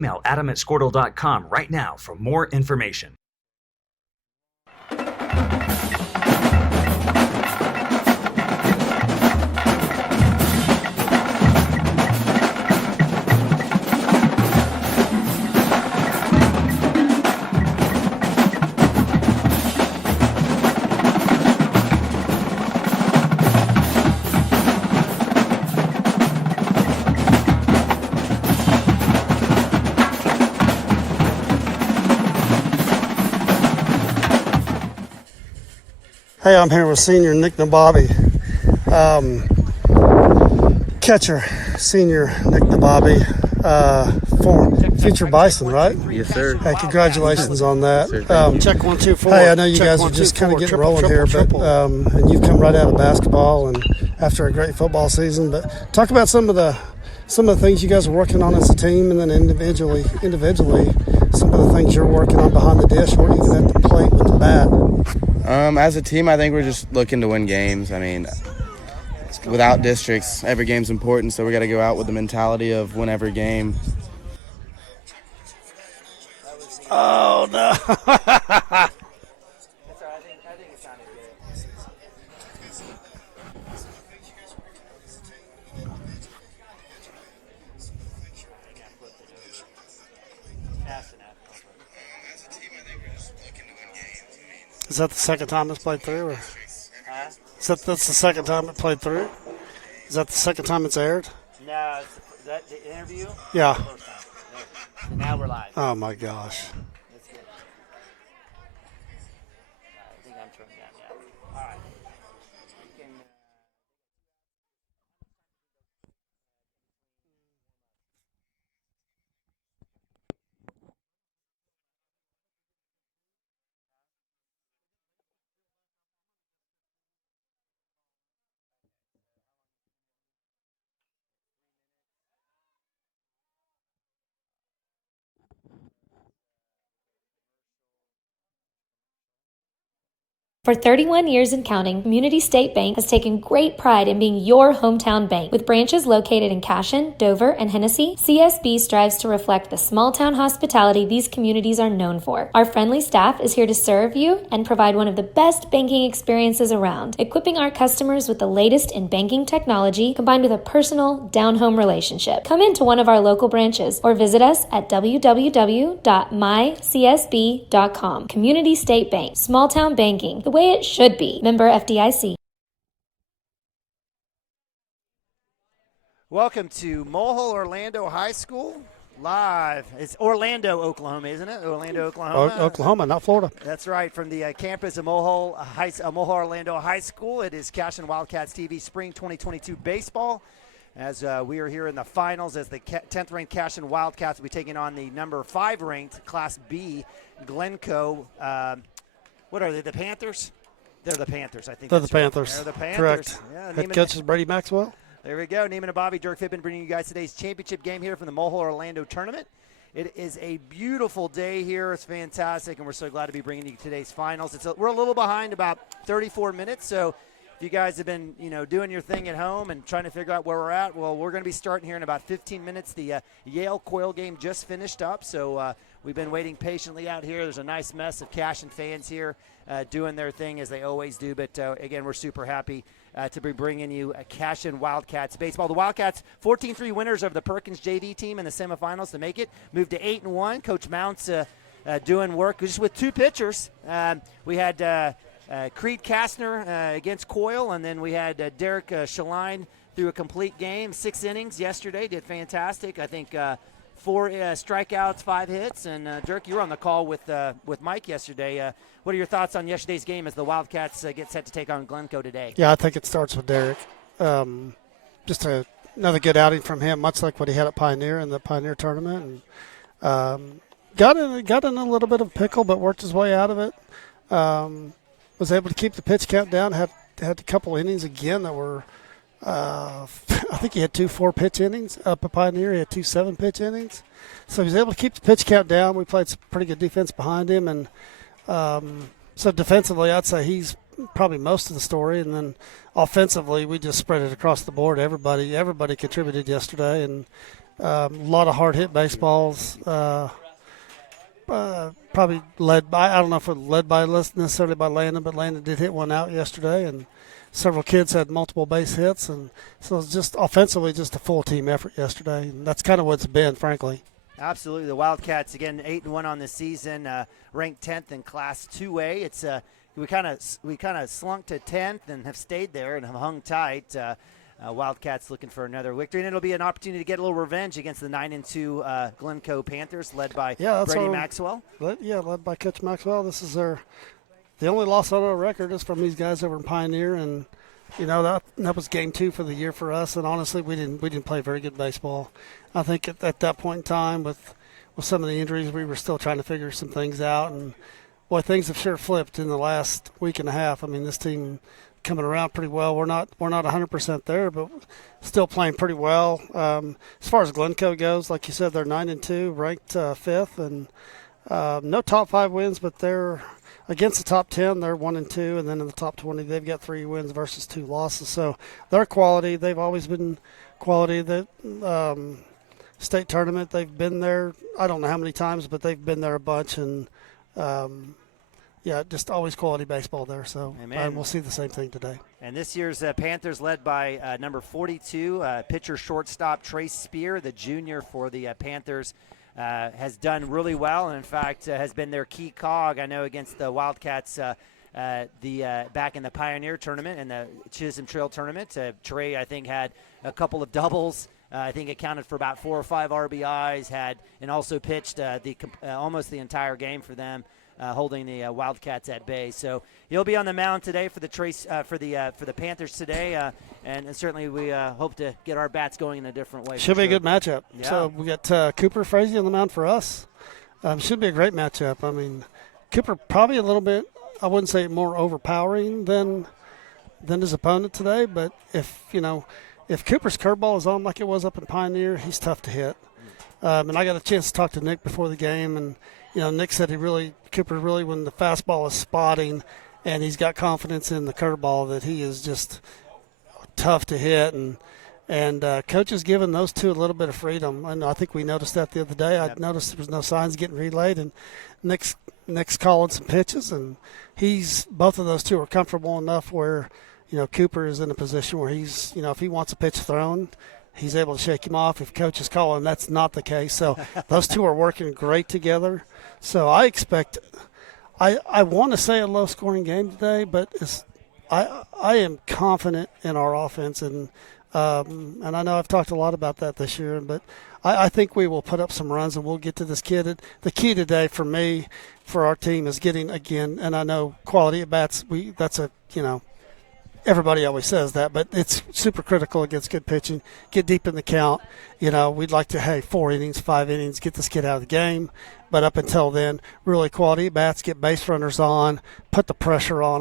Email adam@squirtle.com right now for more information. Hey, I'm here with senior Nick Nababi, catcher, senior Nick Nababi, former future Bison, right? Yes, sir. Hey, congratulations on that. Check 1, 2, 4. Hey, I know you Check guys 1, are just 2, kind of 4. getting Triple, rolling triple, here, triple. but and you've come right out of basketball and after a great football season. But talk about some of the things you guys are working on as a team, and then individually, some of the things you're working on behind the dish or even at the plate with the bat. As a team, I think we're just looking to win games. I mean, without districts, every game's important, so we got to go out with the mentality of win every game. Oh, no. Is that the second time it's played through? Or? That's the second time it played through? Is that the second time it's aired? No, is that the interview? Yeah. First time. Now we're live. Oh, my gosh. That's good. I think I'm turned down, yeah. All right. You can, For 31 years and counting, Community State Bank has taken great pride in being your hometown bank. With branches located in Cashion, Dover, and Hennessy, CSB strives to reflect the small-town hospitality these communities are known for. Our friendly staff is here to serve you and provide one of the best banking experiences around, equipping our customers with the latest in banking technology combined with a personal, down-home relationship. Come into one of our local branches or visit us at www.mycsb.com. Community State Bank, small-town banking, the way it should be. Member FDIC. welcome to Mulhall Orlando High School live. It's Orlando, Oklahoma, isn't it? Orlando, Oklahoma. Oklahoma, not Florida. That's right. From the campus of Mulhall Orlando High School, it is Cashion Wildcats TV Spring 2022 baseball. As we are here in the finals, as the 10th ranked Cashion Wildcats will be taking on the number 5 ranked Class B Glencoe. What are they? The Panthers? They're the Panthers, I think. They're the Panthers. They're the Panthers. Correct. Yeah, Head coach is Brady Maxwell. There we go. Neiman and Bobby, Dirk Fippen bringing you guys today's championship game here from the Mulhall Orlando tournament. It is a beautiful day here. It's fantastic, and we're so glad to be bringing you today's finals. We're a little behind, about 34 minutes, so if you guys have been, doing your thing at home and trying to figure out where we're at, well, we're going to be starting here in about 15 minutes. The Yale-Coyle game just finished up, so we've been waiting patiently out here. There's a nice mess of Cashion fans here doing their thing as they always do, but again, we're super happy to be bringing you a Cashion Wildcats baseball. The Wildcats, 14-3 winners of the Perkins JV team in the semifinals to make it, moved to 8-1. Coach Mounts doing work just with 2 pitchers. We had Creed Kastner against Coyle, and then we had Derek Shaline through a complete game, 6 innings yesterday, did fantastic. I think 4 strikeouts, 5 hits, and Dirk, you were on the call with Mike yesterday. What are your thoughts on yesterday's game as the Wildcats get set to take on Glencoe today? Yeah, I think it starts with Derek. Just another good outing from him, much like what he had at Pioneer in the Pioneer tournament. And, got in a little bit of pickle, but worked his way out of it. Was able to keep the pitch count down. Had a couple innings again that were, I think he had 2 4-pitch innings up at Pioneer. He had 2 7-pitch innings. So he was able to keep the pitch count down. We played some pretty good defense behind him. And so defensively, I'd say he's probably most of the story. And then offensively, we just spread it across the board. Everybody contributed yesterday. And A lot of hard hit baseballs. Probably led by, I don't know if it was led by necessarily by Landon, but Landon did hit one out yesterday, and several kids had multiple base hits, and so it's just offensively just a full team effort yesterday, and that's kind of what it's been, frankly. Absolutely. The Wildcats, again, 8-1 on the season, ranked 10th in Class 2A. It's we kind of slunk to 10th and have stayed there and have hung tight. Wildcats looking for another victory, and it'll be an opportunity to get a little revenge against the 9-2 Glencoe Panthers, led by Brady Maxwell. Led by Coach Maxwell. This is the only loss on our record is from these guys over in Pioneer, and that was game 2 for the year for us. And honestly, we didn't play very good baseball. I think at that point in time, with some of the injuries, we were still trying to figure some things out. And boy, things have sure flipped in the last week and a half. I mean, this team coming around pretty well. We're not 100% there, but still playing pretty well. As far as Glencoe goes, like you said, they're 9-2, ranked 5th, and no top 5 wins, but they're against the top 10. They're 1-2, and then in the top 20, they've got 3 wins versus 2 losses. So they're quality. They've always been quality. That state tournament, they've been there. I don't know how many times, but they've been there a bunch, and just always quality baseball there. So we'll see the same thing today. And this year's Panthers led by number 42, pitcher shortstop Trace Spear, the junior for the Panthers, has done really well, and in fact has been their key cog. I know against the Wildcats back in the Pioneer tournament and the Chisholm Trail tournament. Trey, I think, had a couple of doubles. I think accounted for about 4 or 5 RBIs, and also pitched almost the entire game for them, holding the Wildcats at bay. So he'll be on the mound today for the Panthers today, and certainly we hope to get our bats going in a different way. Should be a good matchup. Yeah. So we got Cooper Frazee on the mound for us. Should be a great matchup. I mean, Cooper probably a little bit, I wouldn't say more overpowering than his opponent today, but if Cooper's curveball is on like it was up in Pioneer, he's tough to hit. And I got a chance to talk to Nick before the game, and Nick said Cooper really, when the fastball is spotting and he's got confidence in the curveball, that he is just tough to hit. And coach has given those two a little bit of freedom. And I think we noticed that the other day. I noticed there was no signs getting relayed, and Nick's calling some pitches, and both of those two are comfortable enough where Cooper is in a position where he's if he wants a pitch thrown, he's able to shake him off. If coach is calling, that's not the case. So those two are working great together. So I expect I want to say a low-scoring game today, but I am confident in our offense, and I know I've talked a lot about that this year, but I think we will put up some runs, and we'll get to this kid. The key today for me, for our team, is getting, again, and I know quality at bats, everybody always says that, but it's super critical against good pitching. Get deep in the count. We'd like to, 4 innings, 5 innings, get this kid out of the game. But up until then, really quality at bats, get base runners on, put the pressure on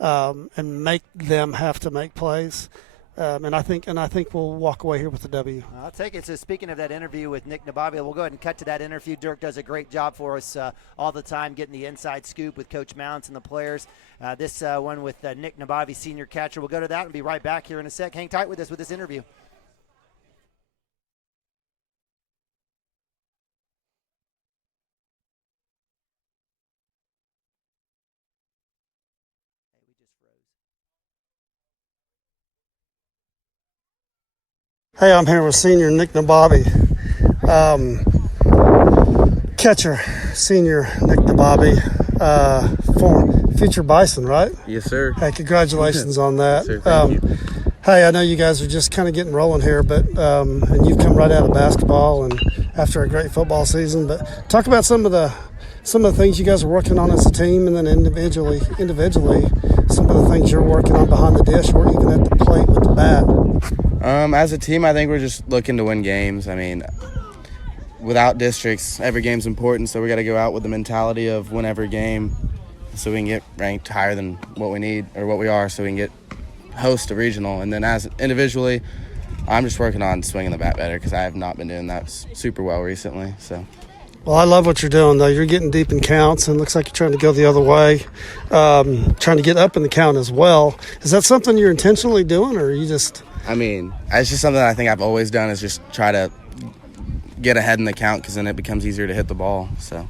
them, and make them have to make plays. And I think we'll walk away here with the W. I'll take it. So speaking of that interview with Nick Nababi, we'll go ahead and cut to that interview. Dirk does a great job for us all the time, getting the inside scoop with Coach Mounts and the players. This one with Nick Nababi, senior catcher. We'll go to that and be right back here in a sec. Hang tight with us with this interview. Hey, I'm here with senior Nick Nababi. Catcher, senior Nick Nababi, former future Bison, right? Yes, sir. Hey, congratulations on that. Yes, sir. Thank you. Hey, I know you guys are just kind of getting rolling here, but and you've come right out of basketball and after a great football season. But talk about some of the things you guys are working on as a team, and then individually, some of the things you're working on behind the dish or even at the plate with the bat. As a team, I think we're just looking to win games. I mean, without districts, every game's important, so we got to go out with the mentality of win every game so we can get ranked higher than what we need or what we are, so we can get host a regional. And then as individually, I'm just working on swinging the bat better because I have not been doing that super well recently. So. Well, I love what you're doing, though. You're getting deep in counts, and it looks like you're trying to go the other way, trying to get up in the count as well. Is that something you're intentionally doing, or are you just – I mean, it's just something I think I've always done, is just try to get ahead in the count because then it becomes easier to hit the ball. So.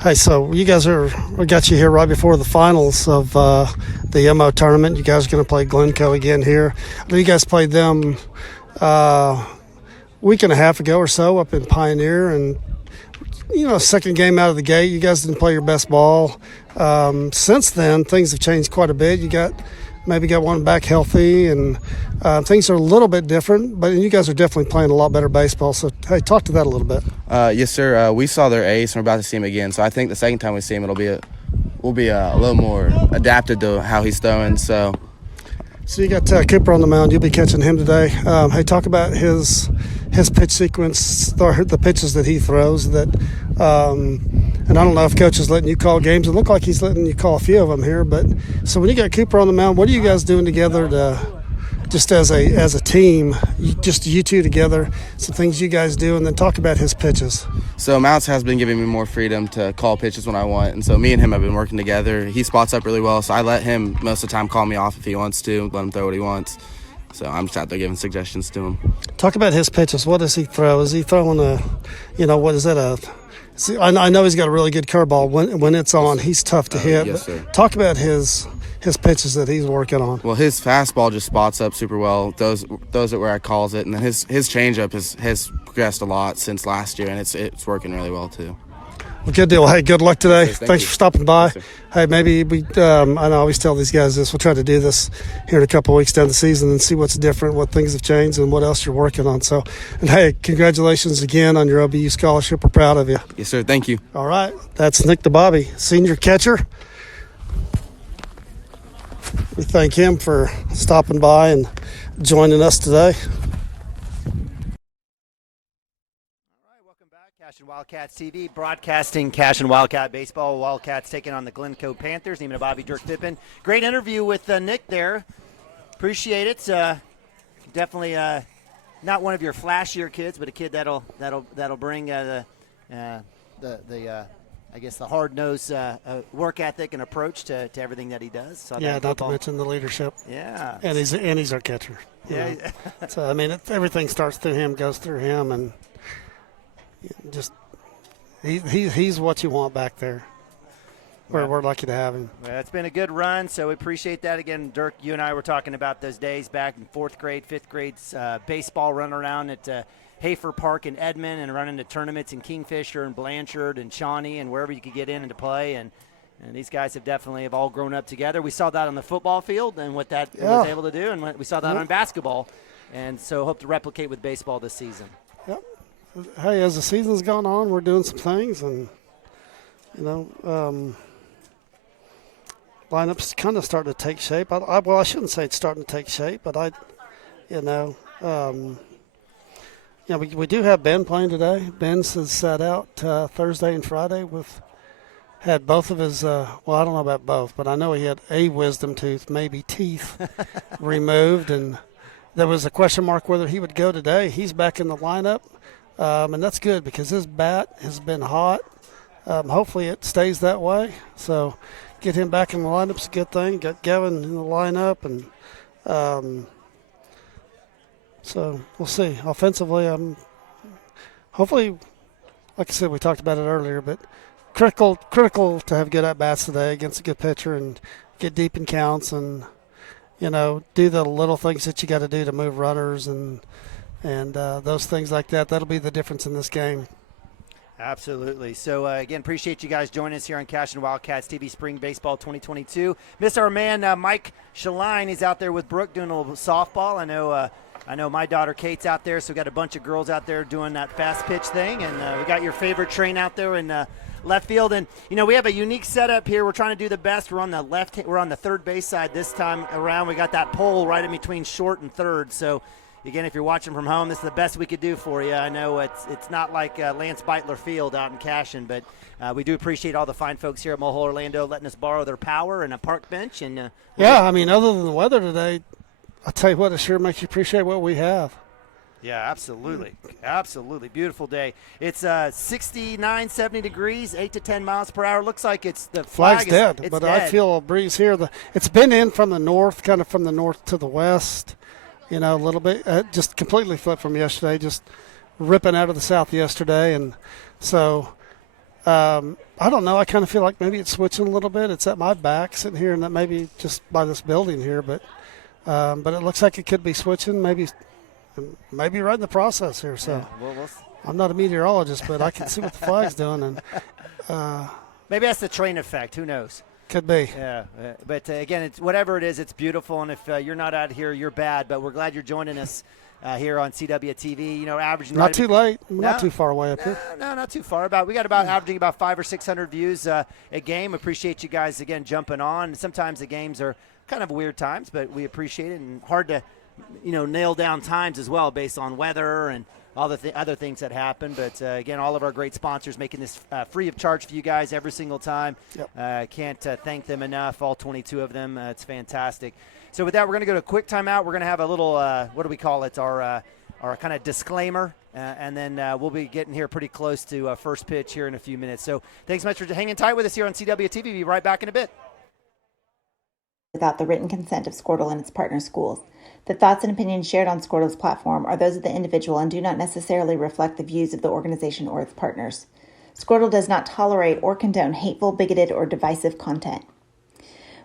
Hey, so we got you here right before the finals of the MO tournament. You guys are going to play Glencoe again here. I know you guys played them week and a half ago or so up in Pioneer, and second game out of the gate, you guys didn't play your best ball. Since then, things have changed quite a bit. You maybe got one back healthy, and things are a little bit different, but you guys are definitely playing a lot better baseball. So, hey, talk to that a little bit. Yes, sir. We saw their ace, and we're about to see him again. So I think the second time we see him, we'll be a little more adapted to how he's throwing. So you got Cooper on the mound. You'll be catching him today. Hey, talk about his pitch sequence, the pitches that he throws. And I don't know if Coach is letting you call games. It looked like he's letting you call a few of them here. But so when you got Cooper on the mound, what are you guys doing together just as a team, just you two together, some things you guys do, and then talk about his pitches. So Mounts has been giving me more freedom to call pitches when I want, and so me and him have been working together. He spots up really well, so I let him most of the time call me off if he wants to, let him throw what he wants. So I'm just out there giving suggestions to him. Talk about his pitches. What does he throw? Is he throwing what is that I know he's got a really good curveball. When it's on, he's tough to hit. Yes, sir. Talk about his pitches that he's working on. Well, his fastball just spots up super well. Those are where I calls it, and then his changeup has progressed a lot since last year, and it's working really well too. Well, good deal. Hey, good luck today. Yes, Thanks for stopping by. Yes, hey, maybe I always tell these guys this. We'll try to do this here in a couple of weeks down the season and see what's different, what things have changed, and what else you're working on. So, and hey, congratulations again on your OBU scholarship. We're proud of you. Yes, sir. Thank you. All right. That's Nick DeBobby, senior catcher. We thank him for stopping by and joining us today. Cashion Wildcats TV, broadcasting Cashion Wildcat baseball. Wildcats taking on the Glencoe Panthers. Name of Bobby Dirk Pippin. Great interview with Nick there. Appreciate it. Definitely not one of your flashier kids, but a kid that'll bring the hard-nosed work ethic and approach to everything that he does. So yeah, not to mention the leadership. Yeah, and he's our catcher. Yeah. So I mean, everything starts through him, goes through him, and just he's what you want back there. We're lucky to have him. Well, it's been a good run, so we appreciate that. Again, Dirk, you and I were talking about those days back in 4th grade, 5th grade baseball, running around at Hafer Park in Edmond and running to tournaments in Kingfisher and Blanchard and Shawnee and wherever you could get in and to play. And these guys have all grown up together. We saw that on the football field and what that was able to do, and we saw that on basketball. And so hope to replicate with baseball this season. Yep. Hey, as the season's gone on, we're doing some things, and lineups kind of starting to take shape. I shouldn't say it's starting to take shape, but we do have Ben playing today. Ben's has sat out Thursday and Friday had both of his, I don't know about both, but I know he had a wisdom tooth, maybe teeth, removed, and there was a question mark whether he would go today. He's back in the lineup, and that's good because his bat has been hot. Hopefully it stays that way. So get him back in the lineup's a good thing. Got Gavin in the lineup, and so we'll see. Offensively, hopefully, like I said, we talked about it earlier, but critical to have good at-bats today against a good pitcher and get deep in counts and, do the little things that you got to do to move runners and those things like that. That'll be the difference in this game. Absolutely. So, again, appreciate you guys joining us here on Cashion Wildcats TV Spring Baseball 2022. Miss our man, Mike Shaline. He's out there with Brooke doing a little softball. I know my daughter Kate's out there, so we got a bunch of girls out there doing that fast pitch thing. And we got your favorite train out there in left field. And, we have a unique setup here. We're trying to do the best. We're on the third base side this time around. We got that pole right in between short and third. So, again, if you're watching from home, this is the best we could do for you. I know it's not like Lance Beitler Field out in Cashion, but we do appreciate all the fine folks here at Mulhall Orlando letting us borrow their power and a park bench. And other than the weather today, I'll tell you what, it sure makes you appreciate what we have. Yeah, absolutely. Absolutely. Beautiful day. It's 69, 70 degrees, 8 to 10 miles per hour. Looks like the flag's dead, it's but dead. I feel a breeze here. It's been in from the north, kind of from the north to the west. A little bit. Just completely flipped from yesterday. Just ripping out of the south yesterday, and so I don't know. I kind of feel like maybe it's switching a little bit. It's at my back sitting here, and that maybe just by this building here, but it looks like it could be switching. Maybe right in the process here. So I'm not a meteorologist, but I can see what the flag's doing, and maybe that's the train effect. Who knows? Could be. Yeah, but again, it's whatever it is, it's beautiful. And if you're not out here, you're bad. But we're glad you're joining us here on CWTV. You know, averaging not too late, not too far away up here. No, not too far. We got about averaging about 500 or 600 views a game. Appreciate you guys again jumping on. Sometimes the games are kind of weird times, but we appreciate it, and hard to nail down times as well based on weather and all the other things that happen. But again, all of our great sponsors making this free of charge for you guys every single time. Yep. Can't thank them enough, all 22 of them. It's fantastic. So with that, we're going to go to a quick timeout. We're going to have a little, what do we call it, our kind of disclaimer, and then we'll be getting here pretty close to first pitch here in a few minutes. So thanks so much for hanging tight with us here on CWTV. We'll be right back in a bit. Without the written consent of Squirtle and its partner schools. The thoughts and opinions shared on Squirtle's platform are those of the individual and do not necessarily reflect the views of the organization or its partners. Squirtle does not tolerate or condone hateful, bigoted, or divisive content.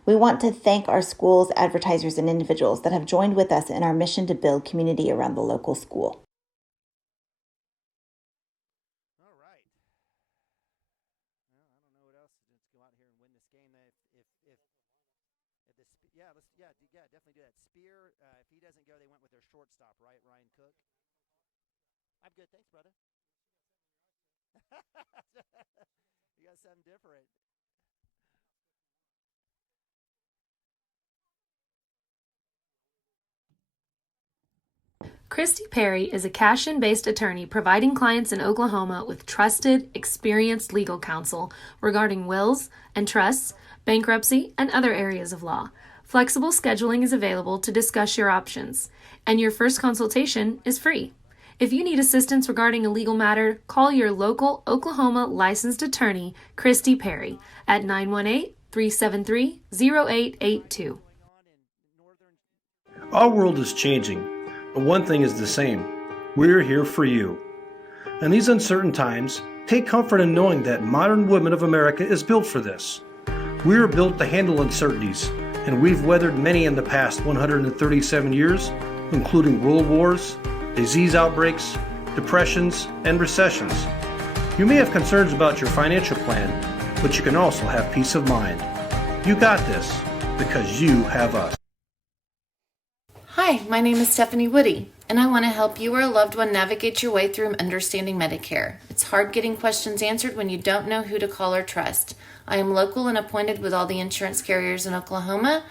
We want to thank our schools, advertisers, and individuals that have joined with us in our mission to build community around the local school. Definitely do that. Spear, if he doesn't go, they went with their shortstop, right? Ryan Cook. I'm good. Thanks, brother. You got something different. Christy Perry is a Cashion-based attorney providing clients in Oklahoma with trusted, experienced legal counsel regarding wills and trusts, bankruptcy, and other areas of law. Flexible scheduling is available to discuss your options, and your first consultation is free. If you need assistance regarding a legal matter, call your local Oklahoma licensed attorney, Christy Perry, at 918-373-0882. Our world is changing, but one thing is the same. We're here for you. In these uncertain times, take comfort in knowing that modern women of America is built for this. We are built to handle uncertainties, and we've weathered many in the past 137 years, including world wars, disease outbreaks, depressions, and recessions. You may have concerns about your financial plan, but you can also have peace of mind. You got this because you have us. Hi, my name is Stephanie Woody, and I want to help you or a loved one navigate your way through understanding Medicare. It's hard getting questions answered when you don't know who to call or trust. I am local and appointed with all the insurance carriers in Oklahoma.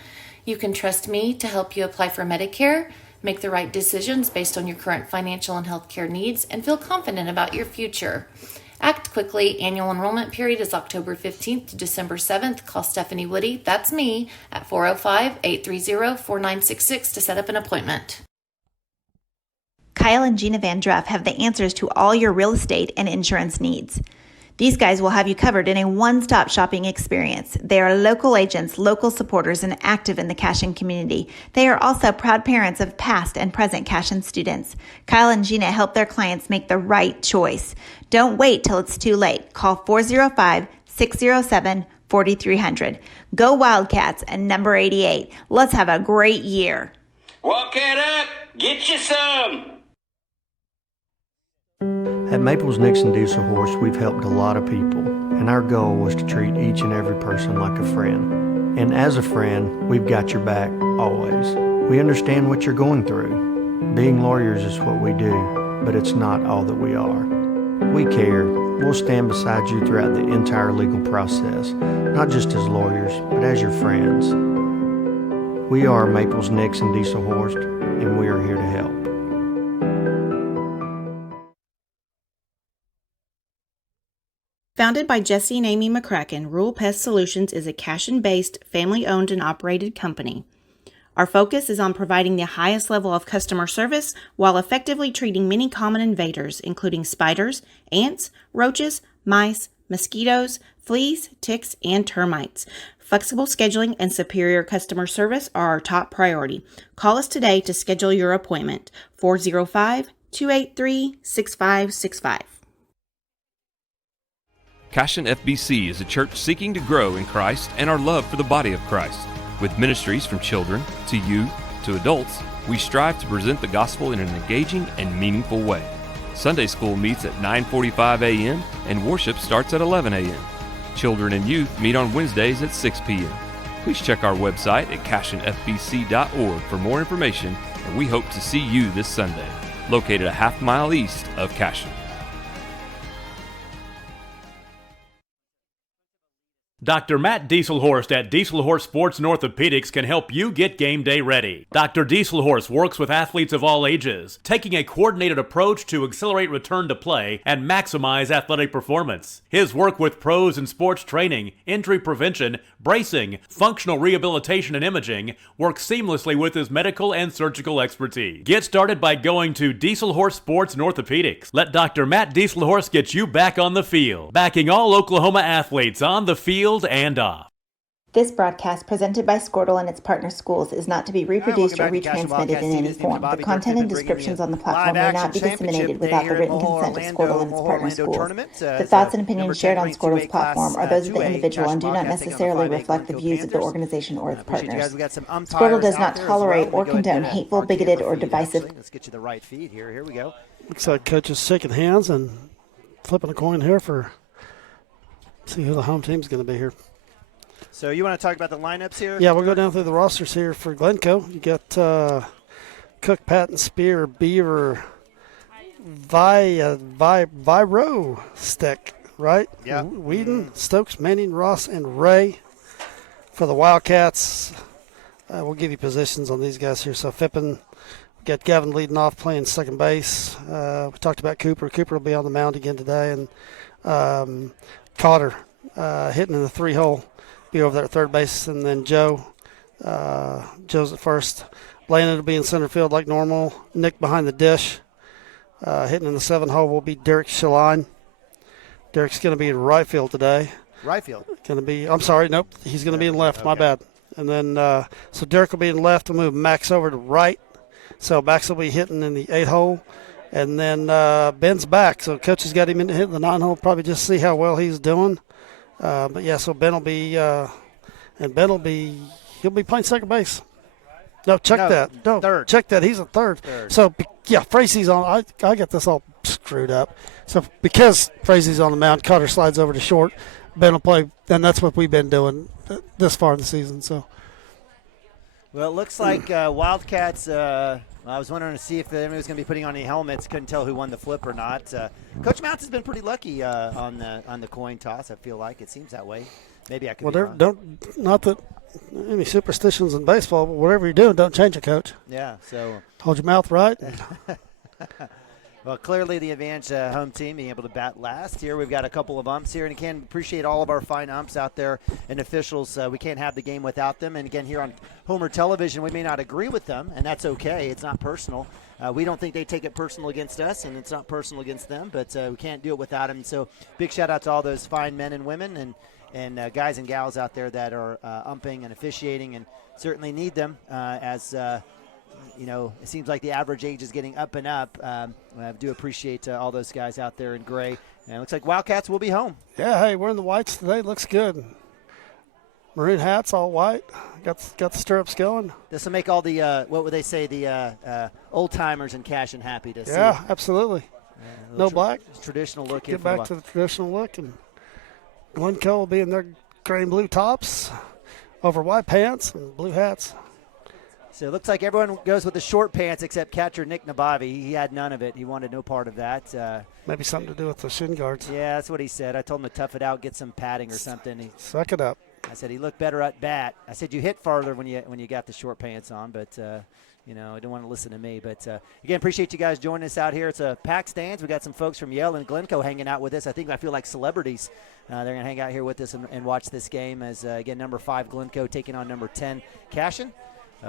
You can trust me to help you apply for Medicare, make the right decisions based on your current financial and healthcare needs, and feel confident about your future. Act quickly. Annual enrollment period is October 15th to December 7th. Call Stephanie Woody, that's me, at 405-830-4966 to set up an appointment. Kyle and Gina Van Druff have the answers to all your real estate and insurance needs. These guys will have you covered in a one-stop shopping experience. They are local agents, local supporters, and active in the Cashion community. They are also proud parents of past and present Cashion students. Kyle and Gina help their clients make the right choice. Don't wait till it's too late. Call 405-607-4300. Go Wildcats and number 88. Let's have a great year. Walk it up. Get you some. At Maples Nixon Diesel Horse, we've helped a lot of people, and our goal was to treat each and every person like a friend. And as a friend, we've got your back, always. We understand what you're going through. Being lawyers is what we do, but it's not all that we are. We care. We'll stand beside you throughout the entire legal process, not just as lawyers, but as your friends. We are Maples Nixon Diesel Horse, and we are here to help. Founded by Jesse and Amy McCracken, Rural Pest Solutions is a Cashion-based, family-owned and operated company. Our focus is on providing the highest level of customer service while effectively treating many common invaders, including spiders, ants, roaches, mice, mosquitoes, fleas, ticks, and termites. Flexible scheduling and superior customer service are our top priority. Call us today to schedule your appointment, 405 283-6565. Cashion FBC is a church seeking to grow in Christ and our love for the body of Christ. With ministries from children to youth to adults, we strive to present the gospel in an engaging and meaningful way. Sunday school meets at 9:45 a.m. and worship starts at 11 a.m. Children and youth meet on Wednesdays at 6 p.m. Please check our website at cashionfbc.org for more information, and we hope to see you this Sunday, located a half-mile east of Cashion. Dr. Matt Dieselhorst at Dieselhorst Sports and Orthopedics can help you get game day ready. Dr. Dieselhorst works with athletes of all ages, taking a coordinated approach to accelerate return to play and maximize athletic performance. His work with pros in sports training, injury prevention, bracing, functional rehabilitation, and imaging works seamlessly with his medical and surgical expertise. Get started by going to Dieselhorst Sports and Orthopedics. Let Dr. Matt Dieselhorst get you back on the field, backing all Oklahoma athletes on the field and off. This broadcast, presented by Squirtle and its partner schools, is not to be reproduced or retransmitted in any form. The content and descriptions on the platform may not be disseminated without the written consent of Squirtle and its partner schools. The thoughts and opinions shared on Squirtle's platform are those of the individual and do not necessarily reflect the views of the organization or its partners. Squirtle does not tolerate or condone hateful, bigoted, or divisive. Let's get you the right feed here. Here we go. Looks like Coach is shaking hands and flipping a coin here for see who the home team's going to be here. So you want to talk about the lineups here? Yeah, we'll go down through the rosters here for Glencoe. You got Cook, Patton, Spear, Beaver, Viro, Stick, right? Yeah. Whedon, Stokes, Manning, Ross, and Ray. For the Wildcats, we'll give you positions on these guys here. So Fippen, got Gavin leading off, playing second base. We talked about Cooper. Cooper will be on the mound again today. And Cotter hitting in the 3-hole, be over there at third base, and then Joe's at first. Landon will be in center field like normal. Nick behind the dish. Hitting in the 7-hole will be Derek Shaline. Derek's going to be in right field today. Right field. He's going to be in left. Okay. My bad. And then so Derek will be in left. We'll move Max over to right. So Max will be hitting in the 8-hole. And then Ben's back, so Coach has got him in to hit the 9-hole, probably just see how well he's doing. But yeah, so Ben will be, he'll be playing second base. Check that. Check that. He's a third. So yeah, Frazie's on. I got this all screwed up. So because Frazie's on the mound, Cotter slides over to short. Ben will play, and that's what we've been doing this far in the season. So. Well, it looks like Wildcats. I was wondering to see if anyone was going to be putting on any helmets. Couldn't tell who won the flip or not. Coach Mounts has been pretty lucky on the coin toss. I feel like it seems that way. Maybe I could. Well, not that any superstitions in baseball, but whatever you're doing, don't change it, Coach. Yeah. So hold your mouth right. Well, clearly the advantage home team being able to bat last. Here we've got a couple of umps here, and again, appreciate all of our fine umps out there and officials. We can't have the game without them. And again, here on Homer Television, we may not agree with them, and that's okay. It's not personal. We don't think they take it personal against us, and it's not personal against them, but we can't do it without them. So big shout out to all those fine men and women and guys and gals out there that are umping and officiating, and certainly need them as it seems like the average age is getting up and up. I do appreciate all those guys out there in gray. And it looks like Wildcats will be home. Yeah, hey, we're in the whites today. Looks good. Maroon hats, all white. Got the stirrups going. This will make all the, what would they say, the old-timers in Cashion happy to see. Yeah, absolutely. No black. Traditional look. Get back to the traditional look. And Glencoe will be in their gray and blue tops over white pants and blue hats. So it looks like everyone goes with the short pants except catcher Nick Nabavi. He had none of it. He wanted no part of that. Maybe something to do with the shin guards. Yeah, that's what he said. I told him to tough it out, get some padding or something. Suck it up. I said he looked better at bat. I said you hit farther when you got the short pants on, but I didn't want to listen to me. But again, appreciate you guys joining us out here. It's a packed stands. We got some folks from Yale and Glencoe hanging out with us. I feel like celebrities. They're going to hang out here with us and watch this game as again number 5 Glencoe taking on number 10 Cashion.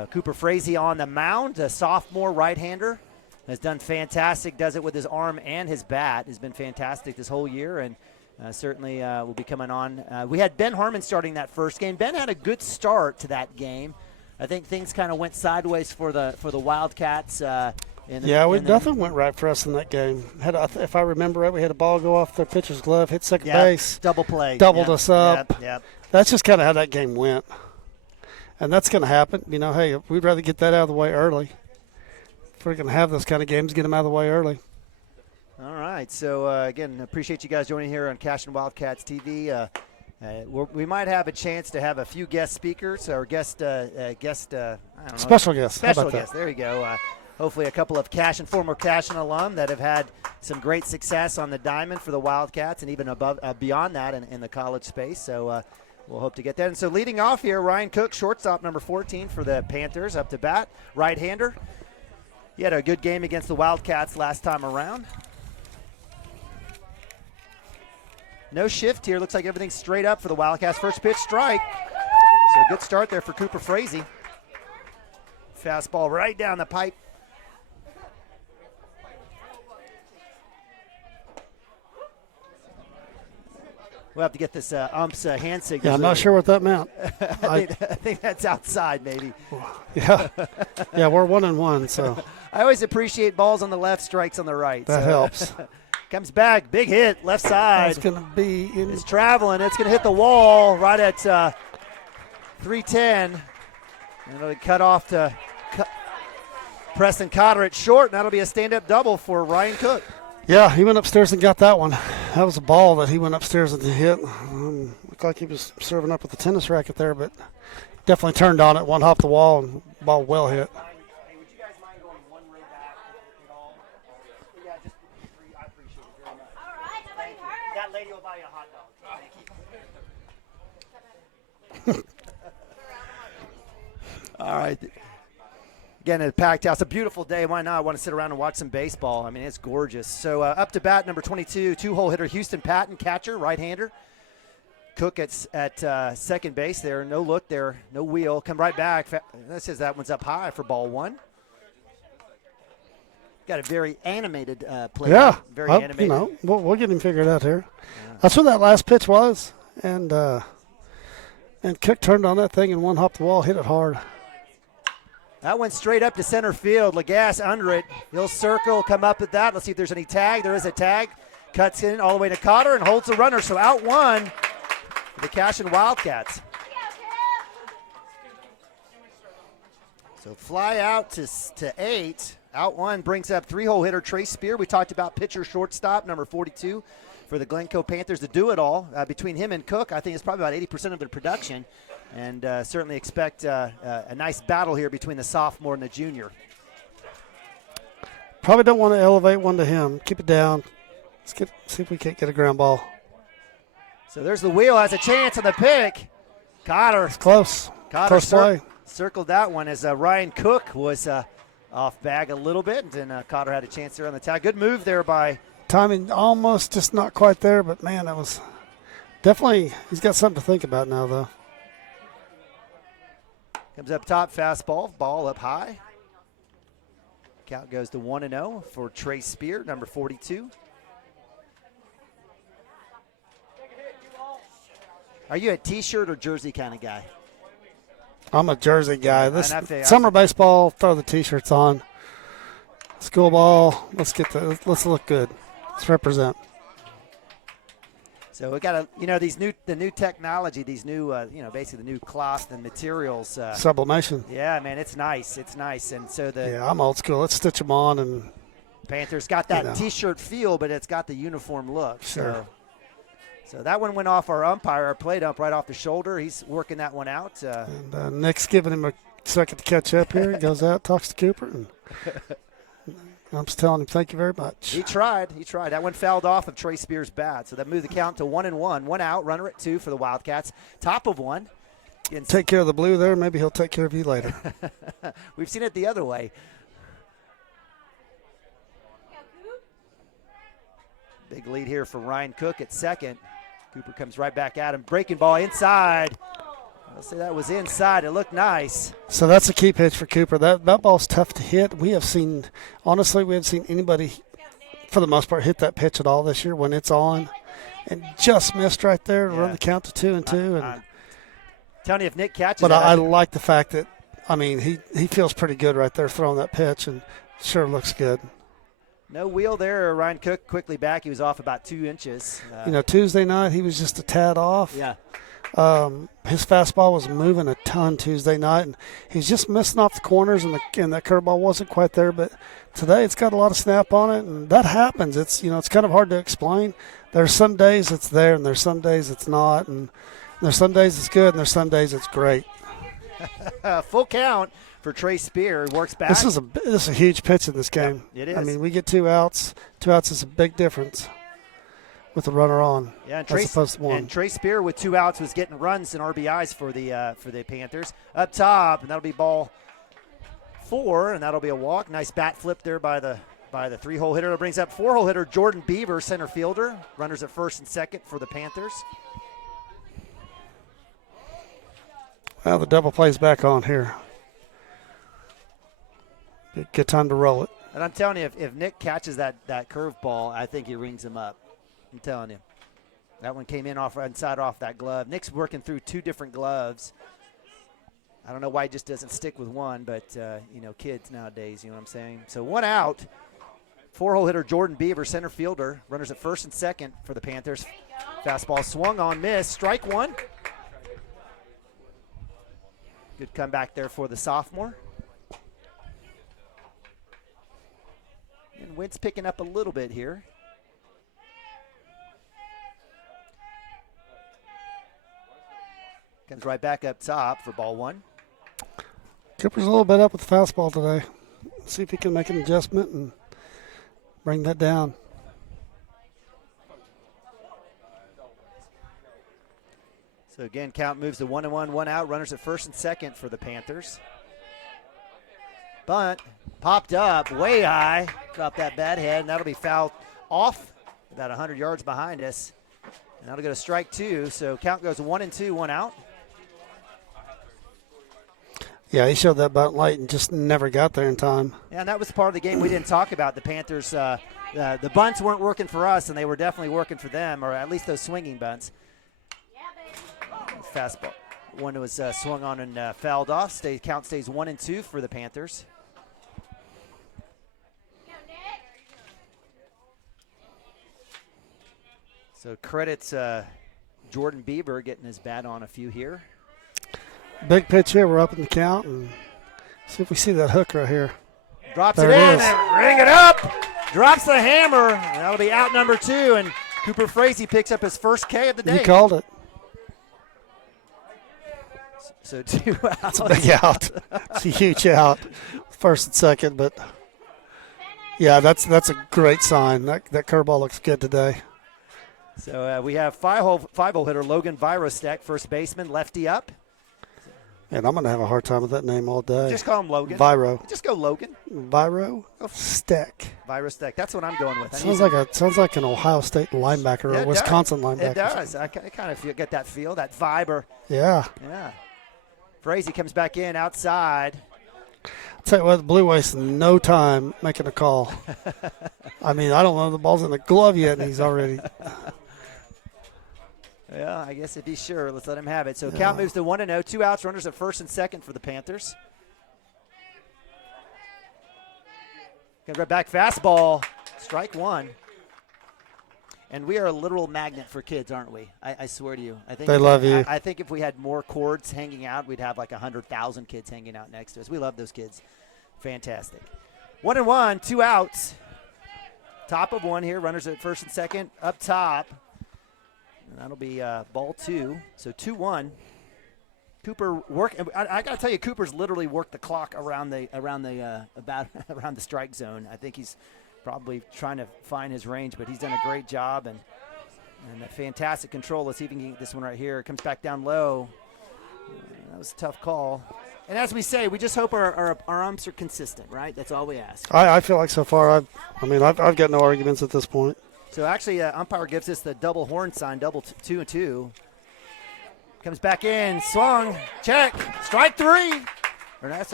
Cooper Frazee on the mound, a sophomore right-hander, has done fantastic, does it with his arm and his bat, has been fantastic this whole year, and certainly will be coming on. We had Ben Harmon starting that first game. Ben had a good start to that game. I think things kind of went sideways for the Wildcats Nothing went right for us in that game. If I remember right, we had a ball go off their pitcher's glove, hit second base. Double play. Doubled us up. Yep. That's just kind of how that game went. And that's going to happen. Hey, we'd rather get that out of the way early. If we're going to have those kind of games, get them out of the way early. All right. So, again, appreciate you guys joining here on Cashion Wildcats TV. We might have a chance to have a few guest speakers or I don't know. Special guests. Special guests. There you go. Hopefully a couple of former Cashion alum that have had some great success on the diamond for the Wildcats and even beyond that in the college space. So we'll hope to get that. And so leading off here, Ryan Cook, shortstop number 14 for the Panthers, up to bat, right-hander. He had a good game against the Wildcats last time around. No shift here. Looks like everything's straight up for the Wildcats. First pitch, strike. So good start there for Cooper Frazee. Fastball right down the pipe. We'll have to get this ump's hand signal. Yeah, I'm not sure what that meant. I think that's outside, maybe. Yeah, we're 1-1, so. I always appreciate balls on the left, strikes on the right. That helps. Comes back, big hit, left side. It's going to be It's traveling. It's going to hit the wall right at 310. And it'll cut off to Preston Cotter at short, and that'll be a stand-up double for Ryan Cook. Yeah, he went upstairs and got that one. That was a ball that he went upstairs and hit. Looked like he was serving up with a tennis racket there, but definitely turned on it, one hop the wall, and ball well hit. Hey, would you guys mind going one row back at all? Yeah, just I appreciate it very much. All right, nobody hurt. That lady will buy you a hot dog. Thank you. All right. Again, a packed house, a beautiful day. Why not? I want to sit around and watch some baseball. I mean, it's gorgeous. So up to bat, number 22, two-hole hitter, Houston Patton, catcher, right-hander. Cook at second base there. No look there, no wheel. Come right back. That says that one's up high for ball one. Got a very animated play. Yeah, very animated. We'll get him figured out here. Yeah. That's what that last pitch was, and Cook turned on that thing and one hopped the wall, hit it hard. That went straight up to center field. Lagasse under it. He'll circle, come up at that. Let's see if there's any tag. There is a tag. Cuts in all the way to Cotter and holds the runner. So out one for the Cashion Wildcats. So fly out to 8. Out one brings up three-hole hitter Trey Spear. We talked about pitcher shortstop, number 42 for the Glencoe Panthers, to do it all. Between him and Cook, I think it's probably about 80% of their production. And certainly expect a nice battle here between the sophomore and the junior. Probably don't want to elevate one to him. Keep it down. Let's see if we can't get a ground ball. So there's the wheel, has a chance on the pick. Cotter. It's close. Cotter close play. Circled that one as Ryan Cook was off bag a little bit, and Cotter had a chance there on the tag. Good move there by. Timing almost just not quite there, but man, that was definitely, he's got something to think about now, though. Comes up top, fastball, ball up high. Count goes to 1-0 for Trey Spear, number 42. Are you a T-shirt or jersey kind of guy? I'm a jersey guy. This summer baseball, throw the T-shirts on. School ball, let's look good. Let's represent. So we got the new technology, these new basically the new cloth and materials. Sublimation. Yeah, man, it's nice. It's nice, and so I'm old school. Let's stitch them on, and Panthers got that T-shirt feel, but it's got the uniform look. Sure. So that one went off our umpire, our plate ump, right off the shoulder. He's working that one out. And Nick's giving him a second to catch up here. He goes out, talks to Cooper, and I'm just telling him thank you very much. He tried. That one fouled off of Trey Spears' bat. So that moved the count to 1-1. One out, runner at 2 for the Wildcats. Top of one. Take care of the blue there. Maybe he'll take care of you later. We've seen it the other way. Big lead here for Ryan Cook at second. Cooper comes right back at him. Breaking ball inside. I'll say that was inside. It looked nice. So that's a key pitch for Cooper. That ball's tough to hit. We haven't seen anybody, for the most part, hit that pitch at all this year when it's on. And just missed right there to run the count to 2-2. Telling you, if Nick catches but that. I like the fact that, he feels pretty good right there throwing that pitch and sure looks good. No wheel there. Ryan Cook quickly back. He was off about 2 inches. Tuesday night he was just a tad off. Yeah. His fastball was moving a ton Tuesday night, and he's just missing off the corners, and that curveball wasn't quite there. But today it's got a lot of snap on it, and that happens. It's it's kind of hard to explain. There's some days it's there, and there's some days it's not, and there's some days it's good, and there's some days it's great. Full count for Trey Spear. He works back. This is a huge pitch in this game. Yeah, it is. I mean, we get 2 outs. 2 outs is a big difference with the runner on, and as opposed to 1. And Trey Spear with 2 outs was getting runs and RBIs for the Panthers. Up top, and that'll be ball 4, and that'll be a walk. Nice bat flip there by the 3-hole hitter. That brings up 4-hole hitter Jordan Beaver, center fielder. Runners at first and second for the Panthers. Well, the double play's back on here. Good time to roll it. And I'm telling you, if Nick catches that curveball, I think he rings him up. I'm telling you. That one came in inside off that glove. Nick's working through 2 different gloves. I don't know why he just doesn't stick with one, but, kids nowadays, you know what I'm saying? So 1 out. 4-hole hitter Jordan Beaver, center fielder. Runners at first and second for the Panthers. Fastball swung on, miss. Strike 1. Good comeback there for the sophomore. And wind's picking up a little bit here. Comes right back up top for ball 1. Cooper's a little bit up with the fastball today. See if he can make an adjustment and bring that down. So again, count moves to 1-1, 1 out. Runners at first and second for the Panthers. Bunt popped up way high. Dropped that bat head, and that'll be fouled off about 100 yards behind us. And that'll go to strike 2. So count goes 1-2, 1 out. Yeah, he showed that bunt late and just never got there in time. Yeah, and that was part of the game we didn't talk about. The Panthers, the bunts weren't working for us, and they were definitely working for them, or at least those swinging bunts. Fastball. One was swung on and fouled off. Count stays 1-2 for the Panthers. So credits Jordan Beaver getting his bat on a few here. Big pitch here. We're up in the count, and see if we see that hook right here. Drops there it in is. and ring it up. Drops the hammer. And that'll be out number 2, and Cooper Frazee picks up his first K of the day. He called it. So 2 outs. It's a big out. It's a huge out, first and second. But yeah, that's a great sign. That curveball looks good today. So we have 5-hole hitter Logan Virostek, first baseman, lefty up. And I'm going to have a hard time with that name all day. Just call him Logan. Viro. Just go Logan. Virostek. Virostek. That's what I'm going with. Sounds like an Ohio State linebacker or a Wisconsin linebacker. It does. I kind of get that feel, that vibe. Yeah. Frazee comes back in outside. I'll tell you what, the Blue wasted no time making a call. I mean, I don't know, the ball's in the glove yet, and he's already. Yeah, I guess if he's sure, let's let him have it. So count moves to 1-0, 2 outs, runners at first and second for the Panthers. Comes right back, fastball, strike 1. And we are a literal magnet for kids, aren't we? I swear to you. I think they love you. I think if we had more cords hanging out, we'd have like 100,000 kids hanging out next to us. We love those kids. Fantastic. 1-1, 2 outs. Top of 1 here, runners at first and second. Up top. And that'll be ball 2. So 2-1. Cooper work. I got to tell you, Cooper's literally worked the clock around the strike zone. I think he's probably trying to find his range, but he's done a great job and a fantastic control. Let's see if he can get this one right here. Comes back down low. That was a tough call. And as we say, we just hope our umps are consistent, right? That's all we ask. I feel like so far, I've got no arguments at this point. So actually, umpire gives us the double horn sign, double 2-2. Comes back in, swung, check, strike 3. Or that's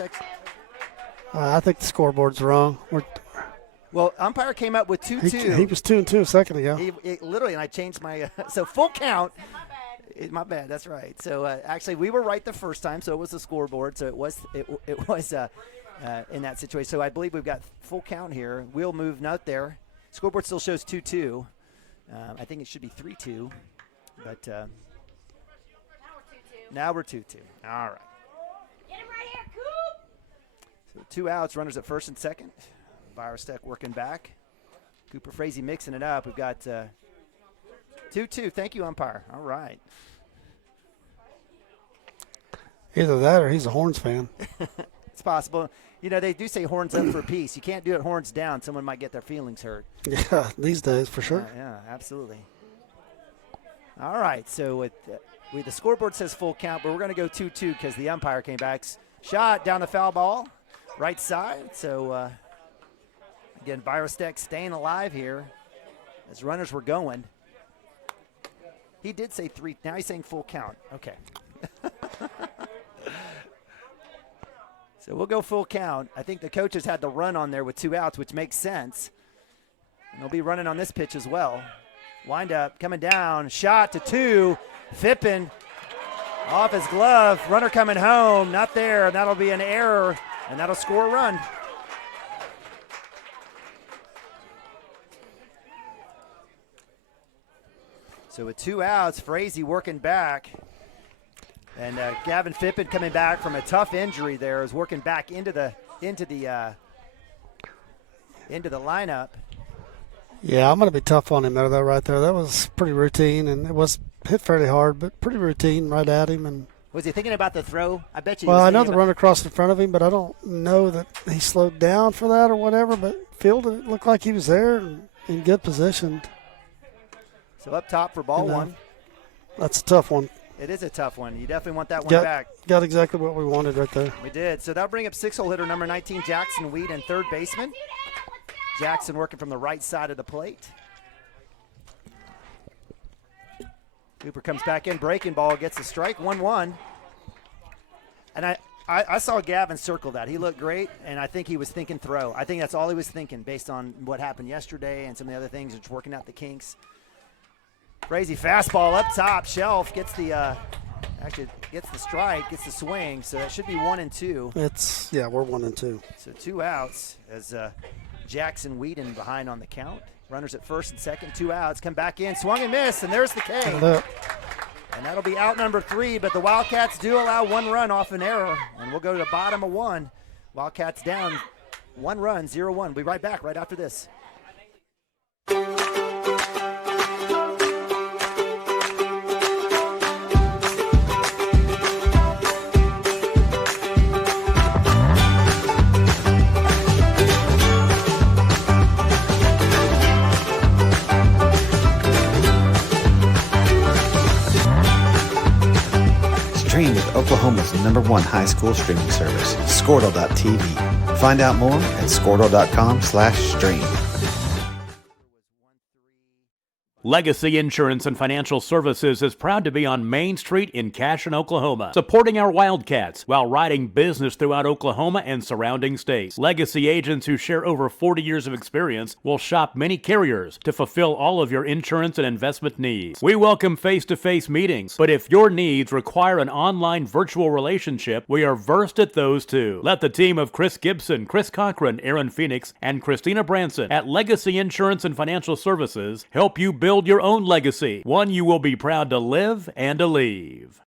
I think the scoreboard's wrong. Well, umpire came up with 2-2. He was 2-2 a second ago. He literally, and I changed my so full count. My bad. That's right. So actually, we were right the first time, so it was the scoreboard. So it was in that situation. So I believe we've got full count here. We'll move not there. Scoreboard still shows 2-2. I think it should be 3-2, but now we're 2-2. All right. Get him right here, Coop. So 2 outs, runners at first and second. Virostech working back. Cooper Frazee mixing it up. We've got 2-2. Thank you, umpire. All right. Either that or he's a Horns fan. It's possible. You know, they do say horns up for peace. You can't do it horns down. Someone might get their feelings hurt. Yeah, these days for sure. Yeah, absolutely. All right, so with the scoreboard says full count, but we're going to go 2-2 because the umpire came back. Shot down the foul ball, right side. So, again, Virostech staying alive here as runners were going. He did say 3. Now he's saying full count. Okay. So we'll go full count. I think the coaches had the run on there with 2 outs, which makes sense. And they'll be running on this pitch as well. Wind up, coming down, shot to 2. Phippen off his glove. Runner coming home, not there. And that'll be an error, and that'll score a run. So with 2 outs, Frazee working back. And Gavin Phippen coming back from a tough injury there is working back into the lineup. Yeah, I'm going to be tough on him there, though, right there. That was pretty routine, and it was hit fairly hard, but pretty routine right at him. And was he thinking about the throw? I bet you. Well, I know the run across in front of him, but I don't know that he slowed down for that or whatever. But fielded it looked like he was there and in good position. So up top for ball 1. That's a tough one. It is a tough one. You definitely want that one back. Got exactly what we wanted right there. We did. So that'll bring up 6-hole hitter number 19, Jackson Weed, and third baseman. Jackson working from the right side of the plate. Cooper comes back in, breaking ball, gets the strike, 1-1. And I saw Gavin circle that. He looked great, and I think he was thinking throw. I think that's all he was thinking based on what happened yesterday and some of the other things, just working out the kinks. Frazee fastball up top, shelf, gets the strike, gets the swing, so that should be 1-2. We're 1-2. So 2 outs as Jackson Whedon behind on the count. Runners at first and second, 2 outs, come back in, swung and missed, and there's the K. And that'll be out number 3, but the Wildcats do allow 1 run off an error, and we'll go to the bottom of 1. Wildcats down 1 run, 0-1. We'll be right back right after this. Stream with Oklahoma's #1 high school streaming service, Squirtle.tv. Find out more at Squirtle.com/stream. Legacy Insurance and Financial Services is proud to be on Main Street in Cashion, Oklahoma, supporting our Wildcats while riding business throughout Oklahoma and surrounding states. Legacy agents who share over 40 years of experience will shop many carriers to fulfill all of your insurance and investment needs. We welcome face-to-face meetings, but if your needs require an online virtual relationship, we are versed at those too. Let the team of Chris Gibson, Chris Cochran, Aaron Phoenix, and Christina Branson at Legacy Insurance and Financial Services help you build your own legacy, one you will be proud to live and to leave.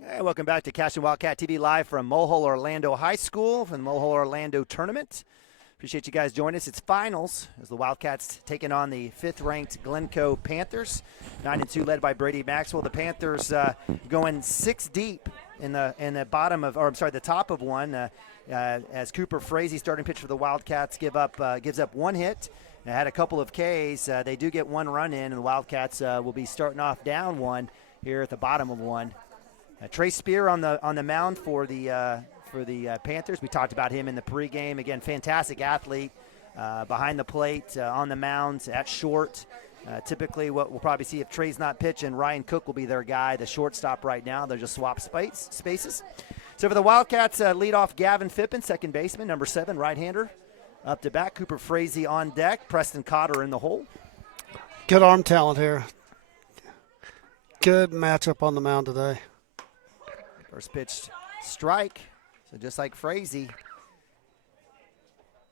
Hey, welcome back to Cashion Wildcat TV live from Mulhall Orlando High School from the Mulhall Orlando Tournament. Appreciate you guys joining us. It's finals as the Wildcats taking on the 5th-ranked Glencoe Panthers. 9-2 led by Brady Maxwell. The Panthers going 6 deep in the bottom of, or I'm sorry, the top of 1. As Cooper Frazee, starting pitcher for the Wildcats, gives up 1 hit. And had a couple of Ks. They do get 1 run in, and the Wildcats will be starting off down 1 here at the bottom of 1. Trey Spear on the mound for the Panthers. We talked about him in the pregame. Again, fantastic athlete behind the plate, on the mound, at short. Typically, what we'll probably see if Trey's not pitching, Ryan Cook will be their guy, the shortstop right now. They'll just swap spaces. So for the Wildcats, lead off Gavin Phippen, second baseman, number 7, right-hander. Up to bat, Cooper Frazee on deck, Preston Cotter in the hole. Good arm talent here. good matchup on the mound today. First pitch strike. So just like Frazee,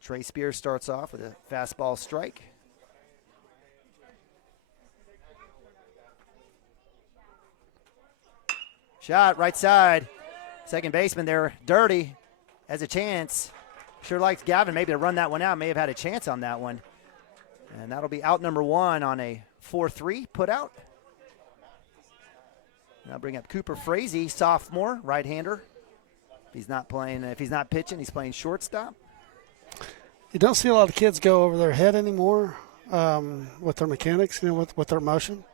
Trey Spears starts off with a fastball strike. Shot right side. Second baseman there, Dirty, has a chance. Sure likes Gavin maybe to run that one out. May have had a chance on that one. And that'll be out number 1 on a 4-3 put out. Now bring up Cooper Frazee, sophomore, right-hander. If he's not pitching, he's playing shortstop. You don't see a lot of kids go over their head anymore with their mechanics, with their motion.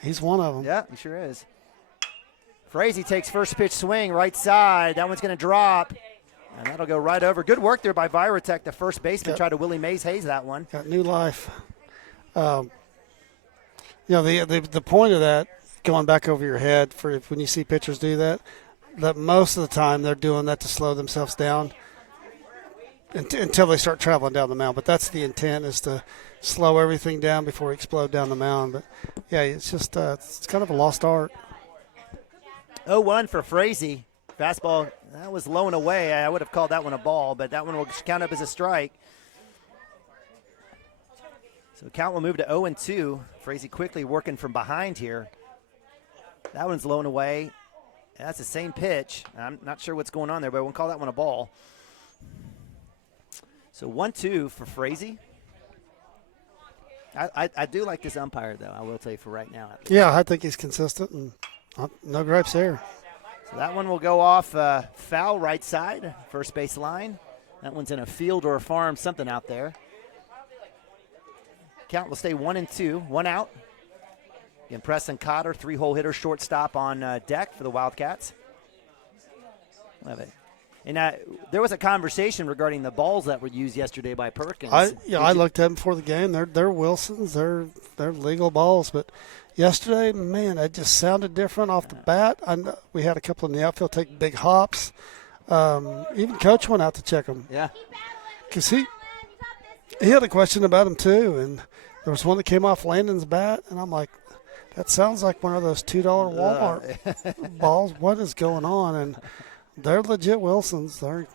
He's one of them. Yeah, he sure is. Frazee takes first pitch swing, right side. That one's going to drop, and that'll go right over. Good work there by Virotech, the first baseman. Tried to Willie Mays Hayes that one. Got new life. The point of that, going back over your head, for when you see pitchers do that most of the time they're doing that to slow themselves down until they start traveling down the mound. But that's the intent, is to slow everything down before you explode down the mound. But, yeah, it's just it's kind of a lost art. 0-1 for Frazee. Fastball, that was low and away. I would have called that one a ball, but that one will count up as a strike. So the count will move to 0-2. Frazee quickly working from behind here. That one's low and away. That's the same pitch. I'm not sure what's going on there, but I won't call that one a ball. So 1-2 for Frazee. I do like this umpire, though, I will tell you for right now. Yeah, I think he's consistent, and no gripes there. So that one will go off foul right side, first base line. That one's in a field or a farm, something out there. Count will stay 1-2, 1 out. Again, Preston Cotter, 3-hole hitter, shortstop on deck for the Wildcats. Love it. And there was a conversation regarding the balls that were used yesterday by Perkins. I looked at them before the game. They're Wilsons. They're legal balls. But yesterday, man, it just sounded different off the bat. We had a couple in the outfield take big hops. Even Coach went out to check them. Yeah. Because he had a question about them too. And there was one that came off Landon's bat. And I'm like, that sounds like one of those $2 Walmart balls. What is going on? And they're legit Wilsons. They're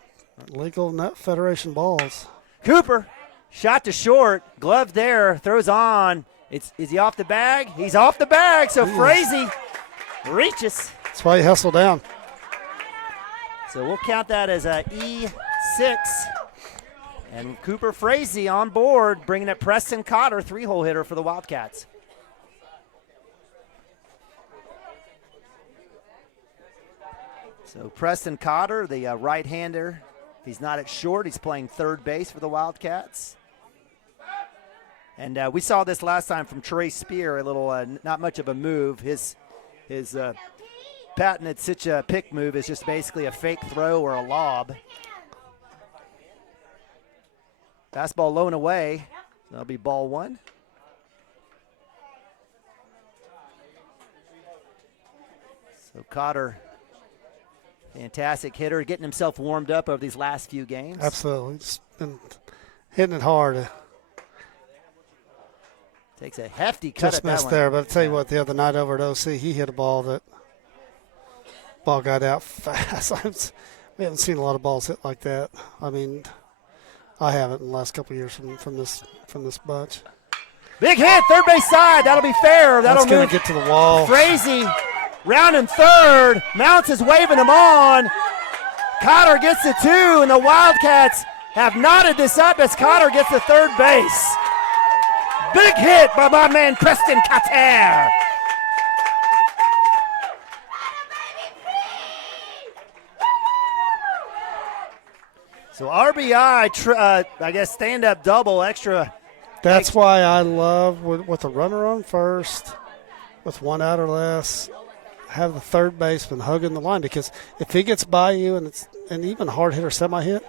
legal Net Federation balls. Cooper, shot to short, glove there, throws on. Is he off the bag? He's off the bag, so Frazee reaches. That's why you hustle down. So we'll count that as a E6. And Cooper Frazee on board, bringing up Preston Cotter, 3-hole hitter for the Wildcats. So Preston Cotter, the right-hander, if he's not at short, he's playing third base for the Wildcats. And we saw this last time from Trey Spear, a little not much of a move. His patented such a pick move is just basically a fake throw or a lob. Fastball low and away. That'll be ball 1. So Cotter, fantastic hitter, getting himself warmed up over these last few games. Absolutely. Just been hitting it hard. Takes a hefty cut Just at that missed one. there, but I'll tell you what, the other night over at OC, he hit a ball got out fast. We haven't seen a lot of balls hit like that. I mean, I haven't in the last couple of years from this bunch. Big hit, third base side. That'll be fair. That'll That's going move. to get to the wall. Frazee rounding third. Mounts is waving him on. Cotter gets the 2, and the Wildcats have knotted this up as Cotter gets to third base. Big hit by my man Preston Cotter. So RBI, I guess stand-up double, extra. That's why I love with a runner on first, with 1 out or less, have the third baseman hugging the line, because if he gets by you and it's an even hard hit or semi-hit,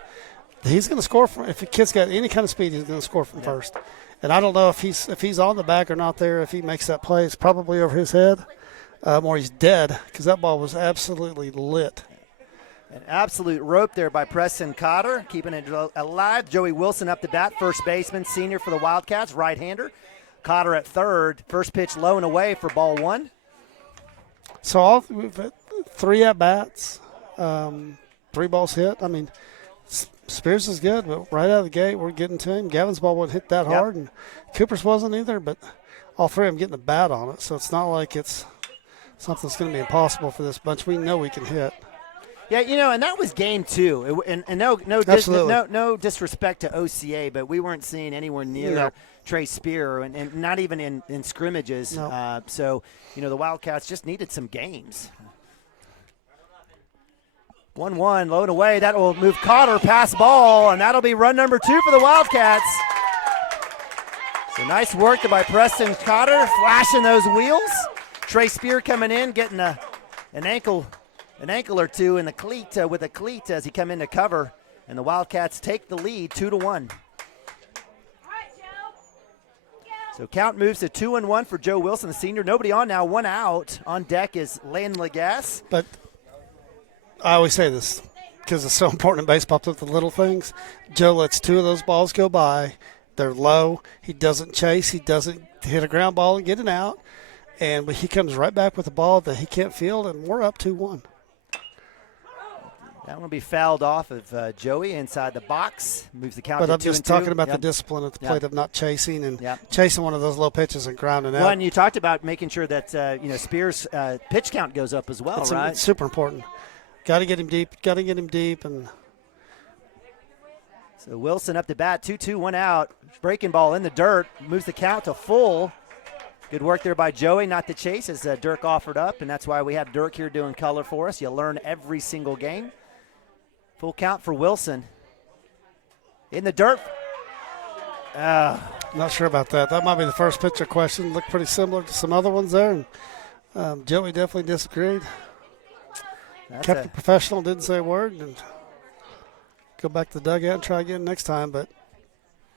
he's going to score from. If the kid's got any kind of speed, he's going to score from first. And I don't know if he's on the bag or not there. If he makes that play, it's probably over his head, or he's dead, because that ball was absolutely lit. An absolute rope there by Preston Cotter, keeping it alive. Joey Wilson up to bat, first baseman, senior for the Wildcats, right-hander. Cotter at third. First pitch low and away for ball 1. So we've had 3 at-bats, 3 balls hit. I mean, Spears is good, but right out of the gate, we're getting to him. Gavin's ball wasn't hit that hard, and Cooper's wasn't either, but all 3 of them getting the bat on it. So it's not like it's something that's going to be impossible for this bunch. We know we can hit. Yeah, and that was game 2. And no disrespect to OCA, but we weren't seeing anywhere near Trey Spear, and not even in scrimmages. No. So, the Wildcats just needed some games. 1-1, low and away. That will move Cotter, pass ball, and that'll be run number 2 for the Wildcats. So nice work by Preston Cotter, flashing those wheels. Trey Spear coming in, getting an ankle or two in the cleat with a cleat as he come in to cover, and the Wildcats take the lead 2-1. So count moves to 2-1 for Joe Wilson, the senior. Nobody on now, 1 out. On deck is Landon Lagasse. But I always say this because it's so important in baseball with the little things. Joe lets 2 of those balls go by. They're low. He doesn't chase. He doesn't hit a ground ball and get it out. And he comes right back with a ball that he can't field, and we're up 2-1. That one will be fouled off of Joey inside the box. Moves the count but to 2-2. I'm just talking about the discipline at the plate of not chasing and chasing one of those low pitches and grounding out. Well, and you talked about making sure that Spears' pitch count goes up as well, right? It's super important. Got to get him deep. And so Wilson up to bat, 2-2, 1 out. Breaking ball in the dirt, moves the count to full. Good work there by Joey, not to chase, as Dirk offered up, and that's why we have Dirk here doing color for us. You learn every single game. Full count for Wilson. In the dirt. Not sure about that. That might be the first pitcher question. Looked pretty similar to some other ones there, and Joey definitely disagreed. Kept it professional, didn't say a word, and go back to the dugout and try again next time, but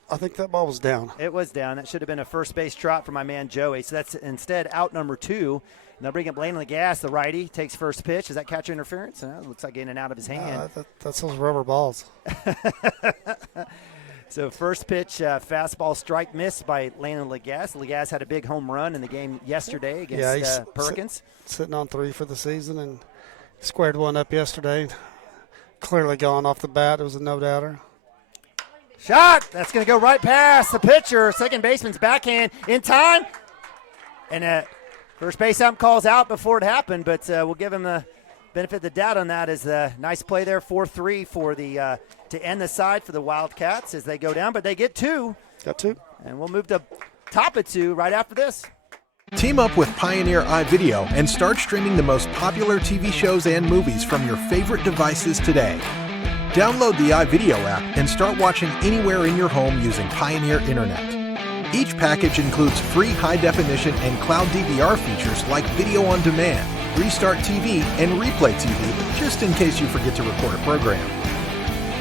I think that ball was down. It was down. That should have been a first base trot for my man Joey. So that's instead out number 2. And they'll bring up Blaine Lagasse, the righty, takes first pitch. Is that catcher interference? It looks like in and out of his hand. That's those rubber balls. So first pitch, fastball strike miss by Landon Lagasse. Lagasse had a big home run in the game yesterday against Perkins. Sitting on 3 for the season and squared one up yesterday. Clearly gone off the bat. It was a no-doubter. Shot! That's going to go right past the pitcher. Second baseman's backhand in time. And first base ump calls out before it happened, but we'll give him the benefit of the doubt on that. As a nice play there, 4-3 for the to end the side for the Wildcats as they go down, but they get 2. Got 2. And we'll move to top of 2 right after this. Team up with Pioneer iVideo and start streaming the most popular TV shows and movies from your favorite devices today. Download the iVideo app and start watching anywhere in your home using Pioneer Internet. Each package includes free high-definition and cloud DVR features like video on demand, Restart TV, and Replay TV, just in case you forget to record a program.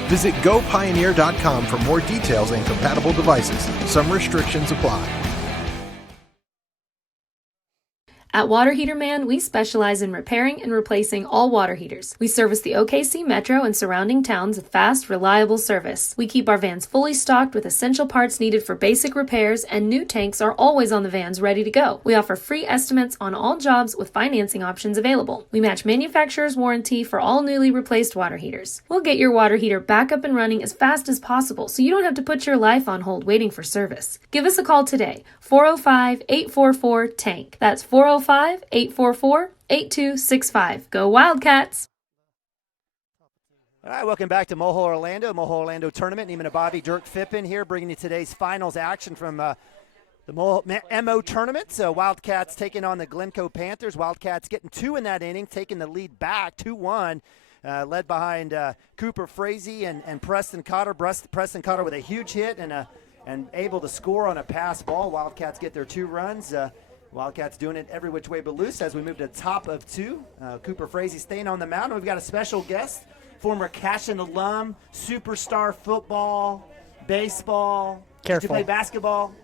Visit gopioneer.com for more details and compatible devices. Some restrictions apply. At Water Heater Man, we specialize in repairing and replacing all water heaters. We service the OKC Metro and surrounding towns with fast, reliable service. We keep our vans fully stocked with essential parts needed for basic repairs, and new tanks are always on the vans ready to go. We offer free estimates on all jobs with financing options available. We match manufacturer's warranty for all newly replaced water heaters. We'll get your water heater back up and running as fast as possible so you don't have to put your life on hold waiting for service. Give us a call today, 405-844-TANK. That's 405-844-8265. Go Wildcats! All right, welcome back to Moho Orlando Tournament. Neiman Abavi, Dirk Phippen here, bringing you today's finals action from the MO Tournament. So Wildcats taking on the Glencoe Panthers. Wildcats getting 2 in that inning, taking the lead back 2-1. Led behind Cooper Frazee and Preston Cotter. Preston Cotter with a huge hit and able to score on a pass ball. Wildcats get their 2 runs. Wildcats doing it every which way but loose as we move to the top of 2. Cooper Frazee staying on the mound. We've got a special guest, former Cashion alum, superstar football, baseball. Careful. Did you play basketball?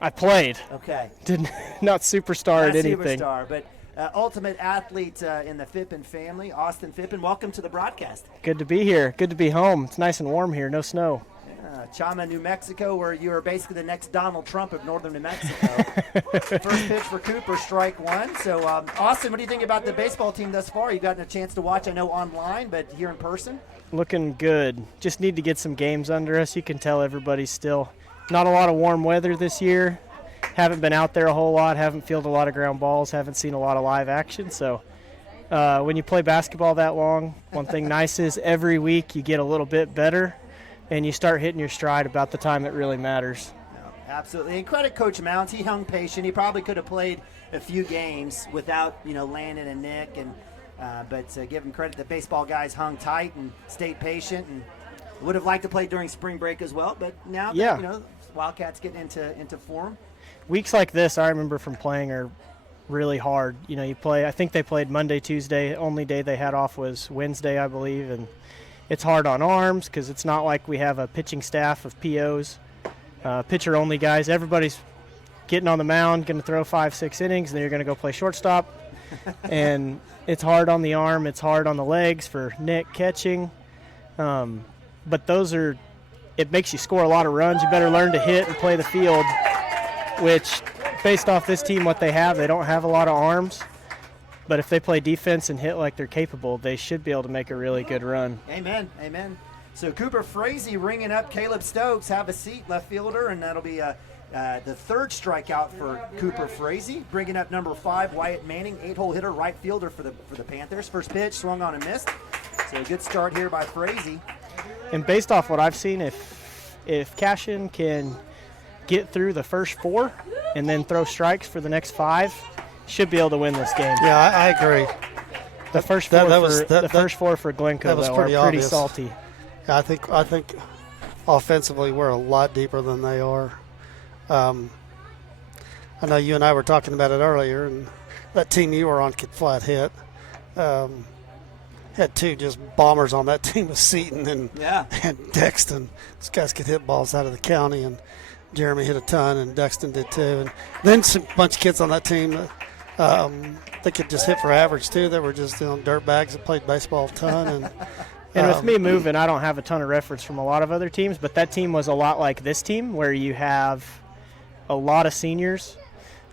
I played. Okay. Not superstar at anything. Superstar, but ultimate athlete in the Phippen family, Austin Phippen. Welcome to the broadcast. Good to be here. Good to be home. It's nice and warm here. No snow. Chama, New Mexico, where you are basically the next Donald Trump of northern New Mexico. First pitch for Cooper, strike one. So, Austin, what do you think about the baseball team thus far? You've gotten a chance to watch, I know, online, but here in person? Looking good. Just need to get some games under us. You can tell everybody's still not a lot of warm weather this year. Haven't been out there a whole lot, haven't fielded a lot of ground balls, haven't seen a lot of live action. So when you play basketball that long, one thing nice is every week you get a little bit better and you start hitting your stride about the time it really matters. Absolutely. And credit Coach Mounts. He hung patient. He probably could have played a few games without, Landon and Nick. But give him credit. The baseball guys hung tight and stayed patient and would have liked to play during spring break as well. But now, that, Wildcats getting into form. Weeks like this, I remember from playing, are really hard. You play, I think they played Monday, Tuesday. Only day they had off was Wednesday, I believe. And it's hard on arms because it's not like we have a pitching staff of POs. Pitcher-only guys. Everybody's getting on the mound, going to throw 5-6 innings, and then you're going to go play shortstop. And it's hard on the arm. It's hard on the legs for Nick catching. But it makes you score a lot of runs. You better learn to hit and play the field, which, based off this team, what they don't have a lot of arms. But if they play defense and hit like they're capable, they should be able to make a really good run. Amen. So Cooper Frazee ringing up Caleb Stokes. Have a seat, left fielder, and that'll be the third strikeout for Cooper Frazee. Bringing up number 5, Wyatt Manning, 8-hole hitter, right fielder for the Panthers. First pitch, swung on and missed. So a good start here by Frazee. And based off what I've seen, if Cashion can get through the first 4 and then throw strikes for the next 5, should be able to win this game. Yeah, I agree. The first 4 for Glencoe was though, pretty are pretty obvious. salty. Yeah, I think offensively we're a lot deeper than they are. I know you and I were talking about it earlier, and that team you were on could flat hit. Had 2 just bombers on that team with Seaton and Dexton. Those guys could hit balls out of the county, and Jeremy hit a ton, and Dexton did too. And then some bunch of kids on that team that could just hit for average too. That were just dirt bags that played baseball a ton. And with me moving, I don't have a ton of reference from a lot of other teams, but that team was a lot like this team, where you have a lot of seniors,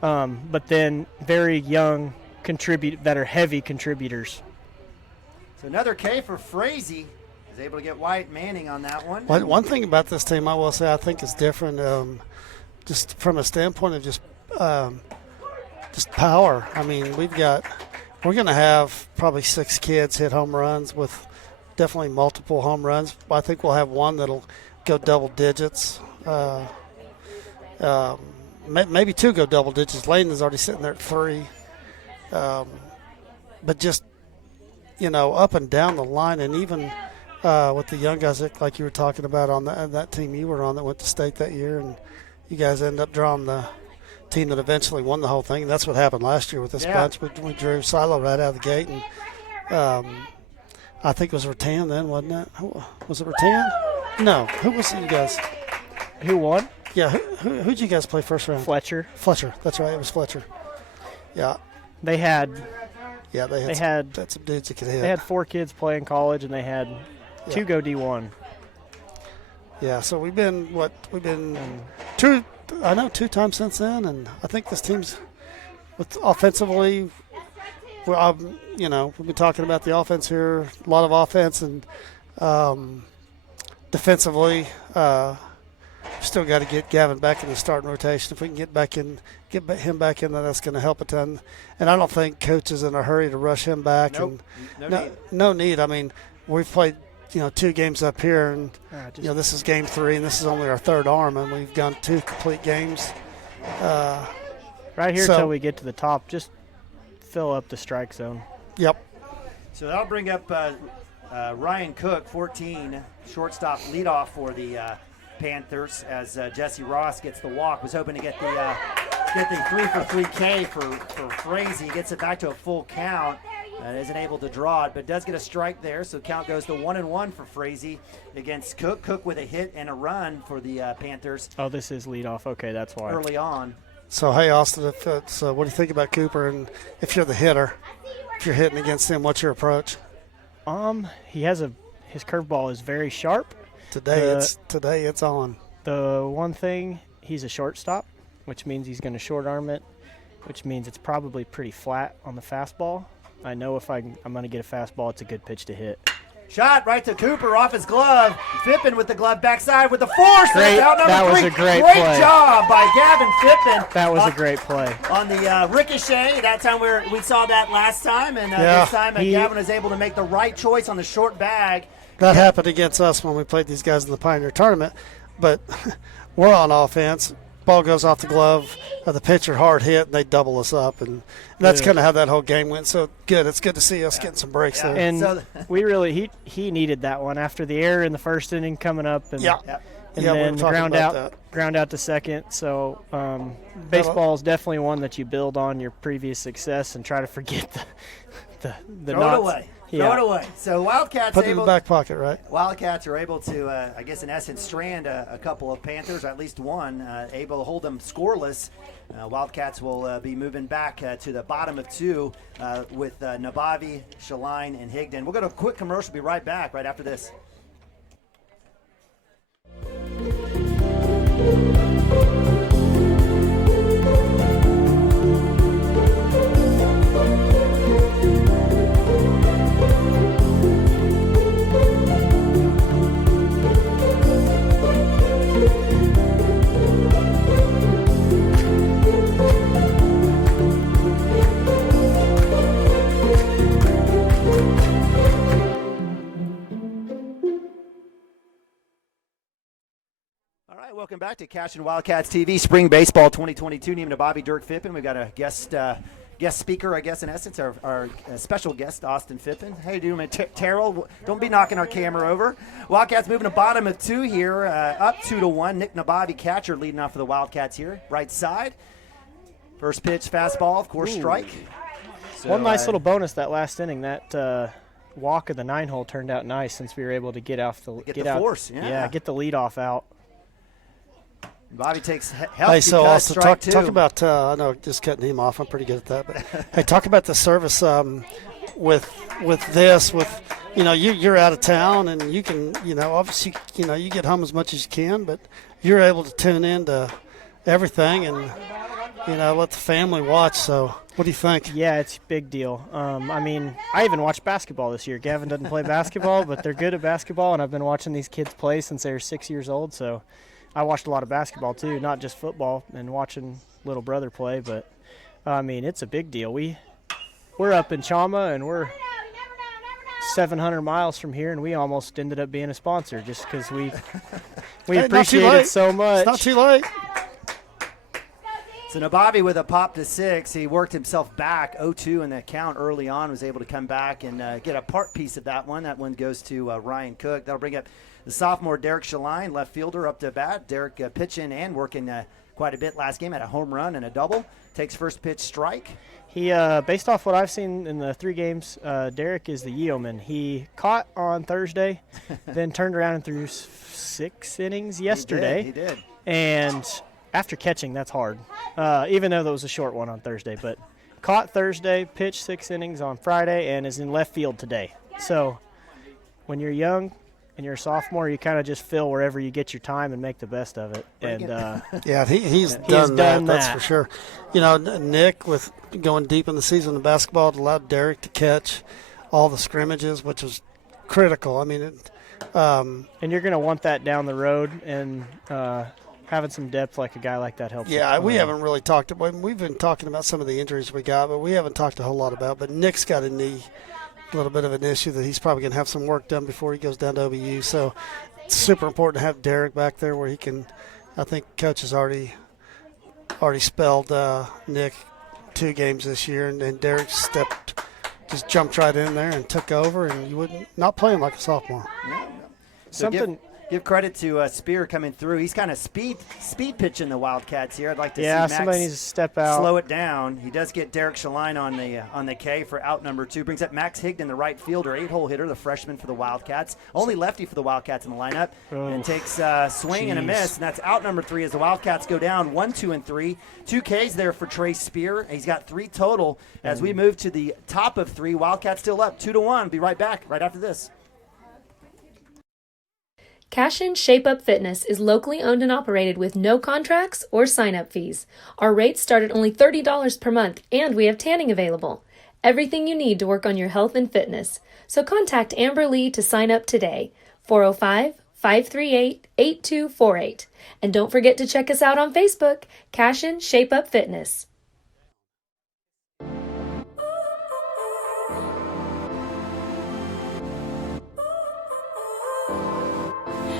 but then very young that are heavy contributors. So another K for Frazee. Is able to get Wyatt Manning on that one. One thing about this team I will say I think is different, just from a standpoint of just power. I mean, we're going to have probably 6 kids hit home runs with definitely multiple home runs. I think we'll have one that'll go double digits. Maybe 2 go double digits. Layden's already sitting there at 3. But just, up and down the line, and even with the young guys that, like you were talking about on that team you were on that went to state that year, and you guys end up drawing the team that eventually won the whole thing. And that's what happened last year with this bunch. We drew Silo right out of the gate, and I think it was Rattan then, wasn't it? Was it Rattan? No. Who was it, you guys? Who won? Yeah. Who'd you guys play first round? Fletcher. That's right. It was Fletcher. Yeah. They had some dudes that could hit. They had 4 kids playing college, and they had 2 go D1. Yeah. So we've been 2 times since then, and I think this team's offensively. Well, we've been talking about the offense here, a lot of offense, and defensively, still got to get Gavin back in the starting rotation. If we can get him back in, then that's going to help a ton. And I don't think Coach is in a hurry to rush him back. Nope. No need. I mean, we've played 2 games up here, and this is game 3, and this is only our 3rd arm, and we've gone 2 complete games. Right here till we get to the top, just fill up the strike zone. Yep. So that'll bring up Ryan Cook, 14, shortstop leadoff for the Panthers, as Jesse Ross gets the walk. Was hoping to get the 3-for-3 K for Frazee. Gets it back to a full count. Isn't able to draw it, but does get a strike there. So count goes to 1-1 for Frazee against Cook. Cook with a hit and a run for the Panthers. Oh, this is leadoff. Okay, that's why. Early on. So, hey, Austin, what do you think about Cooper? And if you're the hitter, if you're hitting against him, what's your approach? His curveball is very sharp. Today it's on. The one thing, he's a shortstop, which means he's going to short arm it, which means it's probably pretty flat on the fastball. I know if I'm going to get a fastball, it's a good pitch to hit. Shot right to Cooper off his glove. Fippen with the glove backside with the force. Great. That was a great play. Job by Gavin Fippen. That was a great play. On the ricochet. That time we saw that last time, and this time Gavin was able to make the right choice on the short bag. That happened against us when we played these guys in the Pioneer Tournament, but we're on offense. Ball goes off the glove of the pitcher, hard hit, and they double us up. And that's kind of how that whole game went. So good. It's good to see us getting some breaks there. And we really he needed that one after the error in the first inning coming up. And, and then the ground out to second. So baseball is definitely one that you build on your previous success and try to forget the Throw it away. Throw it away. So Wildcats put it in the back pocket, right? Wildcats are able to, I guess, in essence, strand a couple of Panthers, or at least one, able to hold them scoreless. Wildcats will be moving back to the bottom of two with Nabavi, Shaline, and Higdon. We'll go to a quick commercial. Be right back right after this. Welcome back to Cashion Wildcats TV Spring Baseball 2022. Neiman Bobby, Dirk Fippen. We've got a guest speaker, I guess, in essence, our special guest, Austin Fippen. How you doing, man? Terrell, don't be knocking our camera over. Wildcats moving to bottom of two here, up 2-1. Nick Nabavi, catcher, leading off for the Wildcats here, right side. First pitch, fastball, of course, strike. So, one nice little bonus that last inning, that walk of the 9-hole turned out nice since we were able to get out force, get the leadoff out. Bobby takes healthy so also talk about, I know just cutting him off, I'm pretty good at that, but hey, talk about the service with this, you're out of town and you can, obviously, you get home as much as you can, but you're able to tune in to everything and, let the family watch. So what do you think? Yeah, it's a big deal. I even watched basketball this year. Gavin doesn't play basketball, but they're good at basketball, and I've been watching these kids play since they were 6 years old, so I watched a lot of basketball too, not just football, and watching little brother play. But it's a big deal. We're up in Chama, and we're 700 miles from here, and we almost ended up being a sponsor just because we appreciate it so much. It's not too late. So Nabavi with a pop to 6. He worked himself back 0-2 in the count early on, was able to come back and get a part piece of that one. That one goes to Ryan Cook. That'll bring up the sophomore Derek Shaline, left fielder, up to bat. Derek pitching and working quite a bit last game. Had a home run and a double. Takes first pitch, strike. He, based off what I've seen in the 3 games, Derek is the Yeoman. He caught on Thursday, then turned around and threw 6 innings yesterday. He did. And after catching, that's hard, even though that was a short one on Thursday. But caught Thursday, pitched 6 innings on Friday, and is in left field today. So when you're young and you're a sophomore, you kind of just fill wherever you get your time and make the best of it. And yeah, he's done that. That's for sure. Nick, with going deep in the season of basketball, it allowed Derek to catch all the scrimmages, which was critical. And you're going to want that down the road, and having some depth like a guy like that helps. Yeah, we haven't really talked about. We've been talking about some of the injuries we got, but we haven't talked a whole lot about. But Nick's got a knee. A little bit of an issue that he's probably going to have some work done before he goes down to OBU. So it's super important to have Derek back there where he can. I think coach has already spelled Nick 2 games this year, and Derek just jumped right in there and took over, and you wouldn't not play him like a sophomore. Yeah. So give credit to Spear coming through. He's kind of speed pitching the Wildcats here. I'd like to see Max somebody needs to step out, slow it down. He does get Derek Shaline on the K for out number 2. Brings up Max Higdon, the right fielder, 8-hole hitter, the freshman for the Wildcats. Only lefty for the Wildcats in the lineup, and takes a swing and a miss, and that's out number 3 as the Wildcats go down 1, 2, and 3. 2 Ks there for Trey Spear. He's got 3 total. As we move to the top of 3, Wildcats still up 2-1. Be right back right after this. Cashion Shape Up Fitness is locally owned and operated with no contracts or sign-up fees. Our rates start at only $30 per month, and we have tanning available. Everything you need to work on your health and fitness. So contact Amber Lee to sign up today. 405-538-8248. And don't forget to check us out on Facebook, Cashion Shape Up Fitness.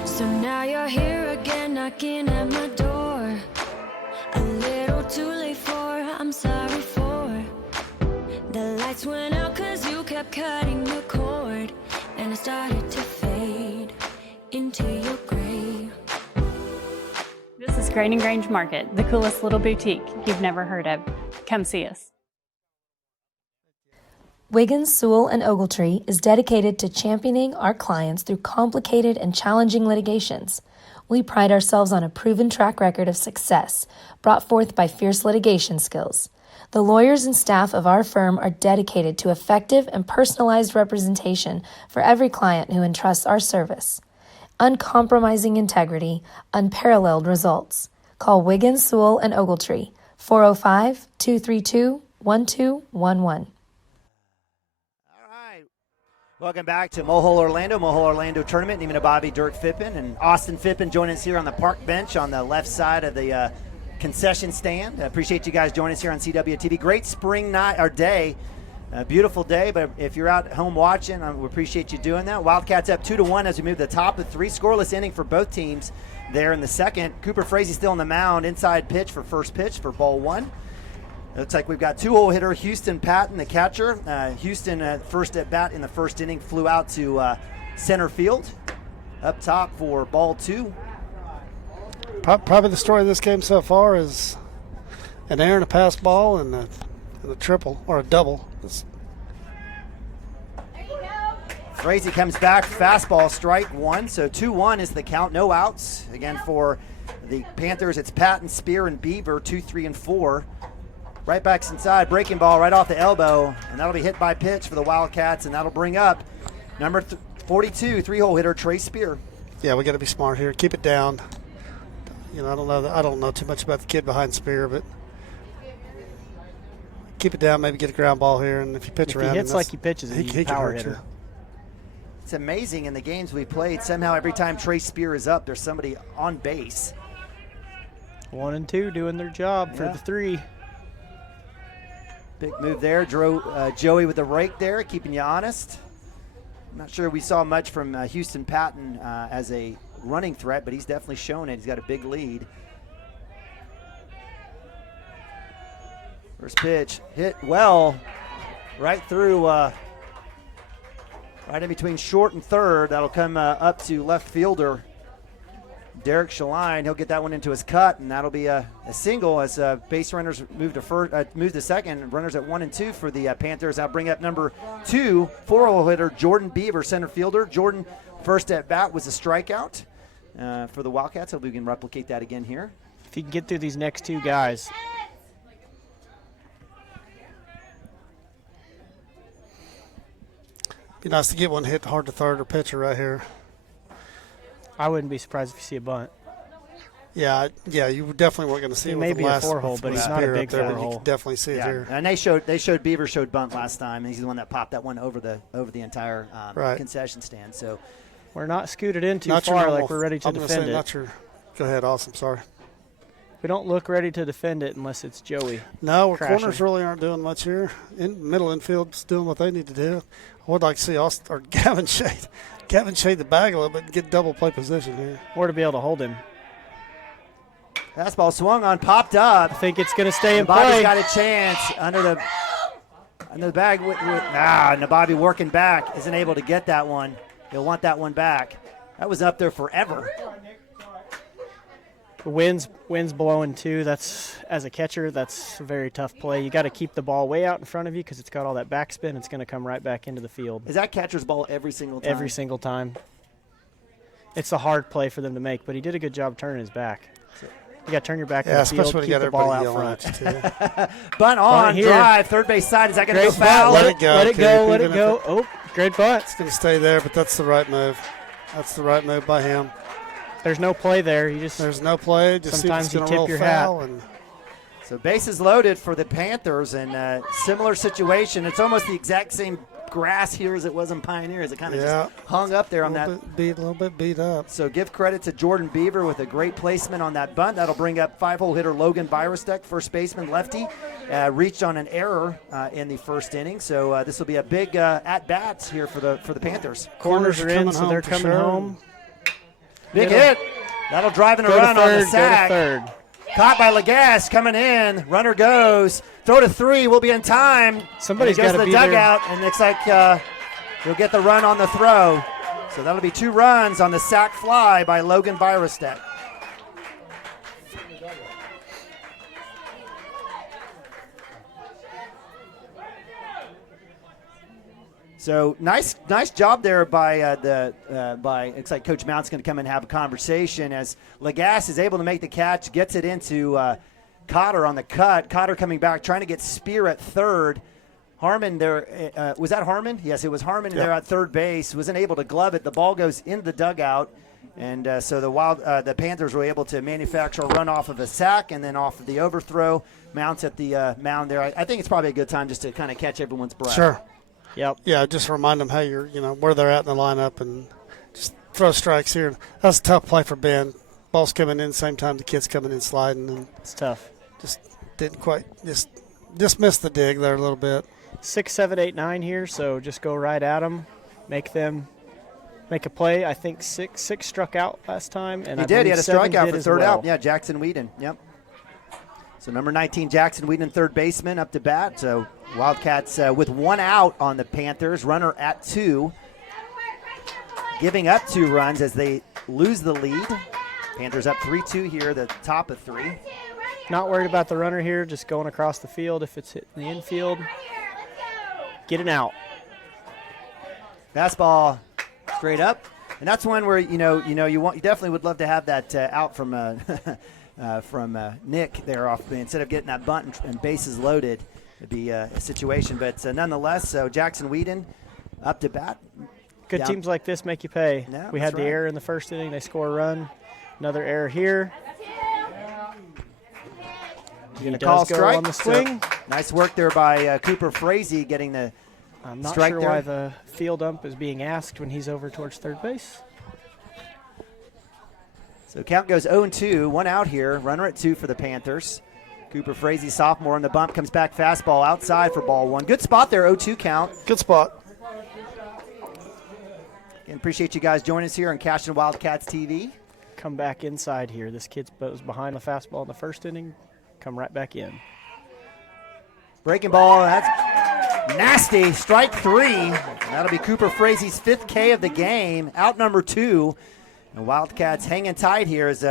So now you're here again, knocking at my door. A little too late for, I'm sorry for. The lights went out 'cause you kept cutting the cord, and I started to fade into your gray. This is Grain and Grange Market, the coolest little boutique you've never heard of. Come see us. Wiggins, Sewell, and Ogletree is dedicated to championing our clients through complicated and challenging litigations. We pride ourselves on a proven track record of success brought forth by fierce litigation skills. The lawyers and staff of our firm are dedicated to effective and personalized representation for every client who entrusts our service. Uncompromising integrity, unparalleled results. Call Wiggins, Sewell, and Ogletree, 405-232-1211. Welcome back to Mohole Orlando Tournament. Neiman Bobby, Dirk Fippen, and Austin Fippen joining us here on the park bench on the left side of the concession stand. I appreciate you guys joining us here on CWTV. Great spring night or day. Beautiful day, but if you're out at home watching, we appreciate you doing that. Wildcats up 2-1 as we move to the top of 3. Scoreless inning for both teams there in the second. Cooper Frazee still on the mound. Inside pitch for first pitch for ball 1. Looks like we've got 2-hole hitter Houston Patton, the catcher. Houston, first at bat in the first inning, flew out to center field. Up top for ball 2. Probably the story of this game so far is an error and a pass ball and a triple or a double. Frazee comes back, fastball, strike 1. So 2-1 is the count, no outs. Again, for the Panthers, it's Patton, Spear, and Beaver, 2, 3, and 4. Right back inside, breaking ball right off the elbow, and that'll be hit by pitch for the Wildcats, and that'll bring up number 42, 3-hole hitter Trey Spear. Yeah, we got to be smart here. Keep it down. I don't know too much about the kid behind Spear, but keep it down. Maybe get a ground ball here, and if you pitch around, he hits like he pitches, he's a power hitter. It's amazing in the games we played. Somehow every time Trey Spear is up, there's somebody on base. 1 and 2 doing their job for the 3. Big move there. Joey with the rake there, keeping you honest. I'm not sure we saw much from Houston Patton as a running threat, but he's definitely shown it. He's got a big lead. First pitch hit well right through, right in between short and third. That'll come up to left fielder Derek Shaline. He'll get that one into his cut, and that'll be a single as base runners move to second. Runners at 1 and 2 for the Panthers. I'll bring up number 2, 4-hole hitter Jordan Beaver, center fielder. Jordan, first at bat was a strikeout for the Wildcats. Hope we can replicate that again here. If you can get through these next 2 guys. Be nice to get one hit hard to third or pitcher right here. I wouldn't be surprised if you see a bunt. Yeah, you definitely weren't going to see it. Maybe a 4-hole, but he's not a big 4-hole. You can definitely see it here. And Beaver showed bunt last time, and he's the one that popped that one over the entire concession stand. So we're not scooted in too far, like we're ready to defend it. Go ahead, Austin. Sorry. We don't look ready to defend it unless it's Joey. No, our corners really aren't doing much here. Middle infield's doing what they need to do. I would like to see Austin or Gavin shade the bag a little bit and get double play position here. Or to be able to hold him. Fastball swung on, popped up. I think it's going to stay in play. Bobby's got a chance under the bag. Nababi working back, isn't able to get that one. He'll want that one back. That was up there forever. The wind's blowing too. That's, as a catcher, that's a very tough play. You got to keep the ball way out in front of you because it's got all that backspin. It's going to come right back into the field. Is that catcher's ball every single time? Every single time. It's a hard play for them to make, but he did a good job turning his back. You got to turn your back to the field, keep the ball out front. Bunt on, drive, third base side. Is that going to go foul? Let it go. Let it go. Oh, great bunt. It's going to stay there, but that's the right move. That's the right move by him. There's no play there. There's no play. Just sometimes you tip your hat. So bases loaded for the Panthers, and similar situation. It's almost the exact same grass here as it was in Pioneers. It kind of just hung up there on that. A little bit beat up. So give credit to Jordan Beaver with a great placement on that bunt. That'll bring up 5-hole hitter Logan Byrostek, first baseman, lefty. Reached on an error in the first inning. So this will be a big at-bats here for the Panthers. Corners are in, so they're coming home. Big hit. That'll drive in a run on the sack. Go to third. Caught by Lagasse, coming in. Runner goes. Throw to 3. We'll be in time. Somebody's got to the be dugout, and looks like he'll get the run on the throw. So that'll be 2 runs on the sack fly by Logan Byrostek. So nice job there by looks like Coach Mount's going to come and have a conversation as Lagasse is able to make the catch, gets it into Cotter on the cut. Cotter coming back, trying to get Spear at third. Harmon there, was that Harmon? Yes, it was Harmon there at third base. Wasn't able to glove it. The ball goes into the dugout, and so the Panthers were able to manufacture a run off of a sack and then off of the overthrow. Mount's at the mound there. I think it's probably a good time just to kind of catch everyone's breath. Sure. Yep. Yeah, just remind them how where they're at in the lineup and just throw strikes here. That's a tough play for Ben. Ball's coming in same time the kid's coming in sliding, and it's tough. Just didn't quite just missed the dig there a little bit. 6, 7, 8, 9 here, so just go right at them, make a play. I think six struck out last time, and he did. He had a strikeout for third well. out. Yeah, Jackson Whedon. Yep. So number 19, Jackson Whedon, third baseman, up to bat. So Wildcats with 1 out on the Panthers, runner at 2, giving up 2 runs as they lose the lead. Panthers up 3-2 here, the top of 3. Not worried about the runner here, just going across the field. If it's hitting the infield, get it out. Fastball straight up, and that's one where you definitely would love to have that out from Nick there off. Instead of getting that bunt and bases loaded, it'd be a situation. But nonetheless, so Jackson Whedon up to bat. Good down. teams like this make you pay. Yeah, we had the error in the first inning. They score a run. Another error here. He does call go strike on the swing. So, nice work there by Cooper Frazee getting the I'm not strike sure there. why the field ump is being asked when he's over towards third base. So count goes 0-2, 1 out here. Runner at 2 for the Panthers. Cooper Frazee, sophomore, on the bump, comes back fastball outside for ball 1. Good spot there, 0-2 count. Good spot. And appreciate you guys joining us here on Cashion Wildcats TV. Come back inside here. This kid was behind the fastball in the first inning. Come right back in. Breaking ball, that's nasty. Strike 3. That'll be Cooper Frazee's 5th K of the game. Out number 2. And Wildcats hanging tight here as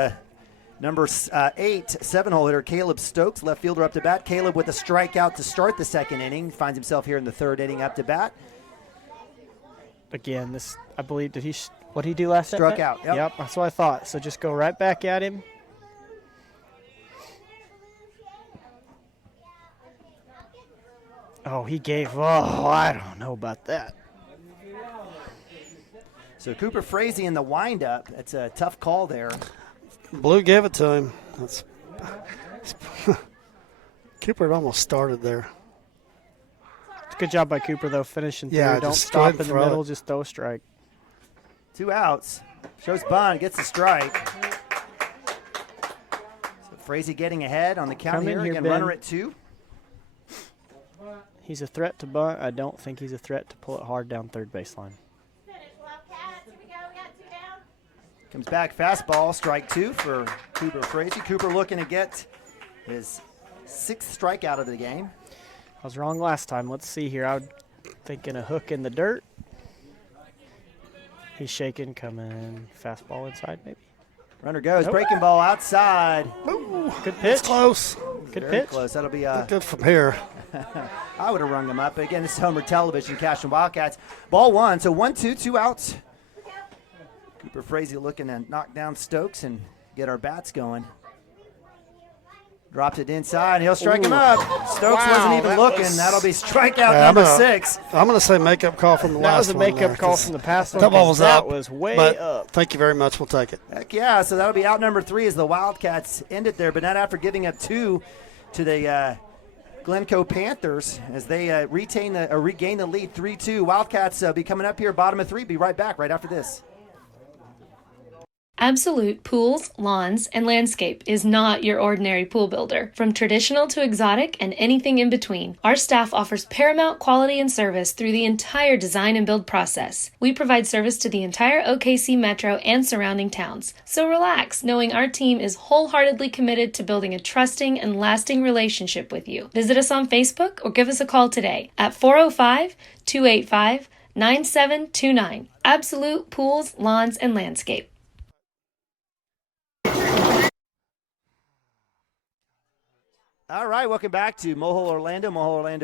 number 8, 7-hole hitter Caleb Stokes, left fielder, up to bat. Caleb with a strikeout to start the second inning. Finds himself here in the third inning, up to bat. Again, this, I believe, what did he do last time? Struck out. Yep, that's what I thought. So just go right back at him. Oh, he gave, I don't know about that. So Cooper Frazee in the windup. That's a tough call there. Blue gave it to him. Cooper had almost started there. It's a good job by Cooper, though, finishing through. Yeah, Don't just stop go in the ahead and middle, throw it. just throw a strike. 2 outs. Shows bunt, gets the strike. So Frazee getting ahead on the count Come in here. here, Again, Ben. runner at 2. He's a threat to bunt. I don't think he's a threat to pull it hard down third baseline. Comes back fastball, strike 2 for Cooper Frazee. Cooper looking to get his 6th strikeout of the game. I was wrong last time. Let's see here. I was thinking a hook in the dirt. He's shaking, coming fastball inside maybe. Runner goes, Nope. breaking ball outside. Good pitch. It's close. Good Very pitch. close. That'll be Good from here. I would have rung him up. But again, this is Homer Television, Cashion Wildcats. Ball 1, so 1-2, 2 outs. Cooper Frazee looking to knock down Stokes and get our bats going. Drops it inside, and he'll strike him up. Stokes wasn't even looking. That'll be strikeout Yeah, number 6. I'm going to say makeup call from the last one. That was a makeup call from the past one. That ball was that up. was way but up. Thank you very much. We'll take it. Heck yeah, so that'll be out number 3 as the Wildcats end it there, but not after giving up 2 to the Glencoe Panthers as they regain the lead 3-2. Wildcats be coming up here, bottom of 3. Be right back right after this. Absolute Pools, Lawns, and Landscape is not your ordinary pool builder. From traditional to exotic and anything in between, our staff offers paramount quality and service through the entire design and build process. We provide service to the entire OKC metro and surrounding towns. So relax, knowing our team is wholeheartedly committed to building a trusting and lasting relationship with you. Visit us on Facebook or give us a call today at 405-285-9729. Absolute Pools, Lawns, and Landscape. All right, welcome back to Mohole Orlando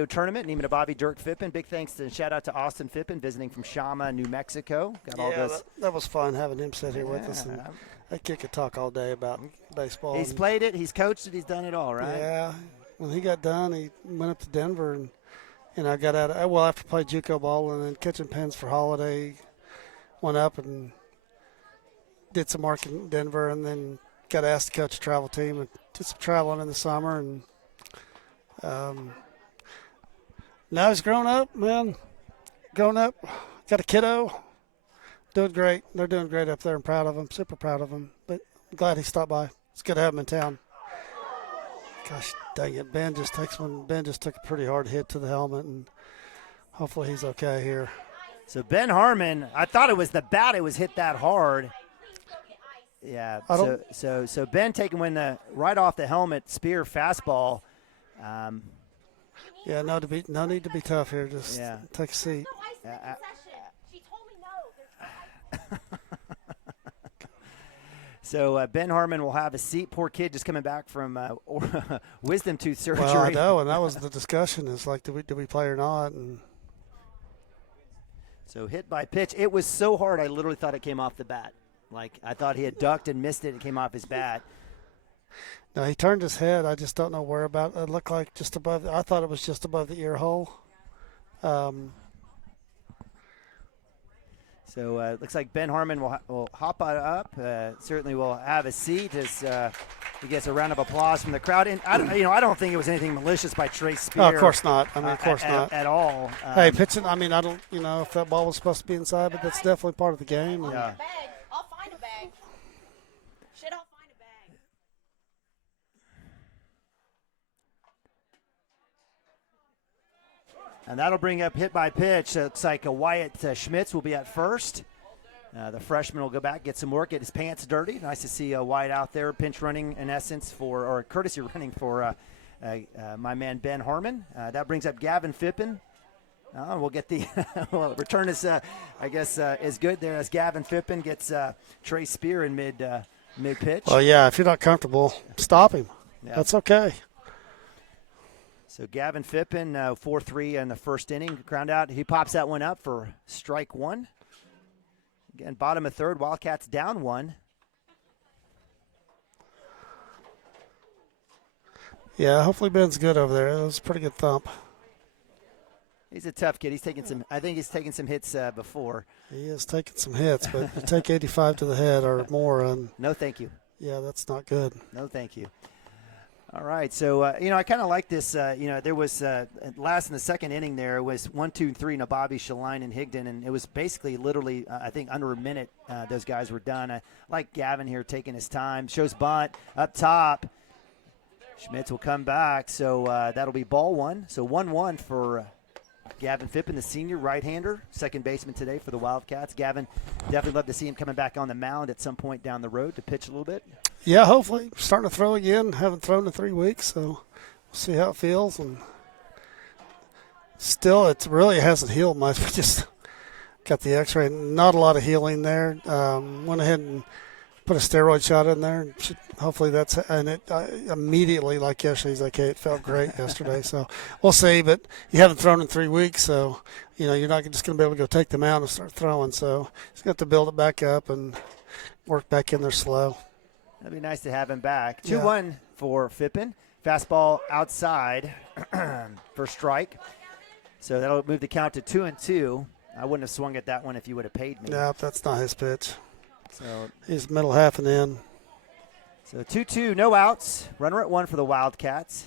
Tournament. Neiman and Bobby, Dirk Fippen. Big thanks and shout out to Austin Fippen visiting from Shama, New Mexico. Got all this. That was fun having him sit here with us. And that kid could talk all day about baseball. He's played it, he's coached it, he's done it all, right? Yeah. When he got done, he went up to Denver and I got out of, after playing JUCO ball and then catching pens for Holiday, went up and did some work in Denver and then got asked to coach a travel team and did some traveling in the summer and now he's grown up, man. Grown up, got a kiddo, doing great. They're doing great up there. I'm proud of him, super proud of him. But I'm glad he stopped by. It's good to have him in town. Gosh dang it, Ben just took a pretty hard hit to the helmet, and hopefully he's okay here. So Ben Harmon, I thought it was the bat. It was hit that hard. Yeah. So Ben taking one right off the helmet, spear fastball. Yeah, no need to be tough here. Just take a seat. She told me no. So Ben Harmon will have a seat. Poor kid just coming back from wisdom tooth surgery. Well, I know, and that was the discussion. Is like, do we play or not? And so hit by pitch. It was so hard, I literally thought it came off the bat. Like I thought he had ducked and missed it. It came off his bat. No, he turned his head. I just don't know where about. It looked like just above. I thought it was just above the ear hole. So it looks like Ben Harmon will hop up. Certainly will have a seat as he gets a round of applause from the crowd. And I don't think it was anything malicious by Trace Spear. Oh, of course not. I mean, of course not at all. Hey, pitching. I mean, I don't. If that ball was supposed to be inside, but that's definitely part of the game. And, I'll find a bag. Shit, I'll find a bag. And that'll bring up hit by pitch. Looks like Wyatt Schmitz will be at first. The freshman will go back, get some work, get his pants dirty. Nice to see Wyatt out there, pinch running in essence or courtesy running for my man Ben Harmon. That brings up Gavin Fippen. We'll get the return is, is good there as Gavin Fippen gets Trey Spear in mid pitch. Well, yeah, if you're not comfortable, stop him. Yeah. That's okay. So Gavin Fippen, 4-3 in the first inning, ground out. He pops that one up for strike one. Again, bottom of third, Wildcats down one. Yeah, hopefully Ben's good over there. That was a pretty good thump. He's a tough kid. I think he's taken some hits before. He is taking some hits, but you take 85 to the head or more. And no, thank you. Yeah, that's not good. No, thank you. All right, so, I kind of like this. There was last in the second inning there, it was 1, 2, 3, Bobby, Shaline, and Higdon, and it was basically literally, I think, under a minute those guys were done. I like Gavin here taking his time. Shows bunt up top. Schmitz will come back, so that'll be ball one. So 1-1 for Gavin Fippen, the senior right-hander, second baseman today for the Wildcats. Gavin, definitely love to see him coming back on the mound at some point down the road to pitch a little bit. Yeah, hopefully. Starting to throw again. Haven't thrown in 3 weeks, so we'll see how it feels. And still, it really hasn't healed much. We just got the x-ray. Not a lot of healing there. Went ahead and put a steroid shot in there. Hopefully that's – and it immediately, like yesterday, he's like, hey, it felt great yesterday. So we'll see. But you haven't thrown in 3 weeks, so, you're not just going to be able to go take them out and start throwing. So he's got to build it back up and work back in there slow. That'd be nice to have him back. 2-1 for Fippen. Fastball outside for strike. So that'll move the count to 2-2. I wouldn't have swung at that one if you would have paid me. Yeah, that's not his pitch. So he's middle half and in. So 2-2, no outs. Runner at 1 for the Wildcats.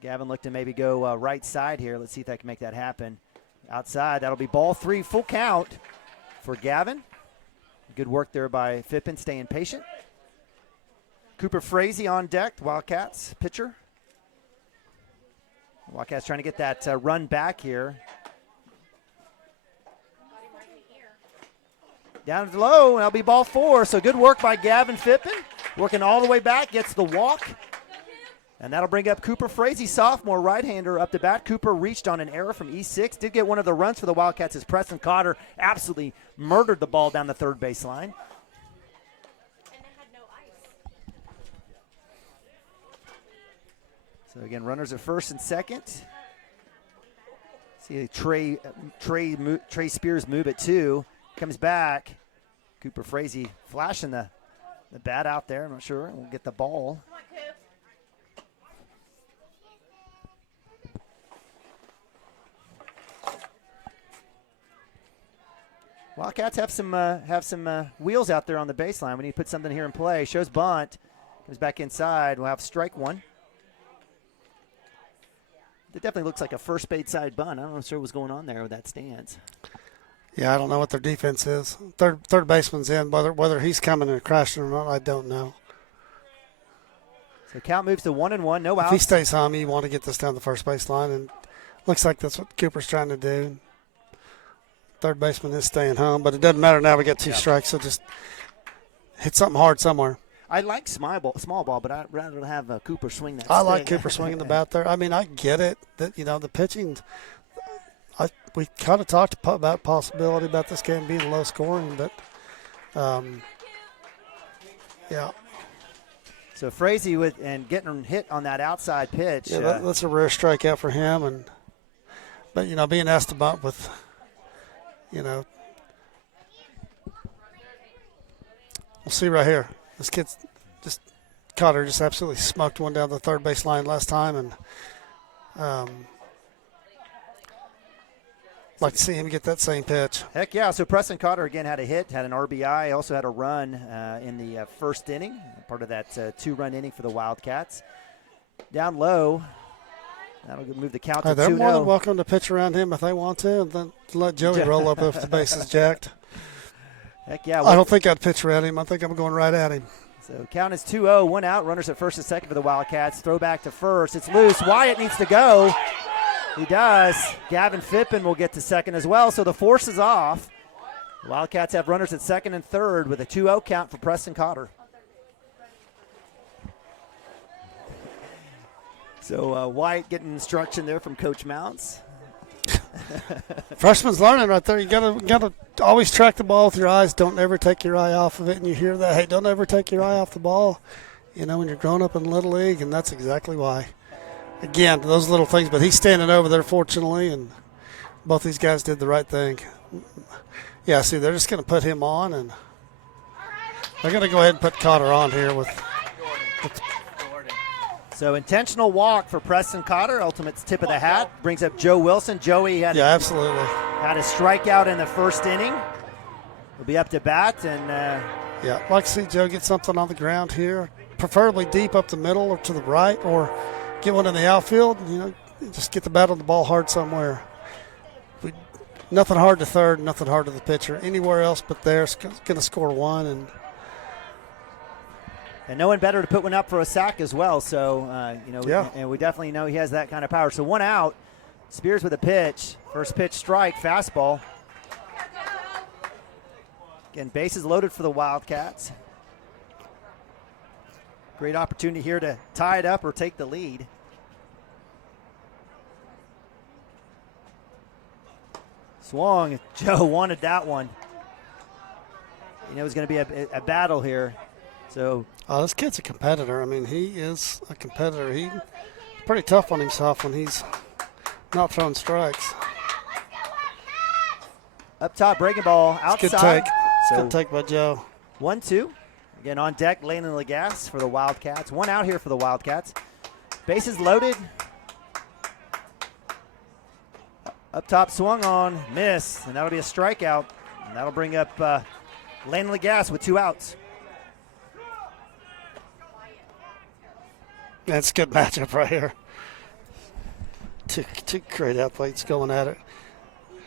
Gavin looked to maybe go right side here. Let's see if I can make that happen. Outside, that'll be ball 3, full count for Gavin. Good work there by Fippen, staying patient. Cooper Frazee on deck, Wildcats pitcher. Wildcats trying to get that run back here. Down low, and that'll be ball 4. So good work by Gavin Fippen. Working all the way back, gets the walk. And that'll bring up Cooper Frazee, sophomore right-hander up to bat. Cooper reached on an error from E6. Did get one of the runs for the Wildcats as Preston Cotter absolutely murdered the ball down the third baseline. So again, runners at first and second. See Trey Spears move at 2. Comes back. Cooper Frazee flashing the bat out there. I'm not sure. We'll get the ball. Wildcats have some wheels out there on the baseline. We need to put something here in play. Shows bunt. Comes back inside. We'll have strike 1. It definitely looks like a first base side bunt. I'm not sure what's going on there with that stance. Yeah, I don't know what their defense is. Third baseman's in. Whether he's coming and crashing or not, I don't know. So count moves to 1-1, no outs. If he stays home, you want to get this down the first baseline, and looks like that's what Cooper's trying to do. Third baseman is staying home, but it doesn't matter now. We got 2 strikes, so just hit something hard somewhere. I like small ball, but I'd rather have Cooper swing that. I like Cooper swinging the bat there. I mean, I get it that the pitching. We kind of talked about possibility about this game being low scoring, but yeah. So Frazee and getting hit on that outside pitch. Yeah, that's a rare strikeout for him, but being asked to bunt with, we'll see right here. This kid's Cotter just absolutely smoked one down the third base line last time, and like to see him get that same pitch. Heck yeah. So Preston Cotter again had a hit, had an RBI, also had a run in the first inning, part of that 2-run inning for the Wildcats. Down low, that'll move the count to 2-0. They're more than welcome to pitch around him if they want to, and then let Joey roll up if the base is jacked. Heck yeah. I don't think I'd pitch around him. I think I'm going right at him. So count is 2-0, 1 out. Runners at first and second for the Wildcats. Throw back to first. It's loose. Wyatt needs to go. He does. Gavin Fippen will get to second as well, so the force is off. The Wildcats have runners at second and third with a 2-0 count for Preston Cotter. So Wyatt getting instruction there from Coach Mounts. Freshman's learning right there. You gotta always track the ball with your eyes. Don't ever take your eye off of it. And you hear that, hey, don't ever take your eye off the ball. When you're growing up in Little League, and that's exactly why. Again, those little things, but he's standing over there, fortunately, and both these guys did the right thing. Yeah, see, they're just going to put him on, and they're going to go ahead and put Cotter on here with So intentional walk for Preston Cotter, ultimate tip of the hat, brings up Joe Wilson. Joey absolutely had a strikeout in the first inning. He'll be up to bat, and I'd like to see Joe get something on the ground here, preferably deep up the middle or to the right, or get one in the outfield, just get the bat on the ball hard somewhere. Nothing hard to third, nothing hard to the pitcher. Anywhere else but there's going to score 1. And no one better to put one up for a sack as well. So, and we definitely know he has that kind of power. So 1 out. Spears with a pitch. First pitch strike, fastball. Again, bases loaded for the Wildcats. Great opportunity here to tie it up or take the lead. Swung. Joe wanted that one. It was going to be a battle here. So this kid's a competitor. I mean, he is a competitor. He's pretty tough on himself when he's not throwing strikes. Up top, breaking ball outside. Good take. Good take by Joe. 1-2. Again, on deck, Landon Lagasse for the Wildcats. 1 out here for the Wildcats. Bases loaded. Up top swung on, miss, and that'll be a strikeout. And that'll bring up Landon Lagasse with 2 outs. That's a good matchup right here. Two great athletes going at it.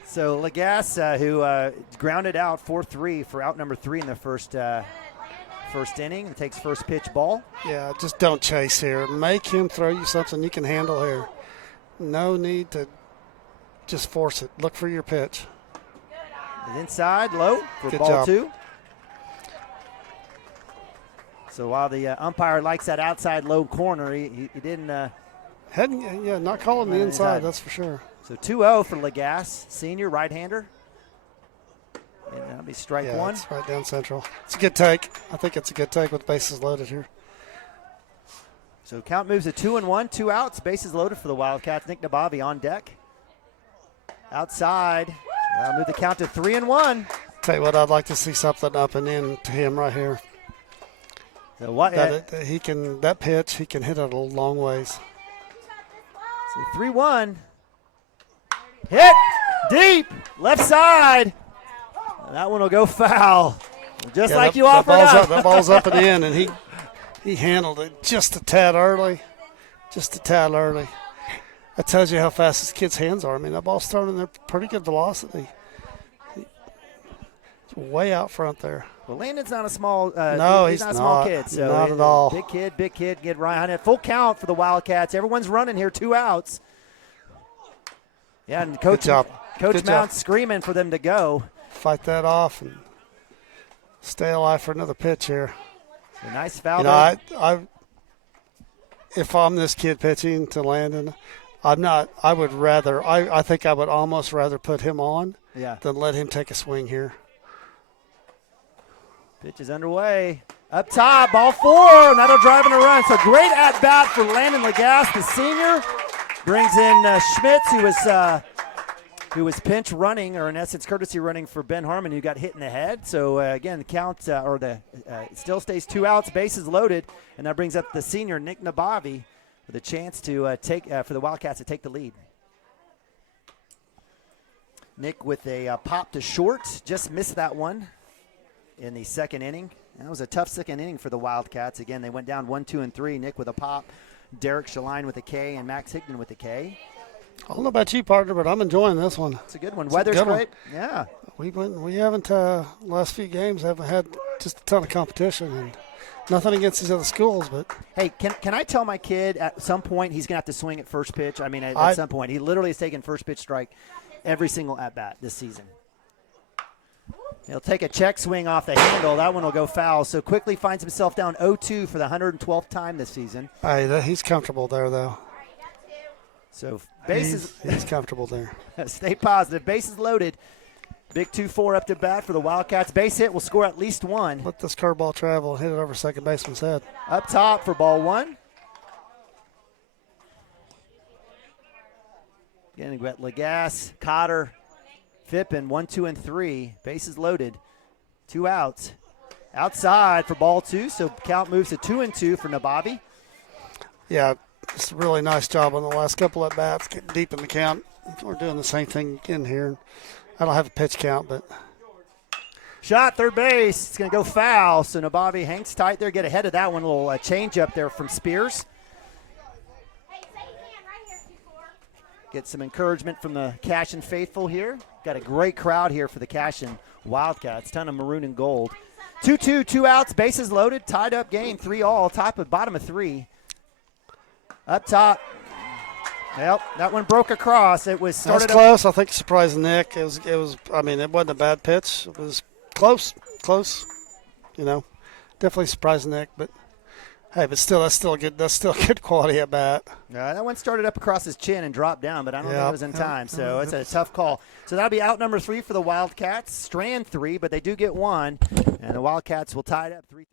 So Lagasse, who grounded out 4-3 for out number 3 in the first inning, takes first pitch ball. Yeah, just don't chase here. Make him throw you something you can handle here. No need to just force it. Look for your pitch. Inside, low for Good ball job. 2. So while the umpire likes that outside low corner, he didn't. Not calling the inside, that's for sure. So 2-0 for Lagasse, senior right-hander. And that'll be strike 1. It's right down central. It's a good take. I think it's a good take with bases loaded here. So count moves to 2-1, 2 outs, bases loaded for the Wildcats. Nick Nabavi on deck. Outside. That'll move the count to 3-1. Tell you what, I'd like to see something up and in to him right here. So what? That pitch, he can hit it a long ways. So 3-1. Hit deep, left side. And that one will go foul. Just like you offered up. That ball's up and in, and he handled it just a tad early. That tells you how fast this kid's hands are. I mean, that ball's thrown in there pretty good velocity. Way out front there. Well, Landon's not a small he's not a small kid. So not at all. Big kid, get right on it. Full count for the Wildcats. Everyone's running here, 2 outs. Yeah, and Coach Mount's screaming for them to go. Fight that off and stay alive for another pitch here. A nice foul. If I'm this kid pitching to Landon, I would rather. I think I would almost rather put him on than let him take a swing here. Pitch is underway. Up top, ball 4, and that'll drive in a run. So great at-bat for Landon Lagasse, the senior. Brings in Schmitz, who was pinch running, or in essence courtesy running for Ben Harmon, who got hit in the head. So again, the count, still stays 2 outs, bases loaded, and that brings up the senior, Nick Nabavi, with a chance to for the Wildcats to take the lead. Nick with a pop to short, just missed that one in the second inning. That was a tough second inning for the Wildcats. Again, they went down 1, 2, and 3. Nick with a pop, Derek Shaline with a K, and Max Hickman with a K. I don't know about you, partner, but I'm enjoying this one. It's a good one. Weather's great. Yeah. We haven't last few games haven't had just a ton of competition, and nothing against these other schools, but hey, can I tell my kid at some point he's gonna have to swing at first pitch? I mean, at some point he literally has taken first pitch strike every single at bat this season. He'll take a check swing off the handle. That one will go foul. So quickly finds himself down 0-2 for the 112th time this season. He's comfortable there, though. So bases. He's comfortable there. Stay positive. Bases loaded. Big 2-4 up to bat for the Wildcats. Base hit will score at least 1. Let this curveball travel and hit it over second baseman's head. Up top for ball 1. Again, we've got Lagasse, Cotter, Fippen, 1, 2, and 3. Bases loaded. 2 outs. Outside for ball 2, so count moves to 2-2 for Nabavi. Yeah, it's a really nice job on the last couple at bats, getting deep in the count. We're doing the same thing again here. I don't have a pitch count, but. Shot, third base. It's going to go foul, so Nabavi hangs tight there, get ahead of that one. A little change up there from Spears. Get some encouragement from the Cashion faithful here. Got a great crowd here for the Cashion Wildcats. Ton of maroon and gold. 2-2, 2 outs, bases loaded, tied up game, 3-all, bottom of 3. Up top. Well, that one broke across. It was started. That's close. I think surprised Nick. It was. I mean, it wasn't a bad pitch. It was close. You know, definitely surprised Nick, but. Hey, but still, that's still a good quality at bat. That one started up across his chin and dropped down, but I don't think it was in time, so it's a tough call. So that'll be out number 3 for the Wildcats. Strand 3, but they do get 1, and the Wildcats will tie it up 3-3.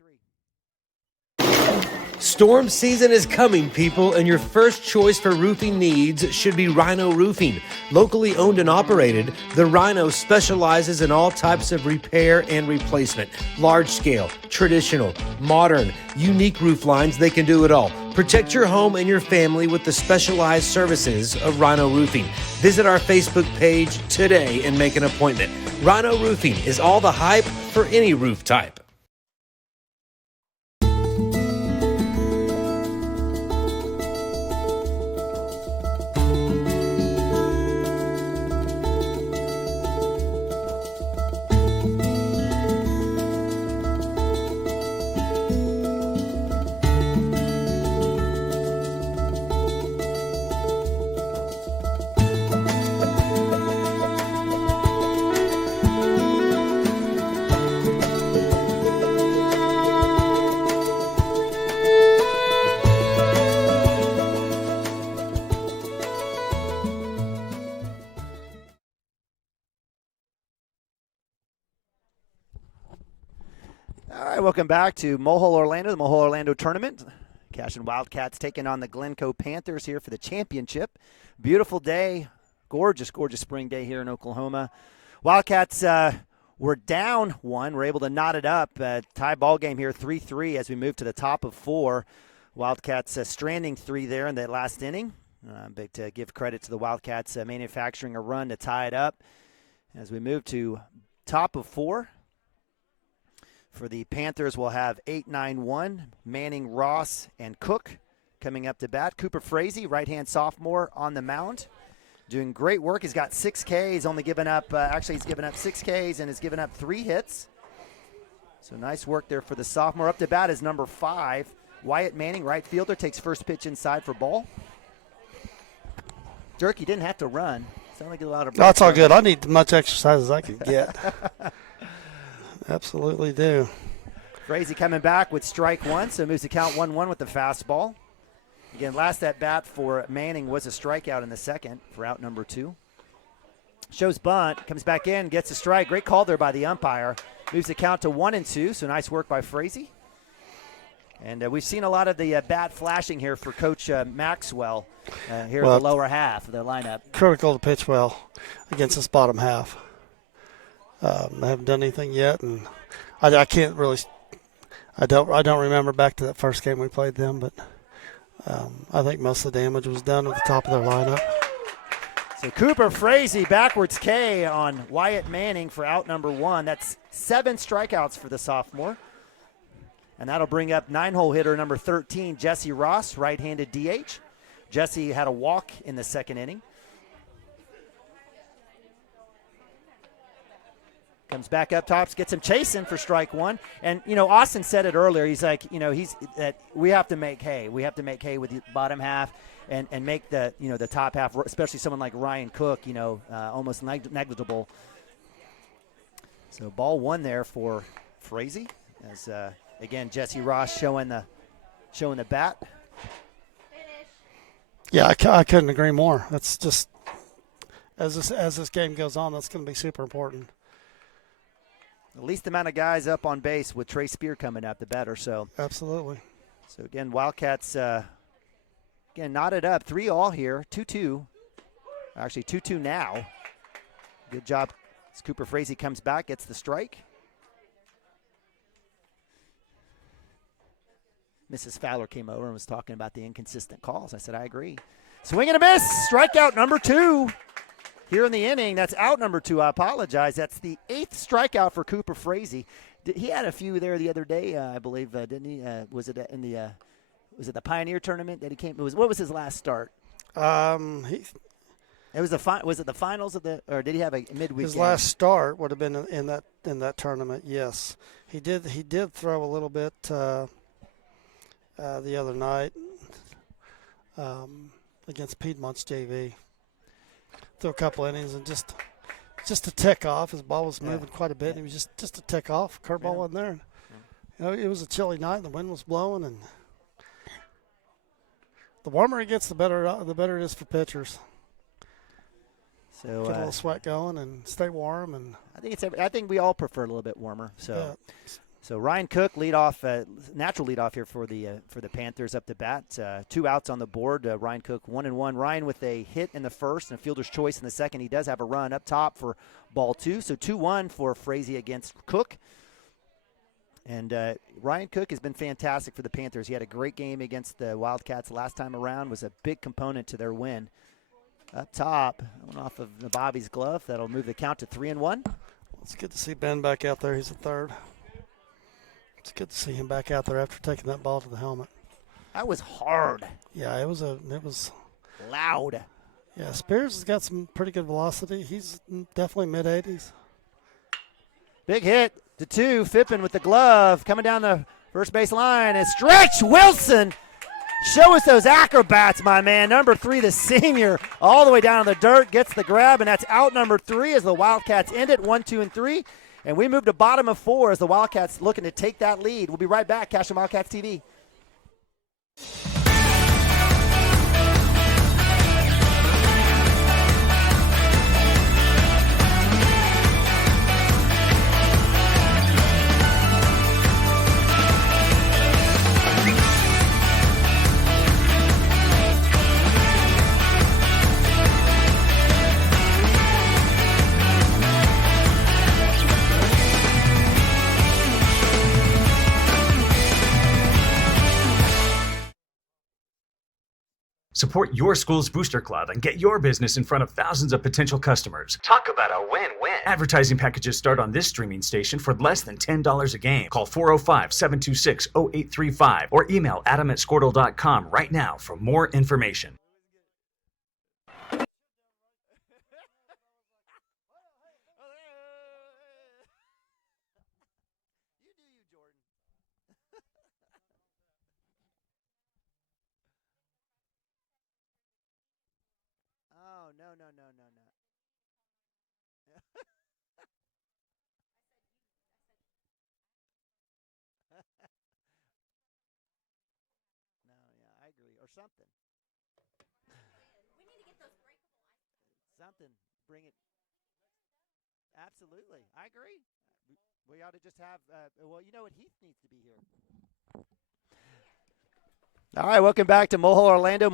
Storm season is coming, people, and your first choice for roofing needs should be Rhino Roofing. Locally owned and operated, the Rhino specializes in all types of repair and replacement. Large scale, traditional, modern, unique roof lines, they can do it all. Protect your home and your family with the specialized services of Rhino Roofing. Visit our Facebook page today and make an appointment. Rhino Roofing is all the hype for any roof type. All right, welcome back to Mohole, Orlando, the Mohole Orlando tournament. Cashion Wildcats taking on the Glencoe Panthers here for the championship. Beautiful day, gorgeous, gorgeous spring day here in Oklahoma. Wildcats were down one. We're able to knot it up. Tie ball game here, 3-3 as we move to the top of 4. Wildcats stranding 3 there in that last inning. Big to give credit to the Wildcats manufacturing a run to tie it up as we move to top of 4. For the Panthers, we'll have 8-9-1, Manning, Ross, and Cook coming up to bat. Cooper Frazee, right-hand sophomore, on the mound, doing great work. He's got 6 Ks. He's only given up, he's given up 6 Ks and has given up 3 hits. So nice work there for the sophomore. Up to bat is number 5, Wyatt Manning, right fielder, takes first pitch inside for ball. Dirk, you didn't have to run. Sound like a lot of. That's all good. I need as much exercise as I can get. Absolutely do. Frazee coming back with strike 1, so moves the count 1-1 with the fastball. Again, last at bat for Manning was a strikeout in the second for out number 2. Shows bunt, comes back in, gets a strike. Great call there by the umpire. Moves the count to 1-2, so nice work by Frazee. And we've seen a lot of the bat flashing here for Coach Maxwell here in the lower half of their lineup. Critical to pitch well against this bottom half. I haven't done anything yet, and I can't really. I don't remember back to that first game we played them, but I think most of the damage was done at the top of their lineup. So Cooper Frazee backwards K on Wyatt Manning for out number 1. That's 7 strikeouts for the sophomore, and that'll bring up 9-hole hitter number 13, Jesse Ross, right-handed DH. Jesse had a walk in the second inning. Comes back up tops, gets him chasing for strike 1. And, Austin said it earlier. He's like, we have to make hay. We have to make hay with the bottom half and make the, the top half, especially someone like Ryan Cook, almost negligible. So ball 1 there for Frazee. As, again, Jesse Ross showing the bat. Yeah, I couldn't agree more. That's just, as this game goes on, that's going to be super important. The least amount of guys up on base with Trey Spear coming up, the better. So absolutely. So again, Wildcats knotted up 3-all here, 2-2. Actually 2-2 now. Good job as Cooper Frazee comes back, gets the strike. Mrs. Fowler came over and was talking about the inconsistent calls. I said, I agree. Swing and a miss. Strikeout number 2. Here in the inning, that's out number 2. I apologize. That's the 8th strikeout for Cooper Frazee. He had a few there the other day, I believe, didn't he? Was it the Pioneer tournament that he came? What was his last start? It was it the finals of the, or did he have a midweek? His game? last start would have been in that tournament. Yes, he did throw a little bit the other night against Piedmont's JV. Threw a couple innings and just a tick off. His ball was moving quite a bit. And he was just a tick off. Curveball wasn't there. It was a chilly night. And the wind was blowing, and the warmer it gets, the better it is for pitchers. So get a little sweat going and stay warm. And I think we all prefer a little bit warmer. So. Yeah. So Ryan Cook natural leadoff here for the Panthers up to bat. 2 outs on the board. Ryan Cook 1-1. Ryan with a hit in the first and a fielder's choice in the second. He does have a run up top for ball 2. So 2-1 for Frazee against Cook. And Ryan Cook has been fantastic for the Panthers. He had a great game against the Wildcats last time around, was a big component to their win. Up top, one off of Nabavi's glove. That'll move the count to 3-1. It's good to see Ben back out there. He's the third. It's good to see him back out there after taking that ball to the helmet. That was hard. Yeah, it was loud. Yeah, Spears has got some pretty good velocity. He's definitely mid-80s. Big hit to 2. Fippen with the glove coming down the first base line. And Stretch Wilson. Show us those acrobats, my man. Number 3, the senior, all the way down to the dirt, gets the grab, and that's out number 3 as the Wildcats end it 1, 2, and 3. And we move to bottom of 4 as the Wildcats looking to take that lead. We'll be right back. Cashion Wildcats TV. Support your school's booster club and get your business in front of thousands of potential customers. Talk about a win-win. Advertising packages start on this streaming station for less than $10 a game. Call 405-726-0835 or email adam@squirtle.com right now for more information. Something. We need to get those breakable something. Bring it. Absolutely. I agree. We ought to just have, well, you know what? Heath needs to be here. All right, welcome back to Mohole Orlando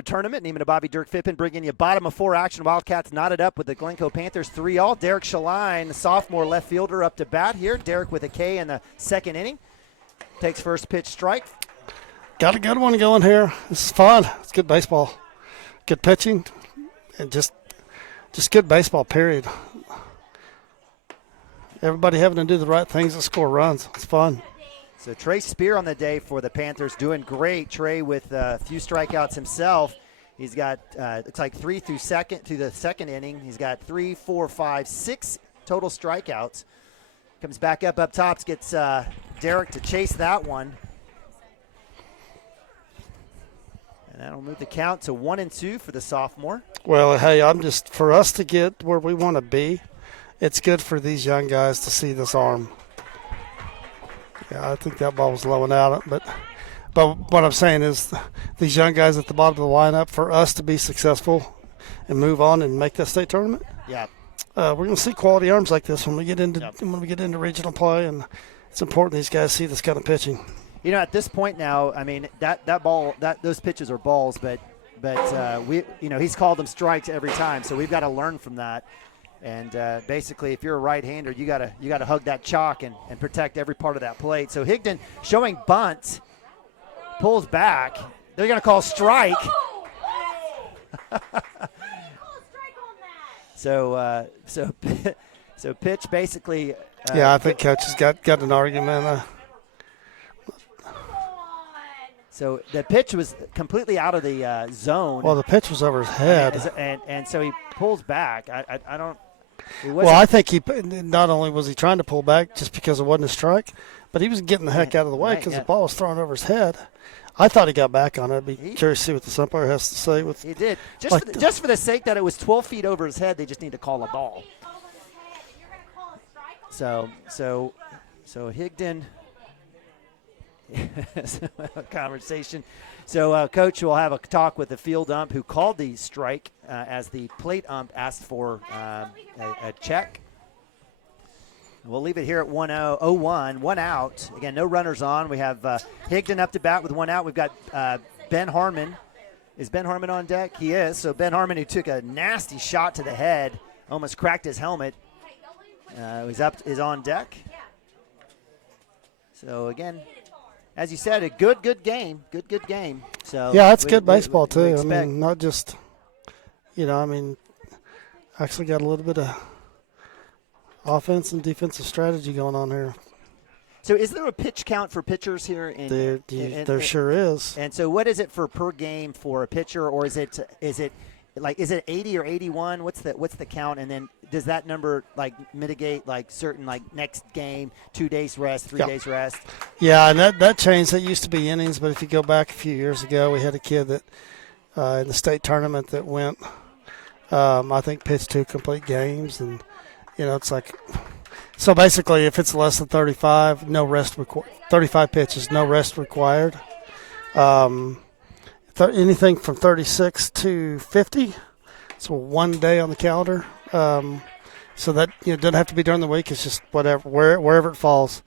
Tournament. Neiman Nabavi, Dirk Fippen bringing you bottom of 4 action. Wildcats knotted up with the Glencoe Panthers 3-all. Derek Shaline, the sophomore left fielder, up to bat here. Derek with a K in the second inning. Takes first pitch strike. Got a good one going here. This is fun. It's good baseball. Good pitching. And just good baseball, period. Everybody having to do the right things to score runs. It's fun. So Trey Spear on the day for the Panthers doing great. Trey with a few strikeouts himself. He's got, looks like 3 through the second inning. He's got 3, 4, 5, 6 total strikeouts. Comes back up top, gets Derek to chase that one. And that'll move the count to 1-2 for the sophomore. Well, hey, for us to get where we want to be, it's good for these young guys to see this arm. Yeah, I think that ball was low and out. But what I'm saying is these young guys at the bottom of the lineup, for us to be successful and move on and make that state tournament, yeah, we're going to see quality arms like this when we get into regional play, and it's important these guys see this kind of pitching. You know, at this point now, I mean, those pitches are balls, but he's called them strikes every time, so we've got to learn from that. And basically, if you're a right-hander, you gotta hug that chalk and protect every part of that plate. So Higdon showing bunt, pulls back. They're gonna call strike. So pitch basically. I think Coach has got an argument. So the pitch was completely out of the zone. Well, the pitch was over his head, and so he pulls back. I don't. Well, I think he not only was he trying to pull back just because it wasn't a strike, but he was getting the heck out of the way because the ball was thrown over his head. I thought he got back on it. I'd be curious to see what the umpire has to say. He did. Just for the sake that it was 12 feet over his head, they just need to call a ball. So Higdon. Conversation. So Coach will have a talk with the field ump who called the strike as the plate ump asked for a check. We'll leave it here at 1-0-1, 1 out. Again, no runners on. We have Higdon up to bat with 1 out. We've got Ben Harmon. Is Ben Harmon on deck? He is. So Ben Harmon, who took a nasty shot to the head, almost cracked his helmet, is on deck. So again, as you said, a good game. Good game. So yeah, it's good baseball too. I mean, not just, actually got a little bit of offense and defensive strategy going on here. So is there a pitch count for pitchers here? There sure is. And so what is it for per game for a pitcher, or is it 80 or 81? What's the count? And then does that number mitigate certain next game, 2 days rest, 3 days rest? Yeah, and that changed. That used to be innings, but if you go back a few years ago, we had a kid that in the state tournament that went, I think, pitched 2 complete games, and it's like. So basically, if it's less than 35, no rest required. 35 pitches, no rest required. Anything from 36 to 50, so 1 day on the calendar. So that doesn't have to be during the week. It's just wherever it falls.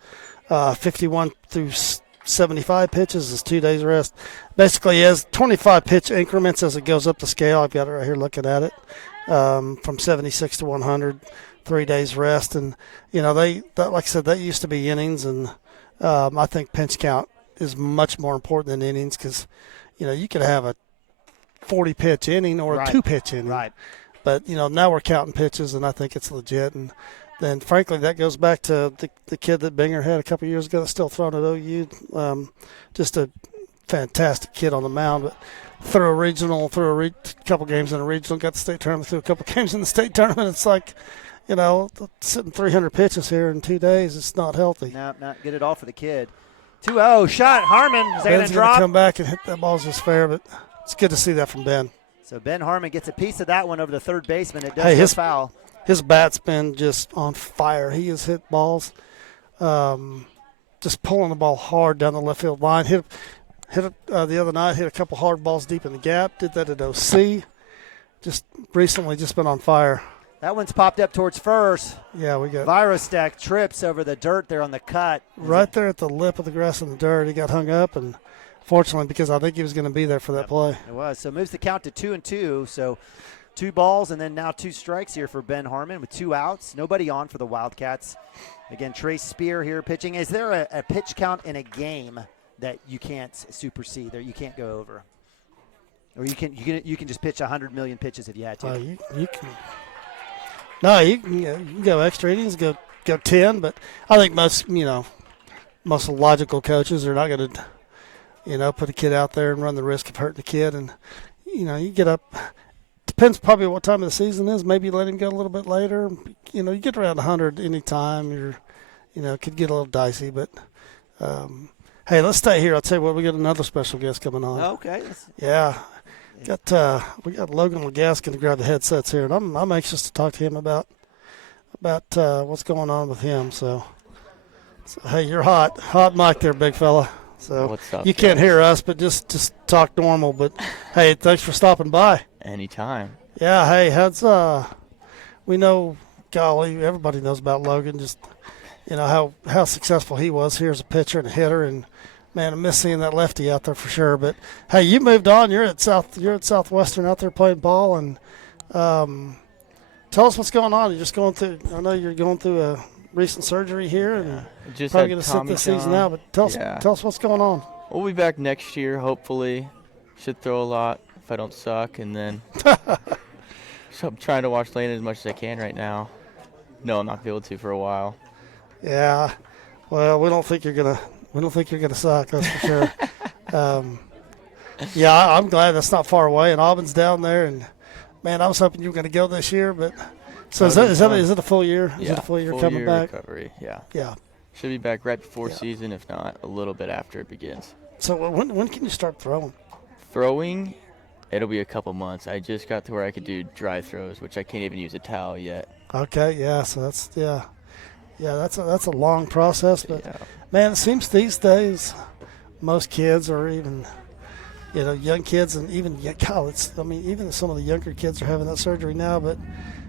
51 through 75 pitches is 2 days rest. Basically, as 25 pitch increments as it goes up the scale. I've got it right here looking at it. From 76 to 100. 3 days rest, and like I said, that used to be innings, and I think pinch count is much more important than innings because you could have a 40 pitch inning or a 2-pitch inning, right? But now we're counting pitches, and I think it's legit. And then frankly, that goes back to the kid that Binger had a couple years ago that's still throwing at OU, just a fantastic kid on the mound, but. Through a regional, couple games in a regional, got the state tournament, through a couple games in the state tournament. It's like, sitting 300 pitches here in 2 days, it's not healthy. No, not get it all for the kid. 2-0 shot. Harmon, is that going to drop? Come back and hit that ball's just fair, but it's good to see that from Ben. So Ben Harmon gets a piece of that one over the third baseman. It does go foul. His bat's been just on fire. He has hit balls, just pulling the ball hard down the left field line. Hit it the other night, hit a couple hard balls deep in the gap. Did that at OC. Just recently been on fire. That one's popped up towards first. Yeah, we got Virostek trips over the dirt there on the cut. Right there at the lip of the grass in the dirt. He got hung up, and fortunately, because I think he was going to be there for that play. It was. So moves the count to 2-2. So 2 balls and then now 2 strikes here for Ben Harmon with 2 outs. Nobody on for the Wildcats. Again, Trace Spear here pitching. Is there a pitch count in a game that you can't supersede or you can't go over? Or you can just pitch 100 million pitches if you had to? You can. No, you can go extra innings, go 10, but I think most logical coaches are not going to, put a kid out there and run the risk of hurting the kid. And, you get up, depends probably what time of the season is. Maybe let him go a little bit later. You get around 100 any time. Could get a little dicey, but hey, let's stay here. I'll tell you what, we got another special guest coming on. Okay. Yeah. We got Logan Legaskin to grab the headsets here, and I'm anxious to talk to him about what's going on with him. So hey, you're hot mic there, big fella. So what's up, you can't hear us, but just talk normal. But hey, thanks for stopping by. Anytime. Yeah. Hey, we know, golly, everybody knows about Logan. Just how successful he was here as a pitcher and a hitter, and. Man, I miss seeing that lefty out there for sure. But hey, you moved on. You're at Southwestern out there playing ball, and tell us what's going on. You're just going through. I know you're going through a recent surgery here, and just probably going to sit this season out. But tell us what's going on. We'll be back next year, hopefully. Should throw a lot if I don't suck, and then. So I'm trying to watch Lane as much as I can right now. No, I'm not able to for a while. Yeah, well, we don't think you're gonna suck, that's for sure. Yeah, I'm glad that's not far away, and Auburn's down there. And man, I was hoping you were going to go this year, but so is it a full year? Yeah, is it a full year full coming year back? Recovery, yeah. Yeah. Should be back right before season, if not a little bit after it begins. So when can you start throwing? Throwing, it'll be a couple months. I just got to where I could do dry throws, which I can't even use a towel yet. Okay, yeah. So that's that's a long process, but man, it seems these days most kids or even young kids and even college. I mean, even some of the younger kids are having that surgery now, but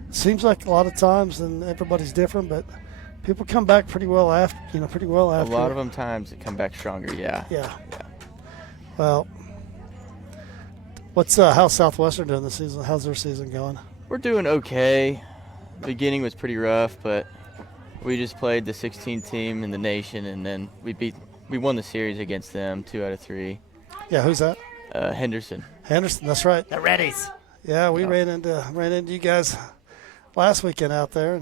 it seems like a lot of times, and everybody's different, but people come back pretty well after. A lot of them times come back stronger. Yeah. Yeah. Well, how's Southwestern doing this season? How's their season going? We're doing okay. The beginning was pretty rough, but We just played the 16th team in the nation, and then we won the series against them 2 out of 3. Yeah, who's that? Henderson. Henderson, that's right. The Reddies. Yeah, we ran into you guys last weekend out there,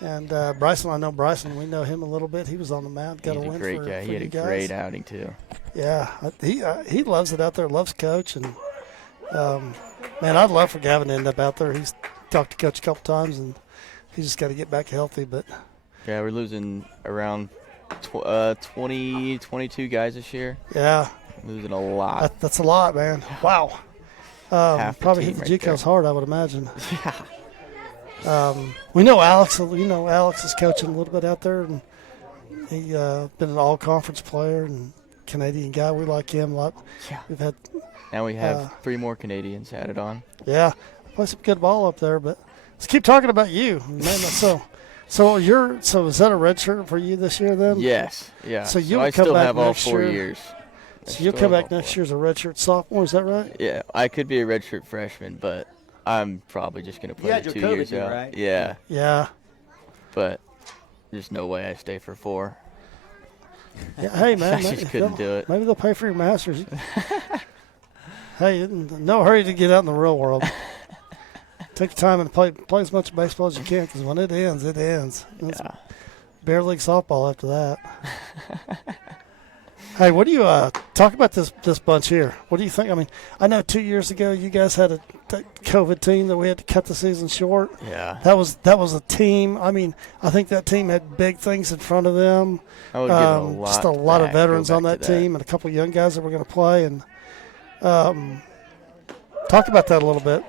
and Bryson. I know Bryson. We know him a little bit. He was on the mound. Got He's a win a great for, guy. for He had you a guys. great outing too. Yeah, he loves it out there. Loves coach, and man, I'd love for Gavin to end up out there. He's talked to coach a couple times, and he's just got to get back healthy. But yeah, we're losing around 20, 22 guys this year. Yeah. Losing a lot. That's a lot, man. Wow. Probably hit the G-Co's hard, I would imagine. Yeah. We know Alex. Alex is coaching a little bit out there, and he been an all-conference player and Canadian guy. We like him a lot. Yeah. We've had. Now we have 3 more Canadians added on. Yeah, play some good ball up there. But let's keep talking about you, man. So is that a red shirt for you this year then? Yes. Yeah. So you'll I come still back have all next 4 year. years. So you'll come back next year as a redshirt sophomore, is that right? Yeah, I could be a redshirt freshman, but I'm probably just going to play the 2 years out. right? Yeah. Yeah. But there's no way I stay for 4. Yeah, hey, man. I just couldn't do it. Maybe they'll pay for your master's. Hey, no hurry to get out in the real world. Take your time and play as much baseball as you can, because when it ends, it ends. It's bear league softball after that. Hey, what do you talk about this bunch here? What do you think? I mean, I know 2 years ago you guys had a COVID team that we had to cut the season short. Yeah. That was a team. I mean, I think that team had big things in front of them. I would give a lot just a lot of back, veterans go on back that to that. team and a couple of young guys that were going to play. And talk about that a little bit.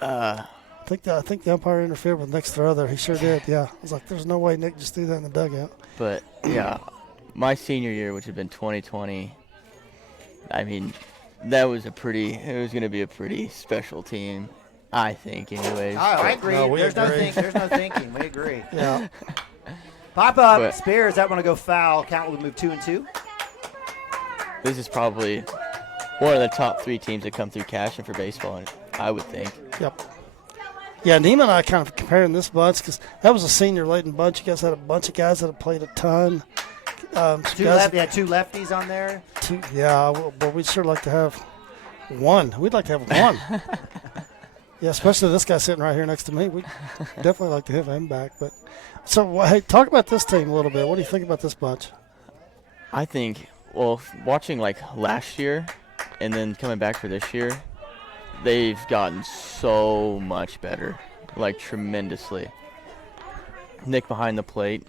I think the umpire interfered with Nick's throw there. He sure did. Yeah, I was like, "There's no way Nick just threw that in the dugout." But yeah, my senior year, which had been 2020, I mean, it was going to be a pretty special team, I think, anyways. I agree. No, there's no thinking. We agree. Yeah. Pop up. But- Spears, that one to go foul. Count will move 2-2. This is probably one of the top 3 teams that come through Cashion for baseball, I would think. Yep. Yeah, Neiman and I kind of comparing this bunch because that was a senior-laden bunch. You guys had a bunch of guys that have played a ton. Two lefties on there. But we'd sure like to have one. We'd like to have one. Yeah, especially this guy sitting right here next to me. We'd definitely like to have him back. But so, hey, talk about this team a little bit. What do you think about this bunch? I think, watching like last year and then coming back for this year, they've gotten so much better, like tremendously. Nick behind the plate.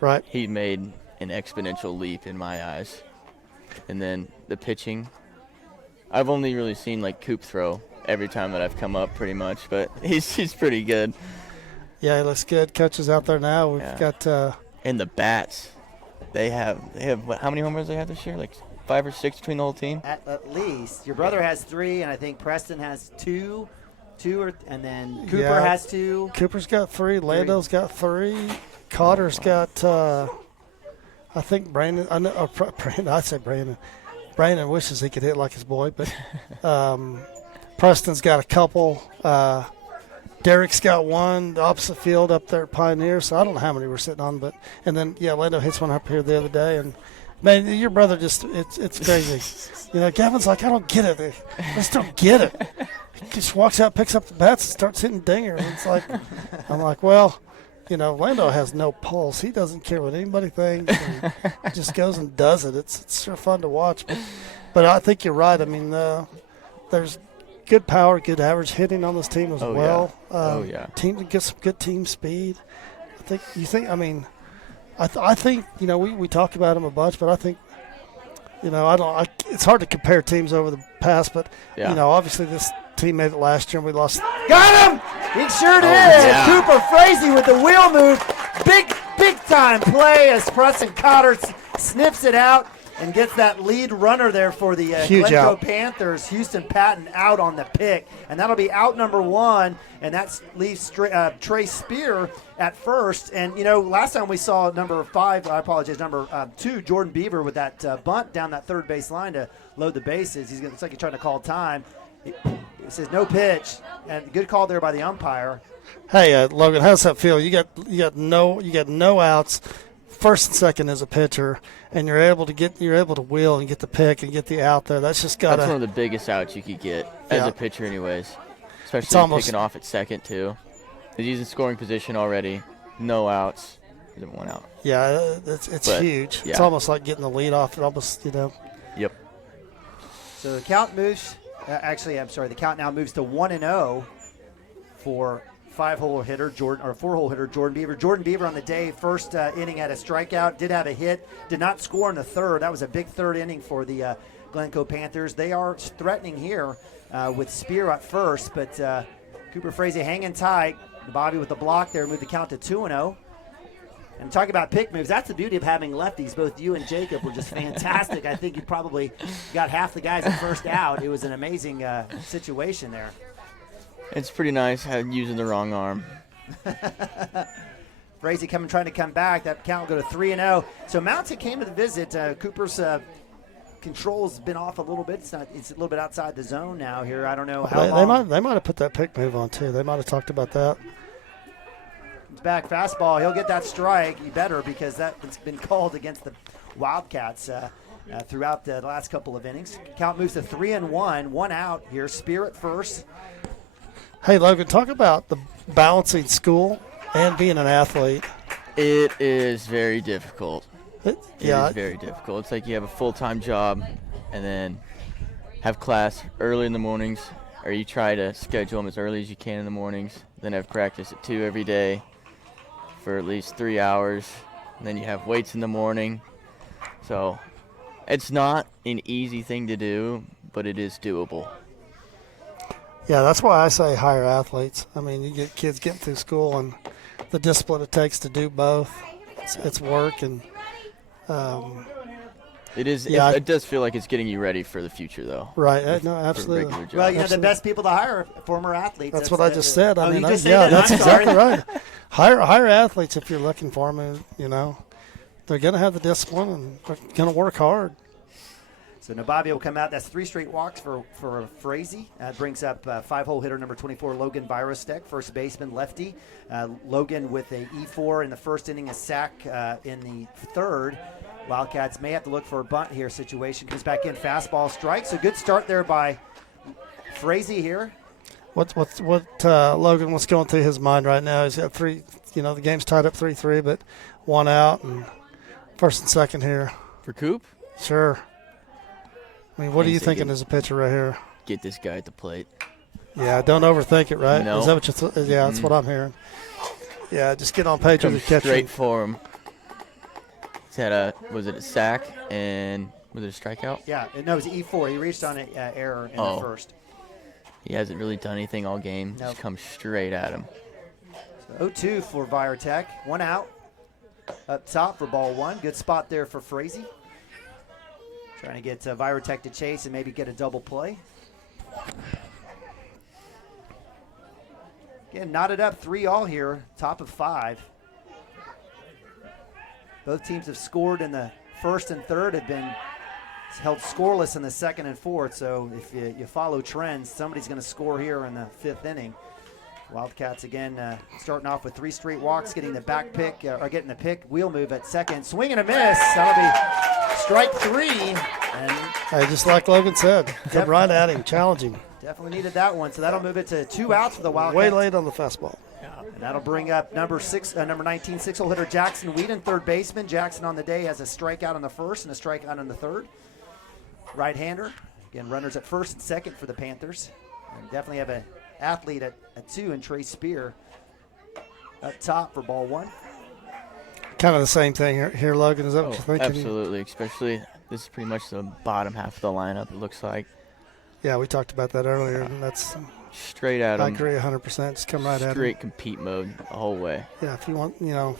Right. He made an exponential leap in my eyes. And then the pitching. I've only really seen like Coop throw every time that I've come up pretty much, but he's pretty good. Yeah, he looks good. Coach is out there now. We've got and the bats. They have how many homers they have this year? Like 5 or 6 between the whole team? At least. Your brother has 3, and I think Preston has 2, and then Cooper has 2. Cooper's got 3. Lando's got 3. Cotter's got, I think Brandon. I said Brandon. Brandon wishes he could hit like his boy, but Preston's got a couple. Derek's got 1, the opposite field up there at Pioneer, so I don't know how many we're sitting on, and then Lando hits one up here the other day, and man, your brother it's crazy. Gavin's like, I don't get it. I just don't get it. He just walks out, picks up the bats, and starts hitting dingers. And it's like, I'm like, well, Lando has no pulse. He doesn't care what anybody thinks. And just goes and does it. It's sure fun to watch. But I think you're right. I mean, there's good power, good average hitting on this team as well. Yeah. Team to get some good team speed. I think we talk about him a bunch, but I think it's hard to compare teams over the past, but obviously this team made it last year and we lost. Got him! He sure did. Cooper Frazee with the wheel move. Big time play as Preston Cotter snips it out and gets that lead runner there for the Glencoe Panthers. Houston Patton out on the pick, and that'll be out number 1, and that leaves Trey Spear at first. And, last time we saw number 2, Jordan Beaver with that bunt down that third base line to load the bases. It's like he's trying to call time. It says no pitch, and good call there by the umpire. Hey, Logan, how does that feel? You got no outs. First and second as a pitcher, and you're able to wheel and get the pick and get the out there. That's just got. That's one of the biggest outs you could get as a pitcher, anyways. Especially picking off at second too. He's in scoring position already. No outs. He's one out. Yeah, it's huge. Yeah. It's almost like getting the lead off. It almost, Yep. So the count moves. The count now moves to 1-0 for four-hole hitter Jordan Beaver. Jordan Beaver on the day, first inning had a strikeout, did have a hit, did not score in the third. That was a big third inning for the Glencoe Panthers. They are threatening here with Spear at first, but Cooper Frazee hanging tight. Bobby with the block there moved the count to 2-0. And talking about pick moves, that's the beauty of having lefties. Both you and Jacob were just fantastic. I think you probably got half the guys at first out. It was an amazing situation there. It's pretty nice using the wrong arm. Frazee trying to come back. That count will go to 3-0. So Mountain came to the visit. Cooper's control's been off a little bit. It's a little bit outside the zone now here. I don't know how long. They might have put that pick move on too. They might have talked about that. It's back fastball. He'll get that strike. He better, because that's been called against the Wildcats throughout the last couple of innings. Count moves to 3-1. One out here. Spear at first. Hey, Logan, talk about the balancing school and being an athlete. It is very difficult. It Yeah. is very difficult. It's like you have a full-time job and then have class early in the mornings, or you try to schedule them as early as you can in the mornings, then have practice at 2 every day for at least 3 hours, and then you have weights in the morning. So it's not an easy thing to do, but it is doable. Yeah, that's why I say hire athletes. I mean, you get kids getting through school and the discipline it takes to do both. It's work, and it is. Yeah, it does feel like it's getting you ready for the future, though. Right. No, absolutely. Well, the best people to hire are former athletes. That's what I just said. I mean, you just said that? that's I'm sorry. exactly right. Hire athletes if you're looking for them. They're going to have the discipline and they're going to work hard. So Nabavi will come out. That's 3 straight walks for Frazee. Brings up 5-hole hitter number 24, Logan Virostek, first baseman, lefty. Logan with a E4 in the first inning, a sack in the third. Wildcats may have to look for a bunt here situation. Comes back in, fastball strike. So good start there by Frazee here. What Logan, what's going through his mind right now? He's got 3, the game's tied up 3-3, but 1 out and first and second here. For Coop? Sure. I mean, what are you thinking as a pitcher right here? Get this guy at the plate. Yeah, don't overthink it, right? No. Is that what you yeah, that's what I'm hearing. Yeah, just get on page with the catcher. Straight for him. He's had was it a sack and was it a strikeout? Yeah, no, it was E4. He reached on an error in the first. He hasn't really done anything all game. Nope. Just come straight at him. So 0-2 for Virotech. 1 out. Up top for ball 1. Good spot there for Frazee. Trying to get Virotech to chase and maybe get a double play. Again, knotted up 3-all here, top of 5. Both teams have scored in the first and third, have been held scoreless in the second and fourth. So if you follow trends, somebody's going to score here in the 5th inning. Wildcats again starting off with 3 straight walks, getting the back pick, or getting the pick, wheel move at second. Swing and a miss. That'll be strike 3. And hey, just like Logan said, come right at him, challenge him. Definitely needed that one. So that'll move it to 2 outs for the Wildcats. Way late on the fastball. And that'll bring up number 19, 6-hole hitter Jackson Whedon, third baseman. Jackson on the day has a strikeout on the first and a strikeout on the third. Right-hander. Again, runners at first and second for the Panthers. And definitely have an athlete at 2 in Trey Spear up top for ball 1. Kind of the same thing here, Logan. Is that what you're thinking? Absolutely, especially this is pretty much the bottom half of the lineup, it looks like. Yeah, we talked about that earlier, and that's straight at him. I agree 100%. Just come right at him. Straight compete mode the whole way. Yeah, if you want, I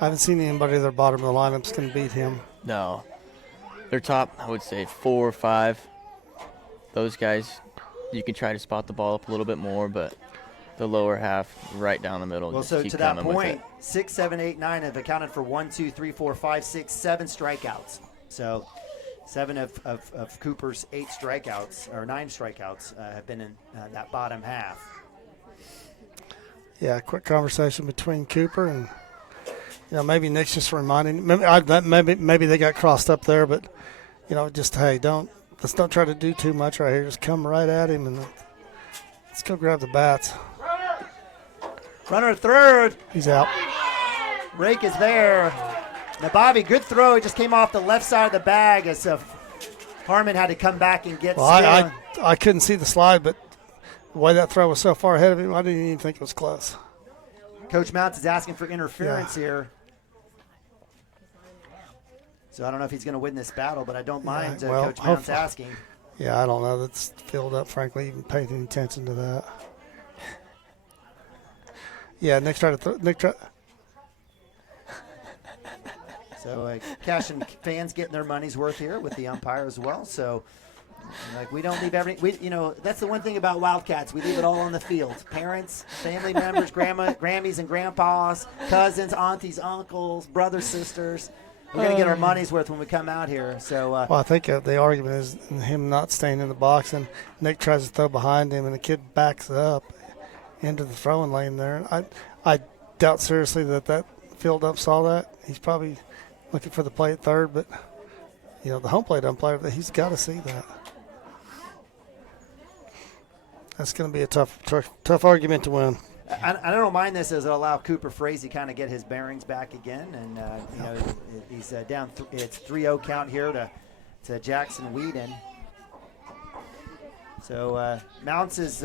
haven't seen anybody at the bottom of the lineup that's going to beat him. No. Their top, I would say 4 or 5. Those guys, you can try to spot the ball up a little bit more, but the lower half, right down the middle. Well, just so keep to that coming point, with 6, 7, 8, 9 have accounted for 1, 2, 3, 4, 5, 6, 7 strikeouts. So 7 of Cooper's 8 strikeouts, or 9 strikeouts, have been in that bottom half. Yeah, quick conversation between Cooper and, maybe Nick's just reminding. Maybe they got crossed up there, but just hey, let's not try to do too much right here. Just come right at him and let's go grab the bats. Runner third. He's out. Rake is there. Now Bobby, good throw. He just came off the left side of the bag as Harmon had to come back and get. Well, I couldn't see the slide, but the way that throw was so far ahead of him, I didn't even think it was close. Coach Mounts is asking for interference here. So I don't know if he's going to win this battle, but I don't mind Coach Mounts asking. Yeah, I don't know. That's filled up, frankly, even paying any attention to that. Yeah, Nick tried to So Cashion fans getting their money's worth here with the umpire as well. So we don't leave that's the one thing about Wildcats. We leave it all on the field. Parents, family members, Grammies and grandpas, cousins, aunties, uncles, brothers, sisters. We're going to get our money's worth when we come out here. So, well, I think the argument is him not staying in the box, and Nick tries to throw behind him, and the kid backs up into the throwing lane there. I doubt seriously that field up saw that. He's probably looking for the play at third, but the home plate umpire, he's got to see that. That's going to be a tough argument to win. I don't mind this as it allow Cooper Frazee kind of get his bearings back again, and he's down. It's 3-0 count here to Jackson Whedon. So Mounts is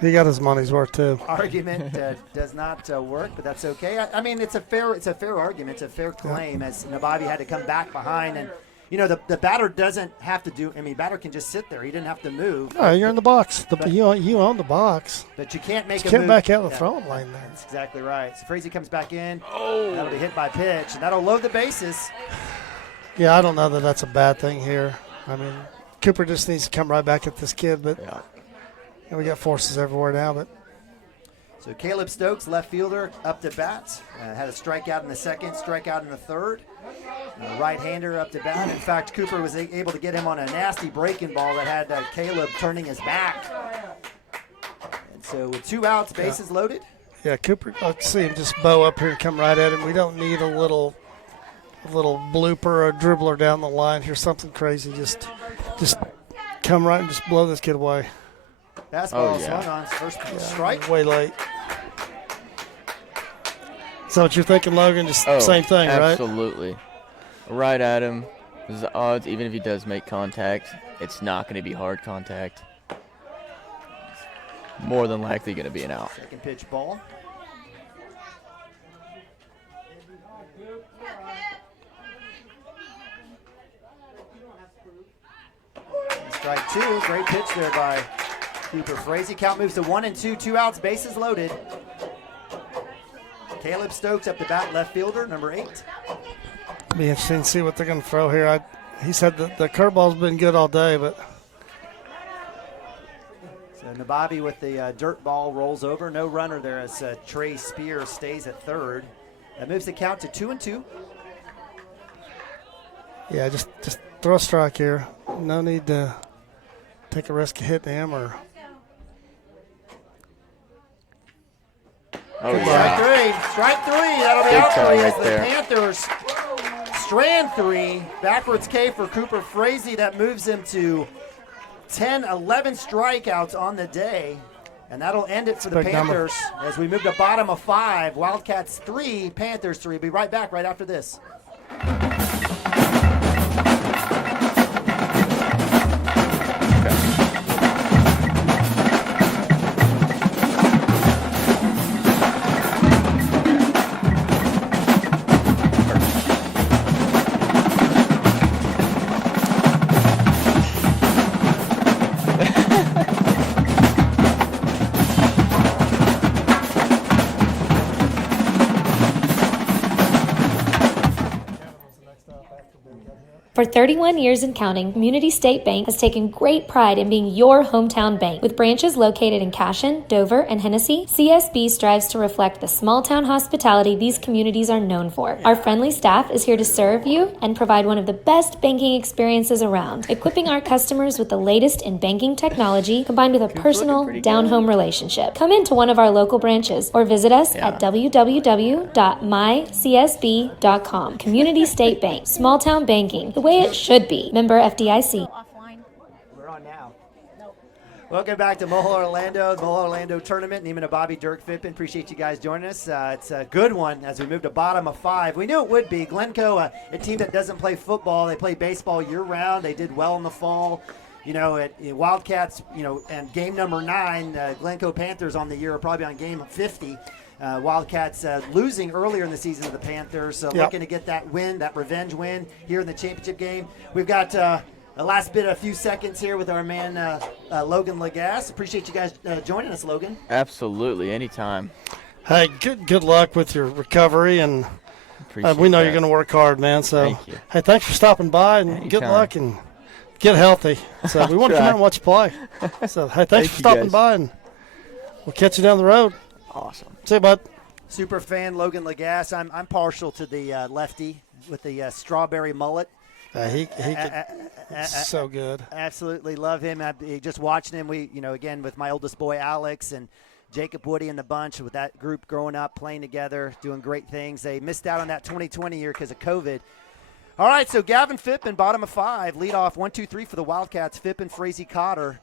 he got his money's worth too. Argument does not work, but that's okay. I mean, it's a fair argument. It's a fair claim as Nabavi had to come back behind and. The batter doesn't have to do. I mean, batter can just sit there. He didn't have to move. No, you're in the box. You own the box. But you can't make a move. Can't back out of the throwing lane there. That's exactly right. So Frazee comes back in. Oh, that'll be hit by pitch, and that'll load the bases. Yeah, I don't know that that's a bad thing here. I mean, Cooper just needs to come right back at this kid, but we got forces everywhere now. But so Caleb Stokes, left fielder, up to bat. Had a strikeout in the second, strikeout in the third. Right-hander up to bat. In fact, Cooper was able to get him on a nasty breaking ball that had Caleb turning his back. And so with 2 outs, bases loaded. Yeah, Cooper, I'd see him just bow up here and come right at him. We don't need a little blooper or a dribbler down the line here, something crazy. Just come right and just blow this kid away. Fastball swung on first strike. Way late. So what you're thinking, Logan? Just same thing, right? Absolutely. Right at him. There's the odds, even if he does make contact, it's not going to be hard contact. More than likely going to be an out. Second pitch ball. Strike two. Great pitch there by Cooper Frazee. Count moves to 1-2, 2 outs, bases loaded. Caleb Stokes up the bat, left fielder, number 8. Be interesting to see what they're going to throw here. He said that the curveball's been good all day, but. So Nabavi with the dirt ball rolls over. No runner there as Trey Spear stays at third. That moves the count to 2-2. Yeah, just throw a strike here. No need to take a risk of hitting him or. Oh, yeah. Strike three. That'll be Big out time for right the there. Panthers. Strand 3. Backwards K for Cooper Frazee. That moves him to 10, 11 strikeouts on the day. And that'll end it for the Panthers as we move to bottom of 5. Wildcats 3, Panthers 3. Be right back right after this. For 31 years and counting, Community State Bank has taken great pride in being your hometown bank. With branches located in Cashion, Dover, and Hennessy, CSB strives to reflect the small-town hospitality these communities are known for. Our friendly staff is here to serve you and provide one of the best banking experiences around, equipping our customers with the latest in banking technology combined with a personal, down-home relationship. Come into one of our local branches or visit us at www.mycsb.com. Community State Bank, small-town banking, the way it should be. Member FDIC. We're on now. Welcome back to Mohole Orlando, the Mohole Orlando tournament. Neiman and Bobby, Dirk Fippen. Appreciate you guys joining us. It's a good one as we move to bottom of 5. We knew it would be. Glencoe, a team that doesn't play football. They play baseball year-round. They did well in the fall. You know, at Wildcats, you know, and game number 9, Glencoe Panthers on the year are probably on game 50. Wildcats losing earlier in the season to the Panthers, looking to get that win, that revenge win here in the championship game. We've got a few seconds here with our man Logan Lagasse. Appreciate you guys joining us, Logan. Absolutely, anytime. Hey, good luck with your recovery, and we know you're going to work hard, man. So, Thank you. hey, thanks for stopping by, and good luck, and get healthy. So we want to come out and watch you play. So, hey, thanks for stopping by, and we'll catch you down the road. Awesome. See you, bud. Super fan Logan Lagasse. I'm partial to the lefty with the strawberry mullet. So good. Absolutely love him. Just watching him, again with my oldest boy Alex and Jacob Woody and the bunch, with that group growing up, playing together, doing great things. They missed out on that 2020 year because of COVID. All right, so Gavin Fippen, bottom of 5, lead off 1, 2, 3 for the Wildcats. Fippen, Frazee, Cotter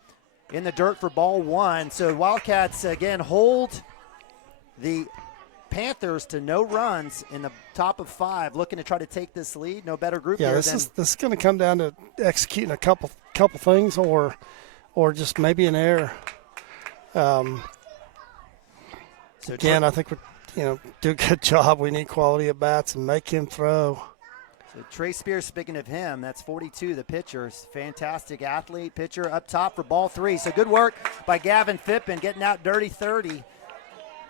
in the dirt for ball 1. So Wildcats again hold the Panthers to no runs in the top of 5, looking to try to take this lead. No better group. Yeah, this is going to come down to executing a couple things, or just maybe an error. Again, I think we do a good job. We need quality at bats and make him throw. So Trey Spears, speaking of him, that's 42, the pitcher. Fantastic athlete, pitcher up top for ball 3. So good work by Gavin Fippen, getting out dirty 30.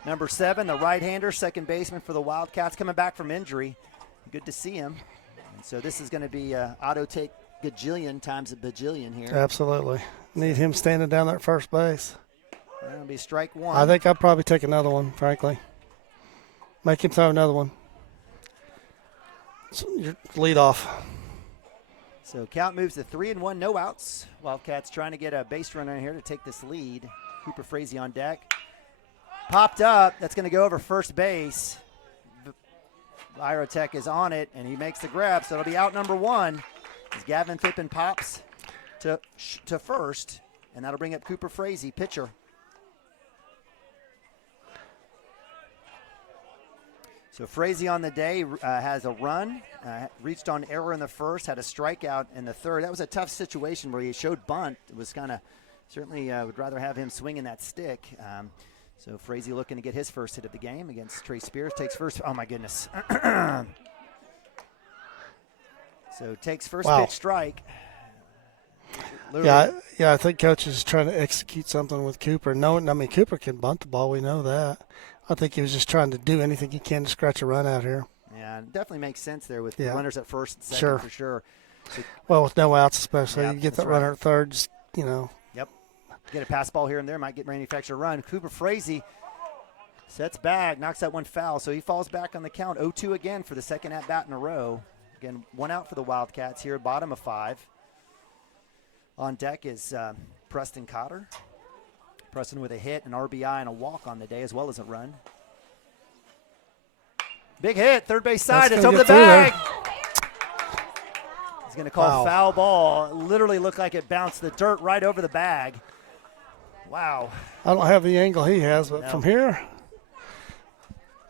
Number 7, the right-hander, second baseman for the Wildcats, coming back from injury. Good to see him. And so this is going to be auto take gajillion times a bajillion here. Absolutely. Need him standing down at first base. That'll be strike 1. I think I'd probably take another one, frankly. Make him throw another one. So your lead off. So count moves to 3-1, no outs. Wildcats trying to get a base runner in here to take this lead. Cooper Frazee on deck. Popped up. That's going to go over first base. Virotech is on it, and he makes the grab. So it'll be out number 1 as Gavin Fippen pops to first, and that'll bring up Cooper Frazee, pitcher. So Frazee on the day has a run, reached on error in the first, had a strikeout in the third. That was a tough situation where he showed bunt. It was kind of certainly would rather have him swinging that stick. So Frazee looking to get his first hit of the game against Trey Spears. Takes first. Oh, my goodness. So takes first pitch strike. Yeah, I think coach is trying to execute something with Cooper. Cooper can bunt the ball. We know that. I think he was just trying to do anything he can to scratch a run out here. Yeah, it definitely makes sense there with the runners at first and second for sure. So, well, with no outs especially. You get that runner at third, just, Yep. Get a pass ball here and there, might get manufacture a run. Cooper Frazee sets back, knocks that one foul, so he falls back on the count. 0-2 again for the second at-bat in a row. Again, 1 out for the Wildcats here, bottom of 5. On deck is Preston Cotter. Preston with a hit, an RBI, and a walk on the day, as well as a run. Big hit, third base side. It's over the bag. He's going to call foul ball. It literally looked like it bounced the dirt right over the bag. Wow. I don't have the angle he has, but from here,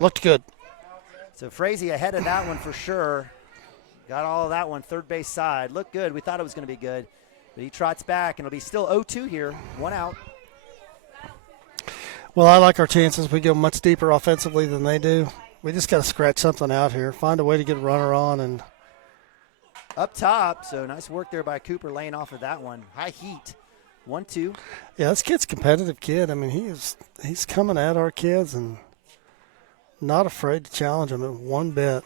looked good. So Frazee ahead of that one for sure. Got all of that one, third base side. Looked good. We thought it was going to be good. But he trots back, and it'll be still 0-2 here, 1 out. Well, I like our chances. We go much deeper offensively than they do. We just got to scratch something out here, find a way to get a runner on. And up top, so nice work there by Cooper laying off of that one. High heat, 1-2. Yeah, this kid's a competitive kid. I mean, he's coming at our kids and not afraid to challenge them one bit.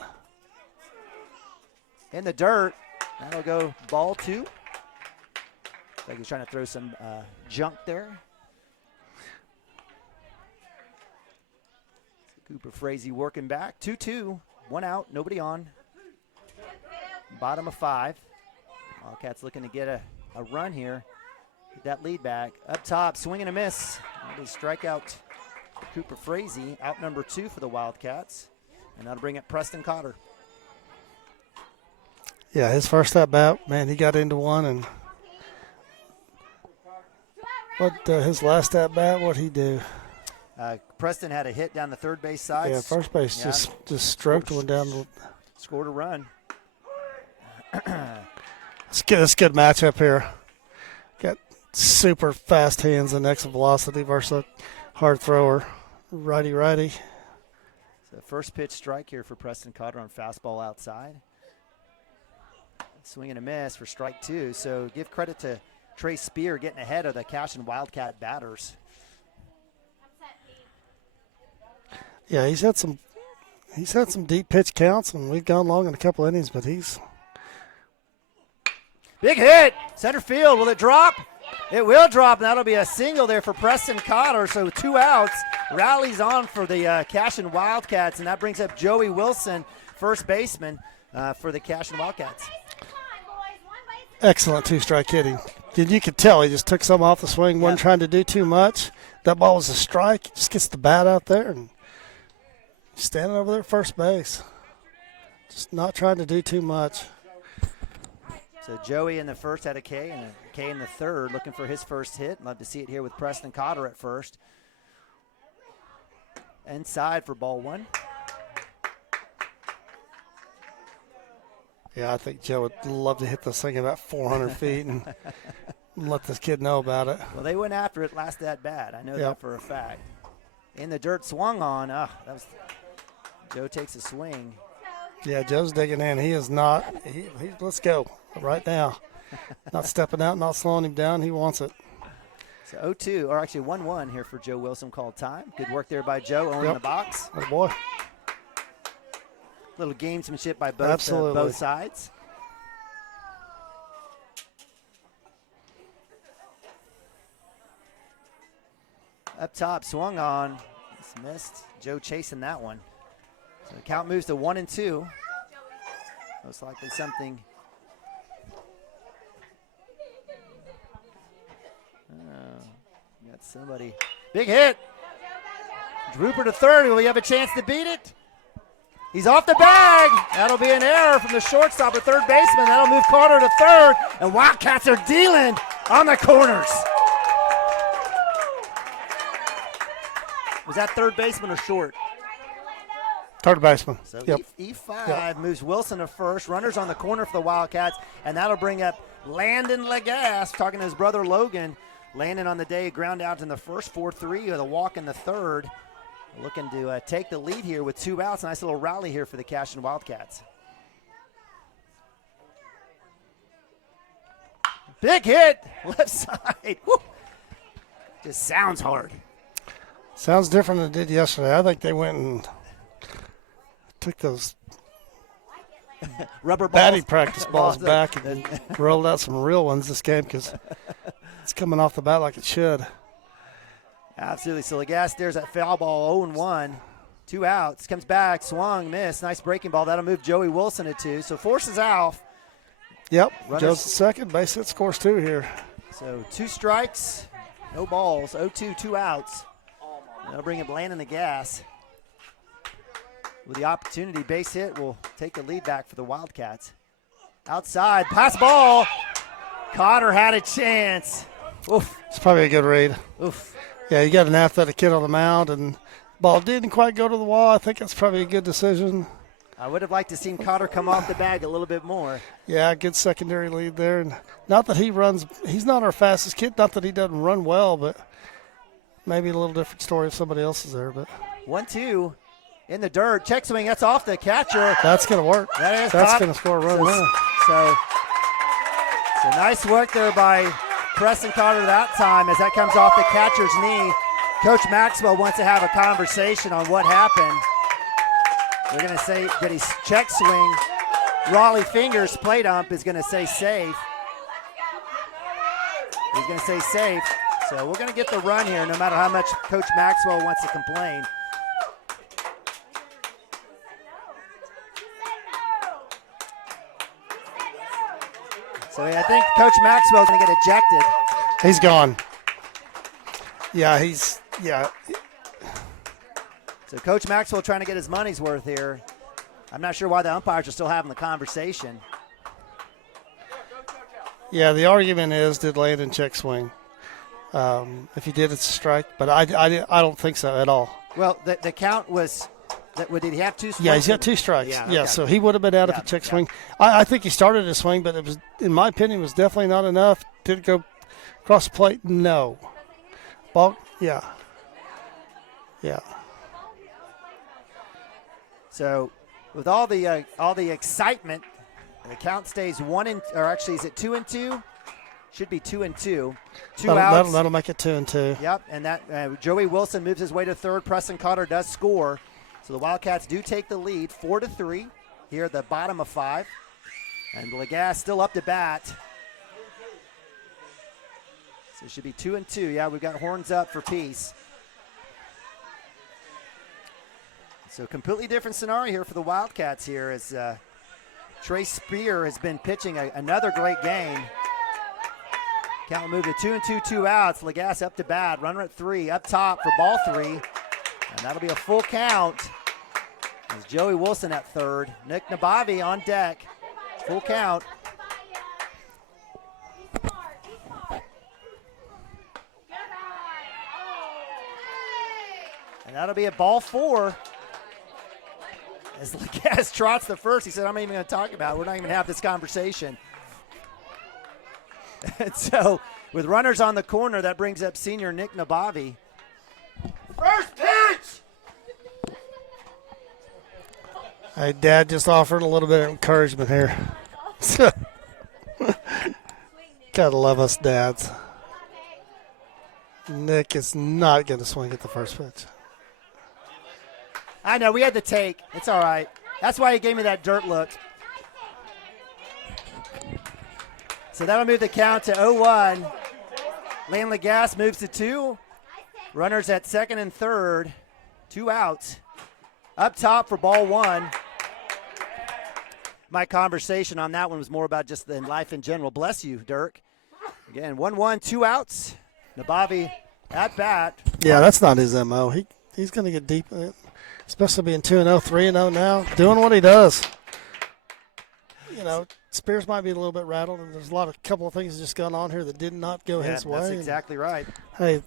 In the dirt, That'll go ball 2. Like he's trying to throw some junk there. Cooper Frazee working back. 2-2. 1 out. Nobody on. Bottom of 5. Wildcats looking to get a run here. Get that lead back. Up top, swing and a miss. That'll be strikeout Cooper Frazee. Out number 2 for the Wildcats. And that'll bring up Preston Cotter. Yeah, his first at bat, man, he got into one, and his last at bat, what'd he do? Preston had a hit down the third base side. Yeah, first base just stroked one down. Scored a run. It's a good matchup here. Got super fast hands and exit velocity versus a hard thrower. Righty. So first pitch strike here for Preston Cotter on fastball outside. Swing and a miss for strike 2. So give credit to Trey Spear getting ahead of the Cashion Wildcat batters. Yeah, he's had some deep pitch counts, and we've gone long in a couple innings, but he's big hit, center field. Will it drop? It will drop, and that'll be a single there for Preston Cotter. So 2 outs. Rallies on for the Cashion Wildcats, and that brings up Joey Wilson, first baseman for the Cashion Wildcats. Excellent 2-strike hitting. You could tell he just took some off the swing, wasn't trying to do too much. That ball was a strike. He just gets the bat out there and standing over there at first base. Just not trying to do too much. So Joey in the first had a K and a K in the third, looking for his first hit. Love to see it here with Preston Cotter at first. Inside for ball 1. Yeah, I think Joe would love to hit this thing about 400 feet and let this kid know about it. Well, they went after it last at bat. I know that for a fact. In the dirt, swung on. Joe takes a swing. Yeah, Joe's digging in. He is not. Let's go right now. Not stepping out, not slowing him down. He wants it. So 0-2, or actually 1-1 here for Joe Wilson, called time. Good work there by Joe, owning the box. Oh, boy. Little gamesmanship by both sides. Up top, swung on. It's missed. Joe chasing that one. So the count moves to 1-2. Most likely something. Got somebody. Big hit. Drooper to third. Will he have a chance to beat it? He's off the bag. That'll be an error from the shortstop or third baseman. That'll move Carter to third. And Wildcats are dealing on the corners. Was that third baseman or short? Third baseman. So E5 moves Wilson to first. Runners on the corner for the Wildcats. And that'll bring up Landon Legas, talking to his brother Logan. Landon on the day, ground out in the first, 4-3 with a walk in the third. Looking to take the lead here with 2 outs. Nice little rally here for the Cashion Wildcats. Big hit, left side. Woo. Just sounds hard. Sounds different than it did yesterday. I think they went and took those rubber batting practice balls back and rolled out some real ones this game because it's coming off the bat like it should. Absolutely. So Legas stares at foul ball, 0-1. 2 outs. Comes back, swung, missed. Nice breaking ball. That'll move Joey Wilson to 2. So forces out. Yep. Joe's the second. Base hit scores 2 here. So 2 strikes, no balls. 0-2, 2 outs. That'll bring up Landon Legas. With the opportunity, base hit will take the lead back for the Wildcats. Outside, pass ball. Cotter had a chance. Oof. It's probably a good read. Oof. Yeah, you got an athletic kid on the mound, and ball didn't quite go to the wall. I think that's probably a good decision. I would have liked to see Cotter come off the bag a little bit more. Yeah, good secondary lead there. And not that he's not our fastest kid, not that he doesn't run well, but maybe a little different story if somebody else is there. But 1-2 in the dirt. Check swing, that's off the catcher. That's going to work. That's going to score a run there. So nice work there by Preston Cotter that time as that comes off the catcher's knee. Coach Maxwell wants to have a conversation on what happened. They're going to say that he's check swing Raleigh Fingers plate ump is going to say safe. He's going to say safe. So we're going to get the run here no matter how much Coach Maxwell wants to complain. So I think Coach Maxwell's going to get ejected. He's gone. Yeah, So Coach Maxwell trying to get his money's worth here. I'm not sure why the umpires are still having the conversation. Yeah, the argument is, did Landon check swing? If he did, it's a strike. But I don't think so at all. Well, the count was, did he have 2 strikes? Yeah, he's got 2 strikes. Yeah, Yeah, okay. so he would have been out if he checked swing. I think he started his swing, but it was, in my opinion, was definitely not enough. Did it go across the plate? No. Ball, yeah. Yeah. So with all the excitement, the count stays 2-2? Should be 2-2. 2 outs. That'll make it 2-2. Yep, and that Joey Wilson moves his way to third. Preston Cotter does score. So the Wildcats do take the lead 4-3 here at the bottom of 5. And Legas still up to bat. So it should be 2-2. Yeah, we've got horns up for Peace. So completely different scenario here for the Wildcats here as Trey Spear has been pitching another great game. Count will move to 2-2, 2 outs. Legas up to bat. Runner at 3, up top for ball 3. And that'll be a full count. As Joey Wilson at third. Nick Nabavi on deck. Full count. And that'll be a ball 4. As Legas trots the first, he said, I'm not even going to talk about it. We're not even going to have this conversation. And so, with runners on the corner, that brings up senior Nick Nabavi. First pitch! Hey, Dad just offered a little bit of encouragement here. Gotta love us dads. Nick is not going to swing at the first pitch. I know, we had the take. It's all right. That's why he gave me that dirt look. So that'll move the count to 0-1. Lane Legas moves to 2. Runners at second and third. 2 outs. Up top for ball 1. My conversation on that one was more about just the life in general. Bless you, Dirk. Again, 1-1, 2 outs. Nabavi at bat. Yeah, that's not his MO. He's going to get deep, especially being 2-0, 3-0 now, doing what he does. You know, Spears might be a little bit rattled, and there's a couple of things just gone on here that did not go his way. That's exactly right. Hey.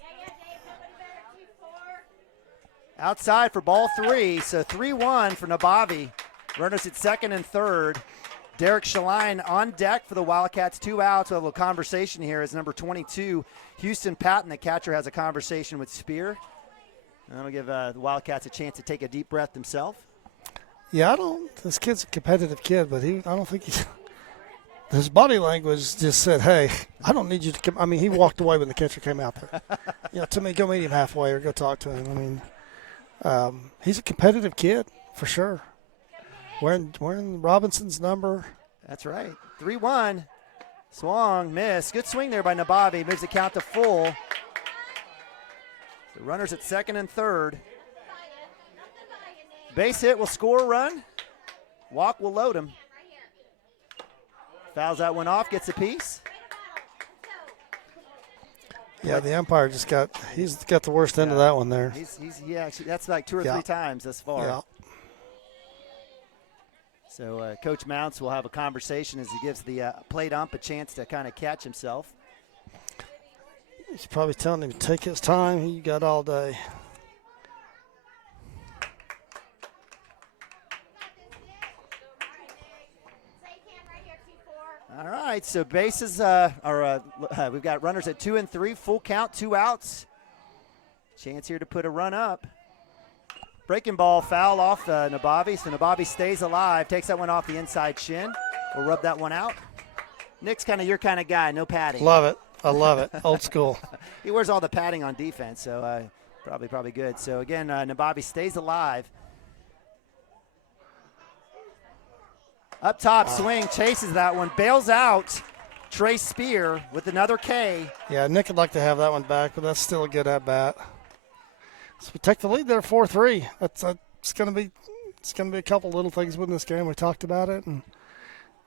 Outside for ball 3, so 3-1 for Nabavi. Runners at second and third. Derek Shaline on deck for the Wildcats. 2 outs. We'll have a conversation here as number 22, Houston Patton, the catcher, has a conversation with Spear. And that'll give the Wildcats a chance to take a deep breath themselves. Yeah, this kid's a competitive kid, but I don't think his body language just said, hey, I don't need you to come. I mean, he walked away when the catcher came out there. To me, go meet him halfway or go talk to him. I mean, he's a competitive kid for sure. Wearing Robinson's number. That's right. 3-1. Swung, miss. Good swing there by Nabavi. Moves the count to full. The runners at second and third. Base hit will score a run. Walk will load him. Fouls that one off, gets a piece. Yeah, the umpire he's got the worst end of that one there. That's like 2 or 3 times thus far. Yeah. So Coach Mounts will have a conversation as he gives the plate ump a chance to kind of catch himself. He's probably telling him to take his time. He got all day. All right, so bases we've got runners at 2 and 3, full count, 2 outs. Chance here to put a run up. Breaking ball foul off Nabavi, so Nabavi stays alive, takes that one off the inside shin. We'll rub that one out. Nick's kind of your kind of guy, no padding. Love it. I love it. Old school. He wears all the padding on defense, so probably good. So again, Nabavi stays alive. Up top, swing, chases that one, bails out. Trey Spear with another K. Yeah, Nick would like to have that one back, but that's still a good at-bat. So we take the lead there 4-3. It's going to be a couple little things within this game. We talked about it, and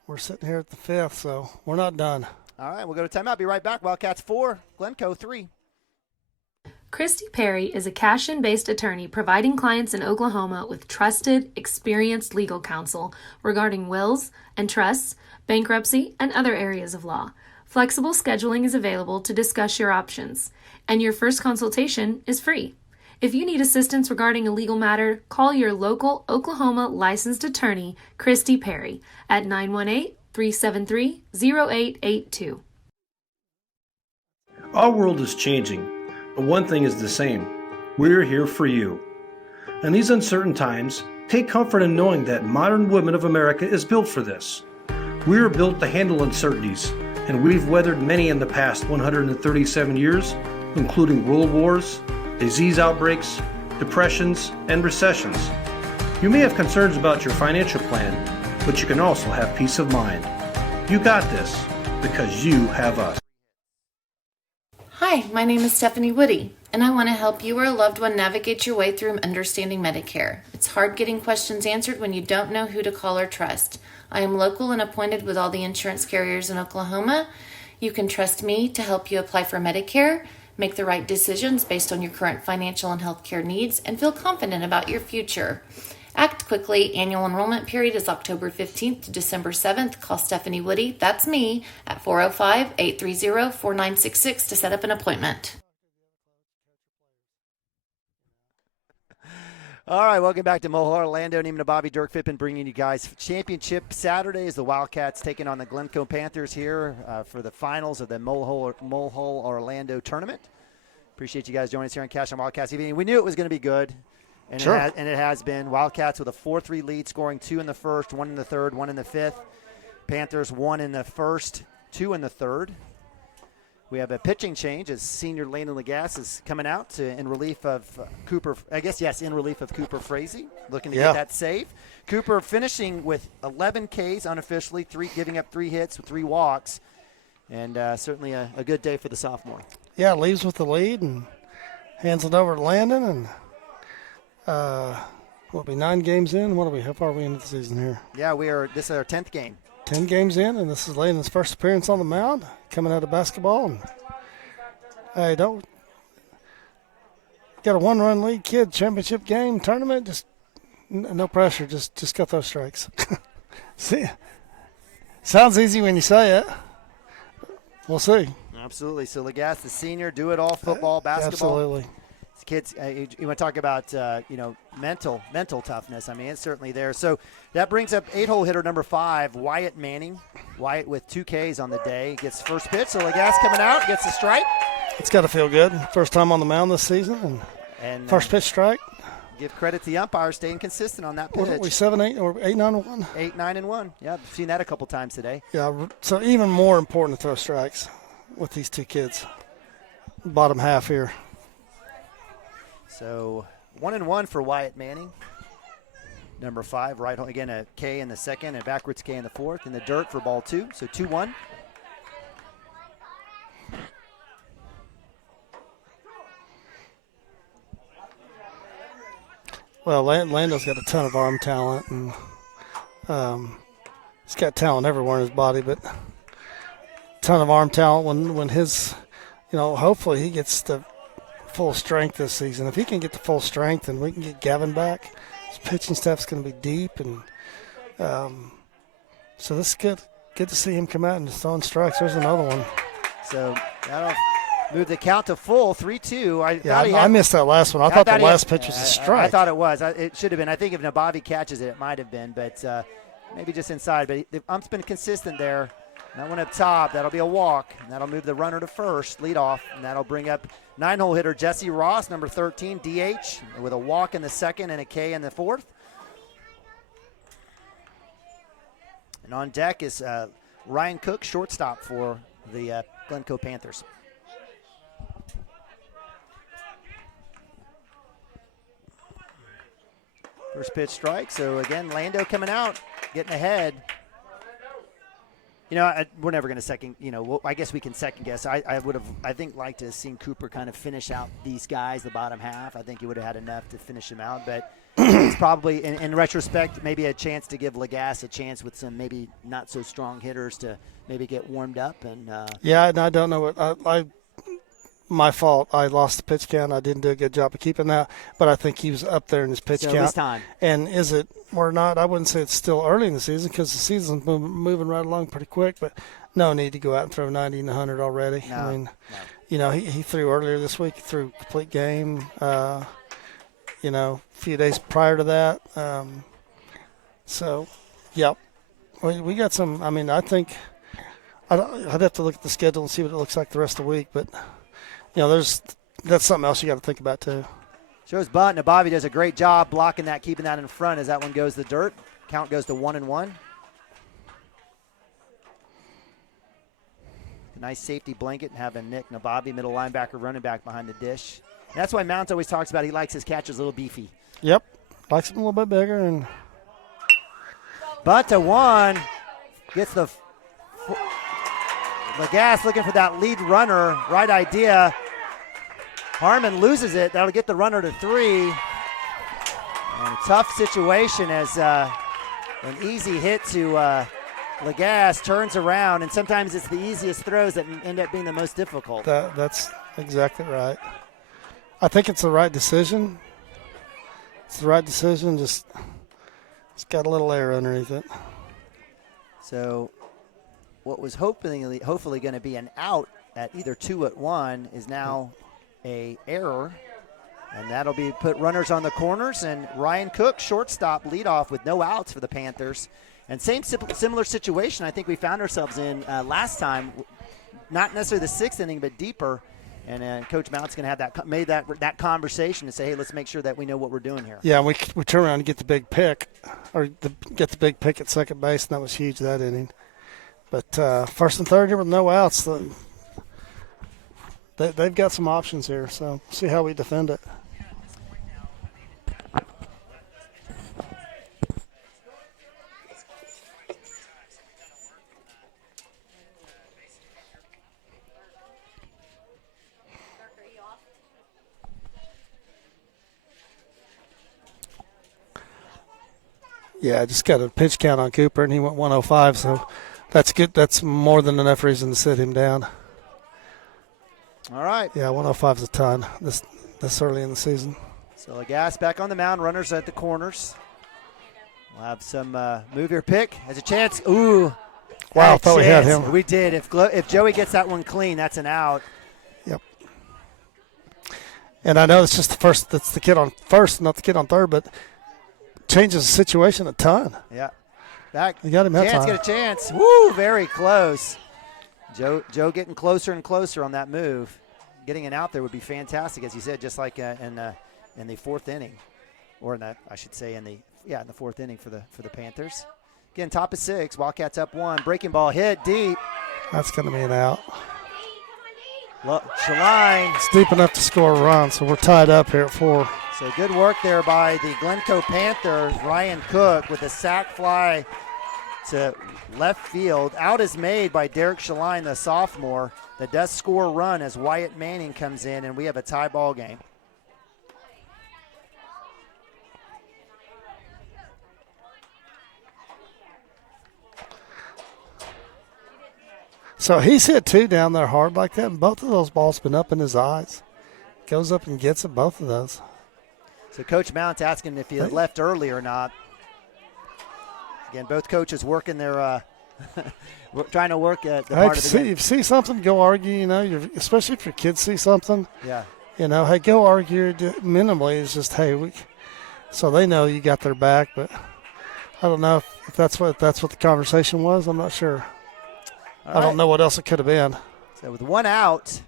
we're sitting here at the 5th, so we're not done. All right, we'll go to timeout. Be right back. Wildcats 4, Glencoe 3. Christy Perry is a Cashion-based attorney providing clients in Oklahoma with trusted, experienced legal counsel regarding wills and trusts, bankruptcy, and other areas of law. Flexible scheduling is available to discuss your options, and your first consultation is free. If you need assistance regarding a legal matter, call your local Oklahoma licensed attorney, Christy Perry, at 918-373-0882. Our world is changing, but one thing is the same. We're here for you. In these uncertain times, take comfort in knowing that modern women of America is built for this. We are built to handle uncertainties, and we've weathered many in the past 137 years, including world wars, disease outbreaks, depressions, and recessions. You may have concerns about your financial plan, but you can also have peace of mind. You got this because you have us. Hi, my name is Stephanie Woody, and I want to help you or a loved one navigate your way through understanding Medicare. It's hard getting questions answered when you don't know who to call or trust. I am local and appointed with all the insurance carriers in Oklahoma. You can trust me to help you apply for Medicare, make the right decisions based on your current financial and healthcare needs, and feel confident about your future. Act quickly. Annual enrollment period is October 15th to December 7th. Call Stephanie Woody, that's me, at 405-830-4966 to set up an appointment. All right, welcome back to Mohol, Orlando. Neiman and Bobby, Dirk Fippen bringing you guys championship Saturday as the Wildcats taking on the Glencoe Panthers here for the finals of the Mohol, Orlando tournament. Appreciate you guys joining us here on Cashion Wildcats TV. We knew it was going to be good, and, sure. It has been. Wildcats with a 4-3 lead, scoring 2 in the first, 1 in the third, 1 in the fifth. Panthers 1 in the first, 2 in the third. We have a pitching change as senior Landon Lagasse is coming out in relief of Cooper. In relief of Cooper Frazee, looking to get that save. Cooper finishing with 11 Ks unofficially, giving up 3 hits with 3 walks, and certainly a good day for the sophomore. Yeah, leaves with the lead and hands it over to Landon. And we'll be 9 games in. How far are we into the season here? Yeah, this is our 10th game. 10 games in, and this is Landon's first appearance on the mound, coming out of basketball. And hey, got a 1-run lead, kid, championship game, tournament, just no pressure, just got those strikes. See, sounds easy when you say it. We'll see. Absolutely. So Lagasse, the senior, do it all, football, basketball. Absolutely. Kids, you want to talk about mental toughness. I mean, it's certainly there. So that brings up 8-hole hitter number 5, Wyatt Manning. Wyatt with 2 Ks on the day gets first pitch. So Lagasse coming out, gets a strike. It's got to feel good. First time on the mound this season, and first pitch strike. Give credit to the umpire staying consistent on that pitch. What are we, 7-8 or 8-9-1? 8-9-1. Yeah, I've seen that a couple times today. Yeah, so even more important to throw strikes with these 2 kids. Bottom half here. So 1-1 for Wyatt Manning. Number 5, right home. Again, a K in the second, a backwards K in the fourth. In the dirt for ball 2. So 2-1. Well, Lando's got a ton of arm talent, and he's got talent everywhere in his body, but a ton of arm talent when his, hopefully he gets the full strength this season. If he can get the full strength and we can get Gavin back, his pitching staff's going to be deep, and so this is good. Good to see him come out and just throwing strikes. There's another one. So that'll move the count to full, 3-2. I missed that last one. I thought the last pitch was a strike. I thought it was. It should have been. I think if Nabavi catches it, it might have been, but maybe just inside. But the ump's been consistent there. That one up top, that'll be a walk, and that'll move the runner to first, lead off, and that'll bring up 9-hole hitter Jesse Ross, number 13, DH, with a walk in the second and a K in the fourth. And on deck is Ryan Cook, shortstop for the Glencoe Panthers. First pitch strike, so again, Lando coming out, getting ahead. You know, we're never going to second. You know, I guess we can second guess. I would have, I think, liked to have seen Cooper kind of finish out these guys, the bottom half. I think he would have had enough to finish them out. But it's probably, in retrospect, maybe a chance to give Lagasse a chance with some maybe not so strong hitters to maybe get warmed up. And yeah, and I don't know what my fault. I lost the pitch count. I didn't do a good job of keeping that, but I think he was up there in his pitch count. It was time. And is it or not? I wouldn't say it's still early in the season because the season's moving right along pretty quick. But no need to go out and throw 90 and 100 already. No, I mean, no. you know, he threw earlier this week. He threw complete game. You know, a few days prior to that. So, yep, we got some. I mean, I think I'd have to look at the schedule and see what it looks like the rest of the week, but. You know, that's something else you got to think about too. Shows bunt. And Bobby does a great job blocking that, keeping that in front as that one goes to the dirt. Count goes to 1-1. A nice safety blanket and having Nick Nababi, middle linebacker, running back behind the dish. And that's why Mount always talks about he likes his catchers a little beefy. Yep, likes them a little bit bigger. And bunt to 1. Gets the Lagasse looking for that lead runner. Right idea. Harmon loses it. That'll get the runner to 3. And a tough situation as an easy hit to Lagasse turns around, and sometimes it's the easiest throws that end up being the most difficult. That's exactly right. I think it's the right decision. It's the right decision. Just it's got a little air underneath it. So what was hopefully going to be an out at either 2-1 is now a error, and that'll be put runners on the corners. And Ryan Cook, shortstop, leadoff with no outs for the Panthers. And similar situation I think we found ourselves in last time, not necessarily the 6th inning, but deeper. And Coach Mount's going to have that conversation and say, hey, let's make sure that we know what we're doing here. Yeah, we turn around and get the big pick, or get the big pick at second base, and that was huge that inning. But first and third here with no outs, they've got some options here, so see how we defend it. Yeah, I just got a pitch count on Cooper, and he went 105, so that's good. That's more than enough reason to sit him down. All right. Yeah, 105 is a ton this early in the season. So Lagasse back on the mound, runners at the corners. We'll have some move your pick. Has a chance. Ooh. Wow, I thought we had him. We did. If Joey gets that one clean, that's an out. Yep. And I know it's just that's the kid on first, not the kid on third, but changes the situation a ton. Yeah. Back. You got him that time. Get a chance. Woo, very close. Joe getting closer and closer on that move. Getting an out there would be fantastic, as you said, just like in the 4th inning, or in the the 4th inning for the Panthers. Again, top of 6, Wildcats up 1. Breaking ball hit deep. That's going to be an out. Shaline. It's deep enough to score a run, so we're tied up here at 4. So good work there by the Glencoe Panthers. Ryan Cook with a sac fly to left field. Out is made by Derek Shaline, the sophomore, that does score a run as Wyatt Manning comes in, and we have a tie ball game. So he's hit 2 down there hard like that, and both of those balls been up in his eyes. Goes up and gets it, both of those. So Coach Mount's asking if he had left early or not. Again, both coaches working their trying to work at the part of the game. If you see something, go argue, you know, especially if your kids see something. Yeah. You know, hey, go argue minimally. It's just, hey, so they know you got their back, but I don't know if that's what the conversation was. I'm not sure. I don't know what else it could have been. So with 1 out,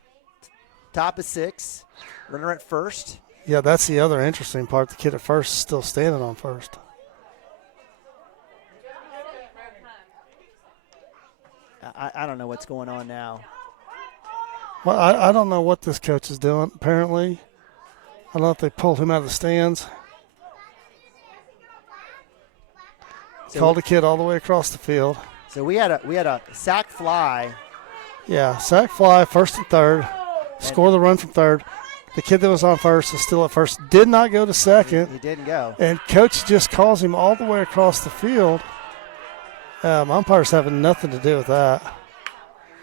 top of 6, runner at first. Yeah, that's the other interesting part. The kid at first is still standing on first. I don't know what's going on now. Well, I don't know what this coach is doing, apparently. I don't know if they pulled him out of the stands. So Called the kid all the way across the field. So we had a sack fly. Yeah, sack fly, first and third. Score the run from third. The kid that was on first is still at first. Did not go to second. He didn't go. And coach just calls him all the way across the field. Umpires having nothing to do with that.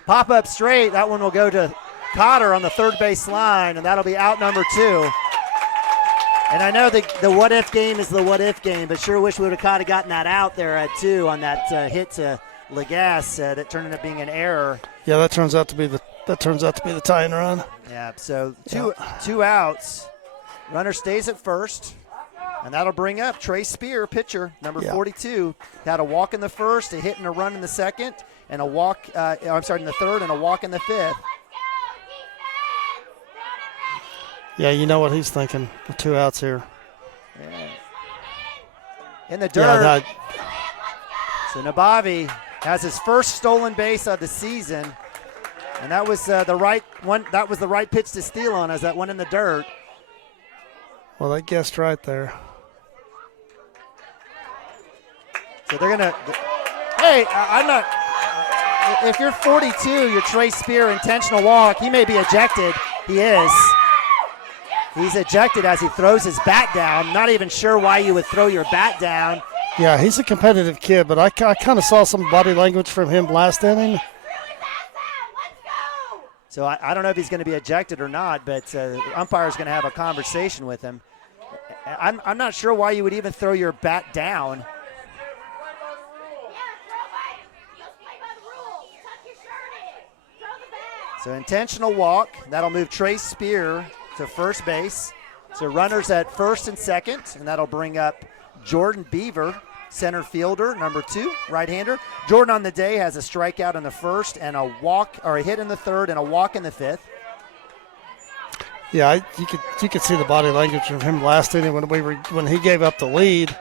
Pop up straight. That one will go to Cotter on the third base line, and that'll be out number 2. And I know the what-if game is the what-if game, but sure wish we would have kind of gotten that out there at 2 on that hit to Legas that turned up being an error. Yeah, that turns out to be the tying run. Yeah, so two outs. Runner stays at first, and that'll bring up Trey Spear, pitcher, number 42. Had a walk in the first, a hit and a run in the second, and a walk, in the third, and a walk in the fifth. Yeah, you know what he's thinking. The 2 outs here. Yeah. In the dirt. So Nabavi has his first stolen base of the season, and that was the right one. That was the right pitch to steal on, as that one in the dirt. Well, they guessed right there. So they're gonna. Hey, I'm not. If you're 42, you're Trey Spear, intentional walk. He may be ejected. He is. He's ejected as he throws his bat down. Not even sure why you would throw your bat down. Yeah, he's a competitive kid, but I kind of saw some body language from him last inning. So I don't know if he's going to be ejected or not, but the umpire's going to have a conversation with him. I'm not sure why you would even throw your bat down. So intentional walk. That'll move Trey Spear to first base. So runners at first and second, and that'll bring up Jordan Beaver, center fielder, number 2, right-hander. Jordan on the day has a strikeout in the first and a walk, or a hit in the third and a walk in the fifth. Yeah, you could see the body language from him last inning when he gave up the lead.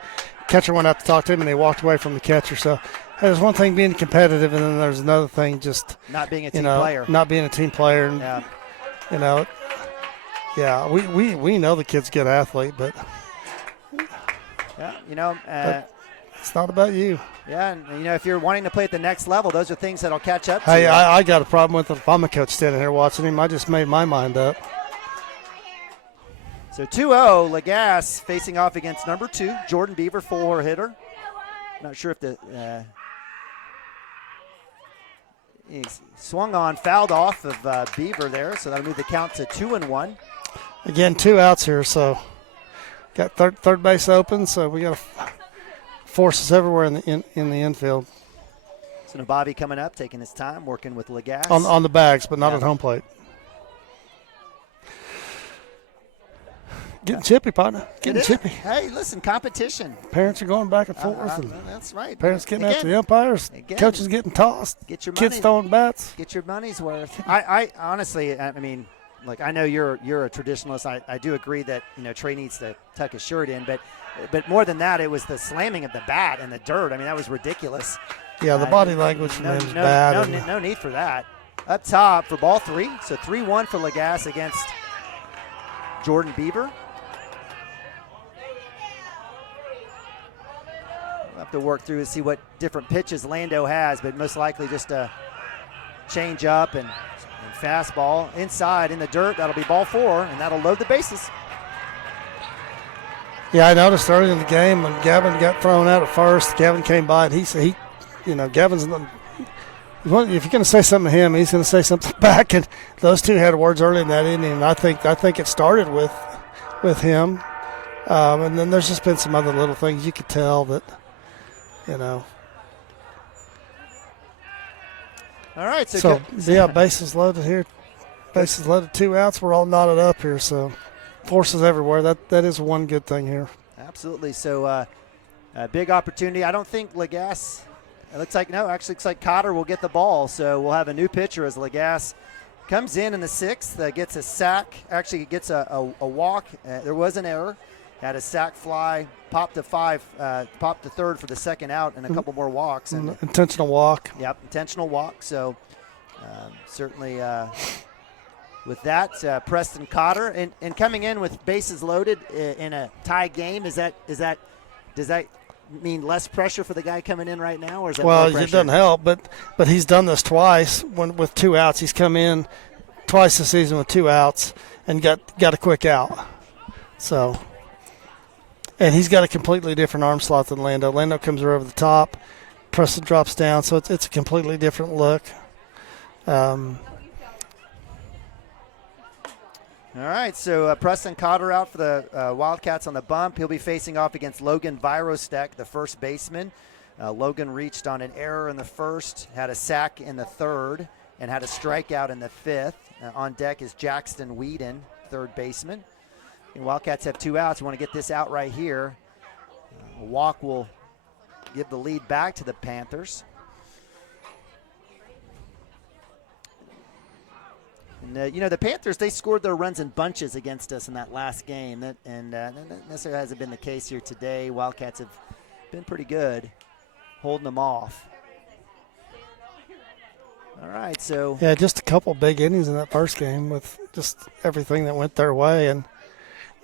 Catcher went out to talk to him, and they walked away from the catcher. So there's one thing being competitive, and then there's another thing just not being a team player. Not being a team player. And, yeah. Yeah, we know the kid's a good athlete, but it's not about you. Yeah, and if you're wanting to play at the next level, those are things that'll catch up to you. Hey, I got a problem with it. If I'm a coach standing here watching him, I just made my mind up. So 2-0, Legas facing off against number 2, Jordan Beaver, 4 hitter. Not sure if he swung on, fouled off of Beaver there, so that'll move the count to 2-1. Again, 2 outs here, so got third base open, so we got forces everywhere in the infield. So Nabavi coming up, taking his time, working with Legas. On the bags, but not at home plate. Getting chippy, partner. Getting chippy. Hey, listen, competition. Parents are going back and forth. And that's right. Parents getting after the umpires. Coaches getting tossed. Get your kids throwing bats. Get your money's worth. I honestly, I mean, look, I know you're a traditionalist. I do agree that Trey needs to tuck his shirt in, but more than that, it was the slamming of the bat in the dirt. I mean, that was ridiculous. Yeah, the body language from him is bad. No need for that. Up top for ball 3, so 3-1 for Legas against Jordan Beaver. We'll have to work through and see what different pitches Lando has, but most likely just a change up and fastball inside in the dirt. That'll be ball 4, and that'll load the bases. Yeah, I noticed early in the game when Gavin got thrown out at first, Gavin came by and Gavin's, if you're going to say something to him, he's going to say something back. And those two had words early in that inning, and I think it started with him. And then there's just been some other little things you could tell that. All right. So bases loaded here. Bases loaded, 2 outs. We're all knotted up here, so forces everywhere. That is one good thing here. Absolutely. So a big opportunity. I don't think Legas. It looks like Cotter will get the ball. So we'll have a new pitcher as Legas comes in the 6th, gets a sack. Actually, gets a walk. There was an error. Had a sack fly, popped to third for the second out, and a couple more walks. And intentional walk. Yep, intentional walk. So certainly with that, Preston Cotter and coming in with bases loaded in a tie game. Does that mean less pressure for the guy coming in right now, or is that well, more it pressure? doesn't help, but he's done this twice with 2 outs. He's come in twice this season with 2 outs and got a quick out. So, and he's got a completely different arm slot than Lando. Lando comes over the top, Preston drops down, so it's a completely different look. All right, so Preston Cotter out for the Wildcats on the bump. He'll be facing off against Logan Virostek, the first baseman. Logan reached on an error in the first, had a sack in the third, and had a strikeout in the fifth. On deck is Jackson Whedon, third baseman. And Wildcats have 2 outs. We want to get this out right here. A walk will give the lead back to the Panthers. And, the Panthers, they scored their runs in bunches against us in that last game. That necessarily hasn't been the case here today. Wildcats have been pretty good holding them off. All right, so. Yeah, just a couple big innings in that first game with just everything that went their way. And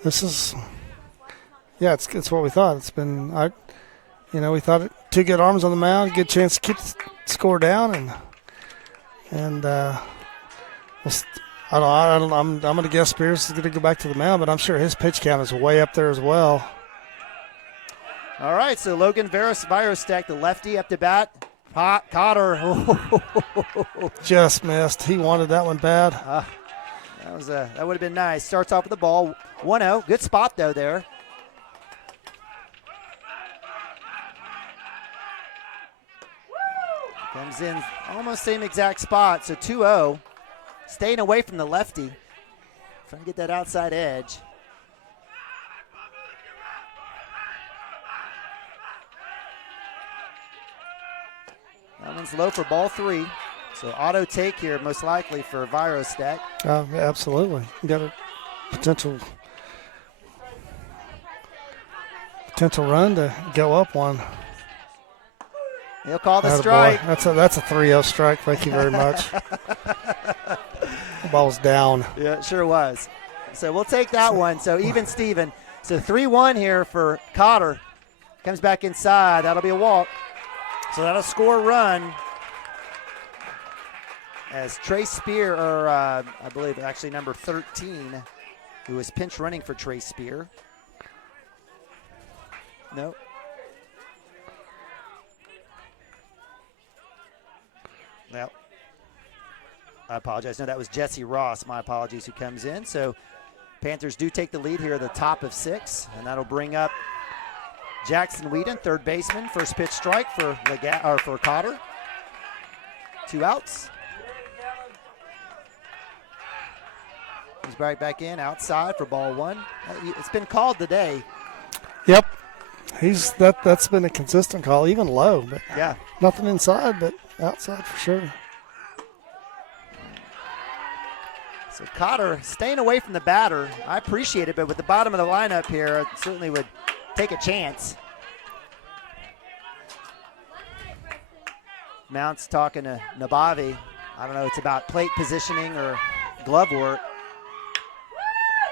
this is, it's what we thought. It's been, we thought 2 good arms on the mound, good chance to keep the score down. And I'm going to guess Spears is going to go back to the mound, but I'm sure his pitch count is way up there as well. All right, so Logan Virostek, the lefty, up to bat. Cotter. Just missed. He wanted that one bad. That would have been nice. Starts off with the ball. 1-0. Good spot, though, there. Comes in almost same exact spot, so 2-0. Staying away from the lefty. Trying to get that outside edge. That one's low for ball 3. So auto take here, most likely for Virostek. Yeah, absolutely. You got a potential run to go up one. He'll call the strike. That's a 3-0 strike. Thank you very much. The ball's down. Yeah, it sure was. So we'll take that one. So even Steven. So 3-1 here for Cotter. Comes back inside. That'll be a walk. So that'll score a run as Trey Spear, or I believe actually number 13, who was pinch running for Trey Spear. Nope. Well, I apologize. No, that was Jesse Ross. My apologies, who comes in. So Panthers do take the lead here at the top of 6, and that'll bring up Jackson Whedon, third baseman. First pitch strike for Cotter. 2 outs. He's right back in outside for ball 1. It's been called today. Yep. That's been a consistent call, even low, but yeah, nothing inside, but outside for sure. So Cotter staying away from the batter. I appreciate it, but with the bottom of the lineup here, I certainly would take a chance. Mount's talking to Nabavi. I don't know, it's about plate positioning or glove work.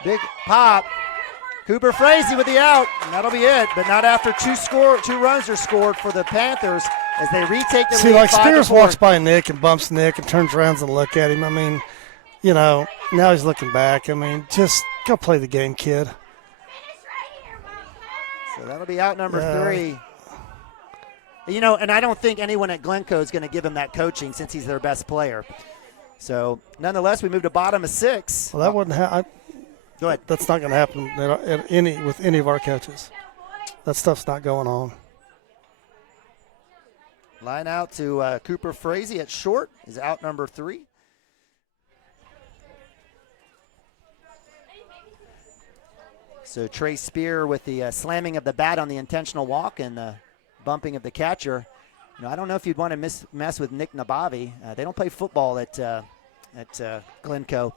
Big pop. Cooper Frazee with the out, and that'll be it. But not after 2 runs are scored for the Panthers as they retake the lead. See, like Spears walks by Nick and bumps Nick and turns around and look at him. I mean, now he's looking back. I mean, just go play the game, kid. So that'll be out number 3. And I don't think anyone at Glencoe is going to give him that coaching since he's their best player. So nonetheless, we move to bottom of 6. Well, that wouldn't happen. Go ahead. That's not going to happen with any of our coaches. That stuff's not going on. Line out to Cooper Frazee at short is out number 3. So Trey Spear with the slamming of the bat on the intentional walk and the bumping of the catcher. I don't know if you'd want to mess with Nick Nabavi. They don't play football at Glencoe.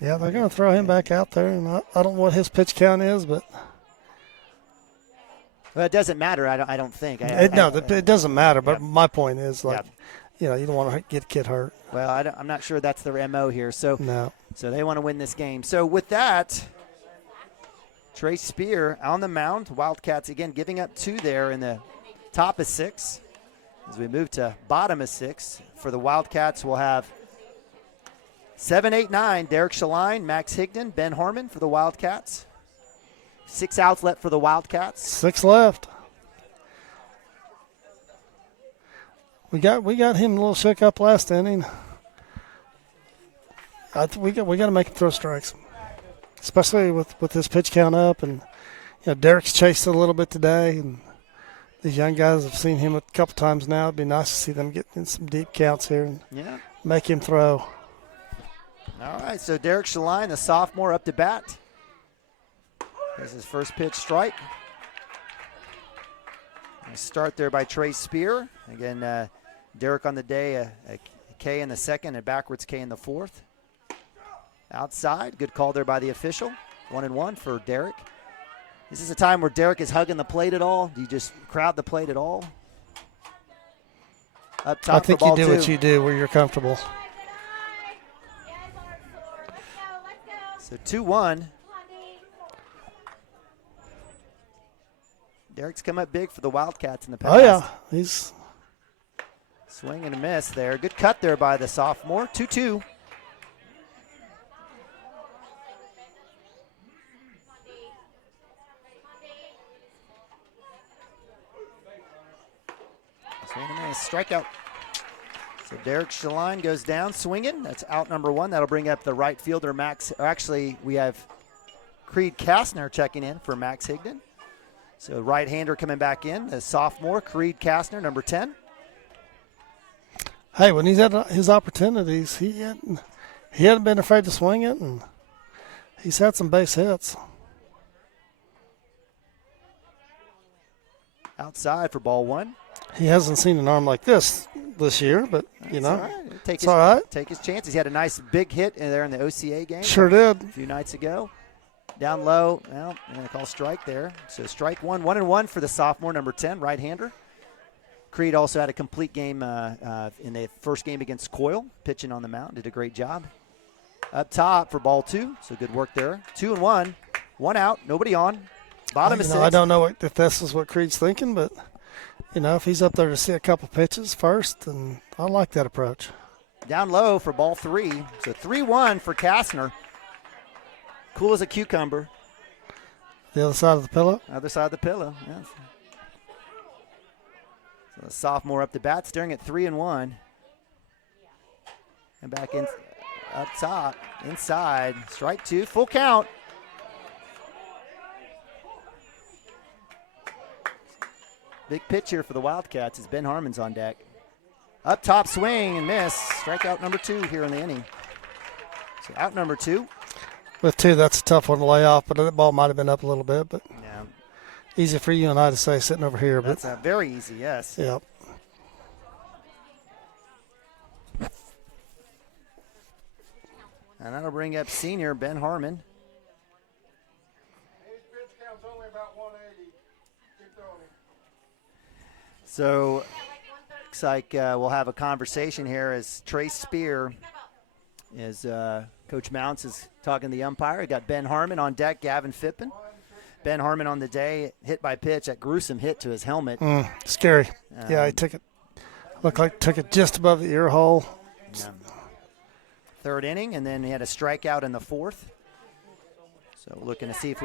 Yeah, they're going to throw him back out there, and I don't know what his pitch count is, but well, it doesn't matter. I don't think. It doesn't matter. But my point is, you don't want to get a kid hurt. Well, I'm not sure that's their MO here. So no. So they want to win this game. So with that, Trey Spear on the mound. Wildcats again giving up 2 there in the top of 6. As we move to bottom of 6, for the Wildcats, we'll have 7, 8, 9, Derek Shaline, Max Higdon, Ben Harmon for the Wildcats. 6 outs left for the Wildcats. 6 left. We got him a little shook up last inning. We got to make him throw strikes, especially with his pitch count up, and Derek's chased it a little bit today, and these young guys have seen him a couple times now. It'd be nice to see them get in some deep counts here and make him throw. All right, so Derek Shaline, the sophomore, up to bat. This is his first pitch strike. Nice start there by Trey Spear. Again, Derek on the day, a K in the second, and backwards K in the fourth. Outside, good call there by the official. 1-1 for Derek. Is this a time where Derek is hugging the plate at all? Do you just crowd the plate at all? Up top I think for ball you do 2. what you do where you're comfortable. So 2-1. Derek's come up big for the Wildcats in the past. Oh, yeah. He's swing and a miss there. Good cut there by the sophomore. 2-2. Swing and a miss. Strikeout. So Derek Shaline goes down swinging. That's out number 1. That'll bring up the right fielder, Max. Or actually, we have Creed Kastner checking in for Max Higdon. So right-hander coming back in, the sophomore, Creed Kastner, number 10. Hey, when he's had his opportunities, he hadn't been afraid to swing it, and he's had some base hits. Outside for ball 1. He hasn't seen an arm like this year, but, It's all right. it's all right. Take his chances. He had a nice big hit there in the OCA game. Sure did. A few nights ago. Down low. Well, I'm going to call strike there. So strike 1. 1-1 for the sophomore, number 10, right-hander. Creed also had a complete game in the first game against Coyle, pitching on the mound. Did a great job. Up top for ball 2. So good work there. 2-1. 1 out. Nobody on. Bottom of 6. I don't know if this is what Creed's thinking, but, if he's up there to see a couple pitches first, then I like that approach. Down low for ball 3. So 3-1 for Kastner. Cool as a cucumber. The other side of the pillow? Other side of the pillow, yes. So the sophomore up to bat, staring at 3-1. And back in, up top, inside, strike 2, full count. Big pitch here for the Wildcats as Ben Harmon's on deck. Up top, swing and miss. Strikeout number 2 here in the inning. So out number 2. With 2, that's a tough one to lay off, but that ball might have been up a little bit. But yeah. Easy for you and I to say sitting over here. That's very easy, yes. Yep. And that'll bring up senior Ben Harmon. So looks like we'll have a conversation here as Trey Spear is Coach Mounts is talking to the umpire. We got Ben Harmon on deck, Gavin Phippen. Ben Harmon on the day, hit by pitch, that gruesome hit to his helmet. Scary. Yeah, he took it. Looked like took it just above the ear hole. Yeah. Third inning, and then he had a strikeout in the 4th. So looking to see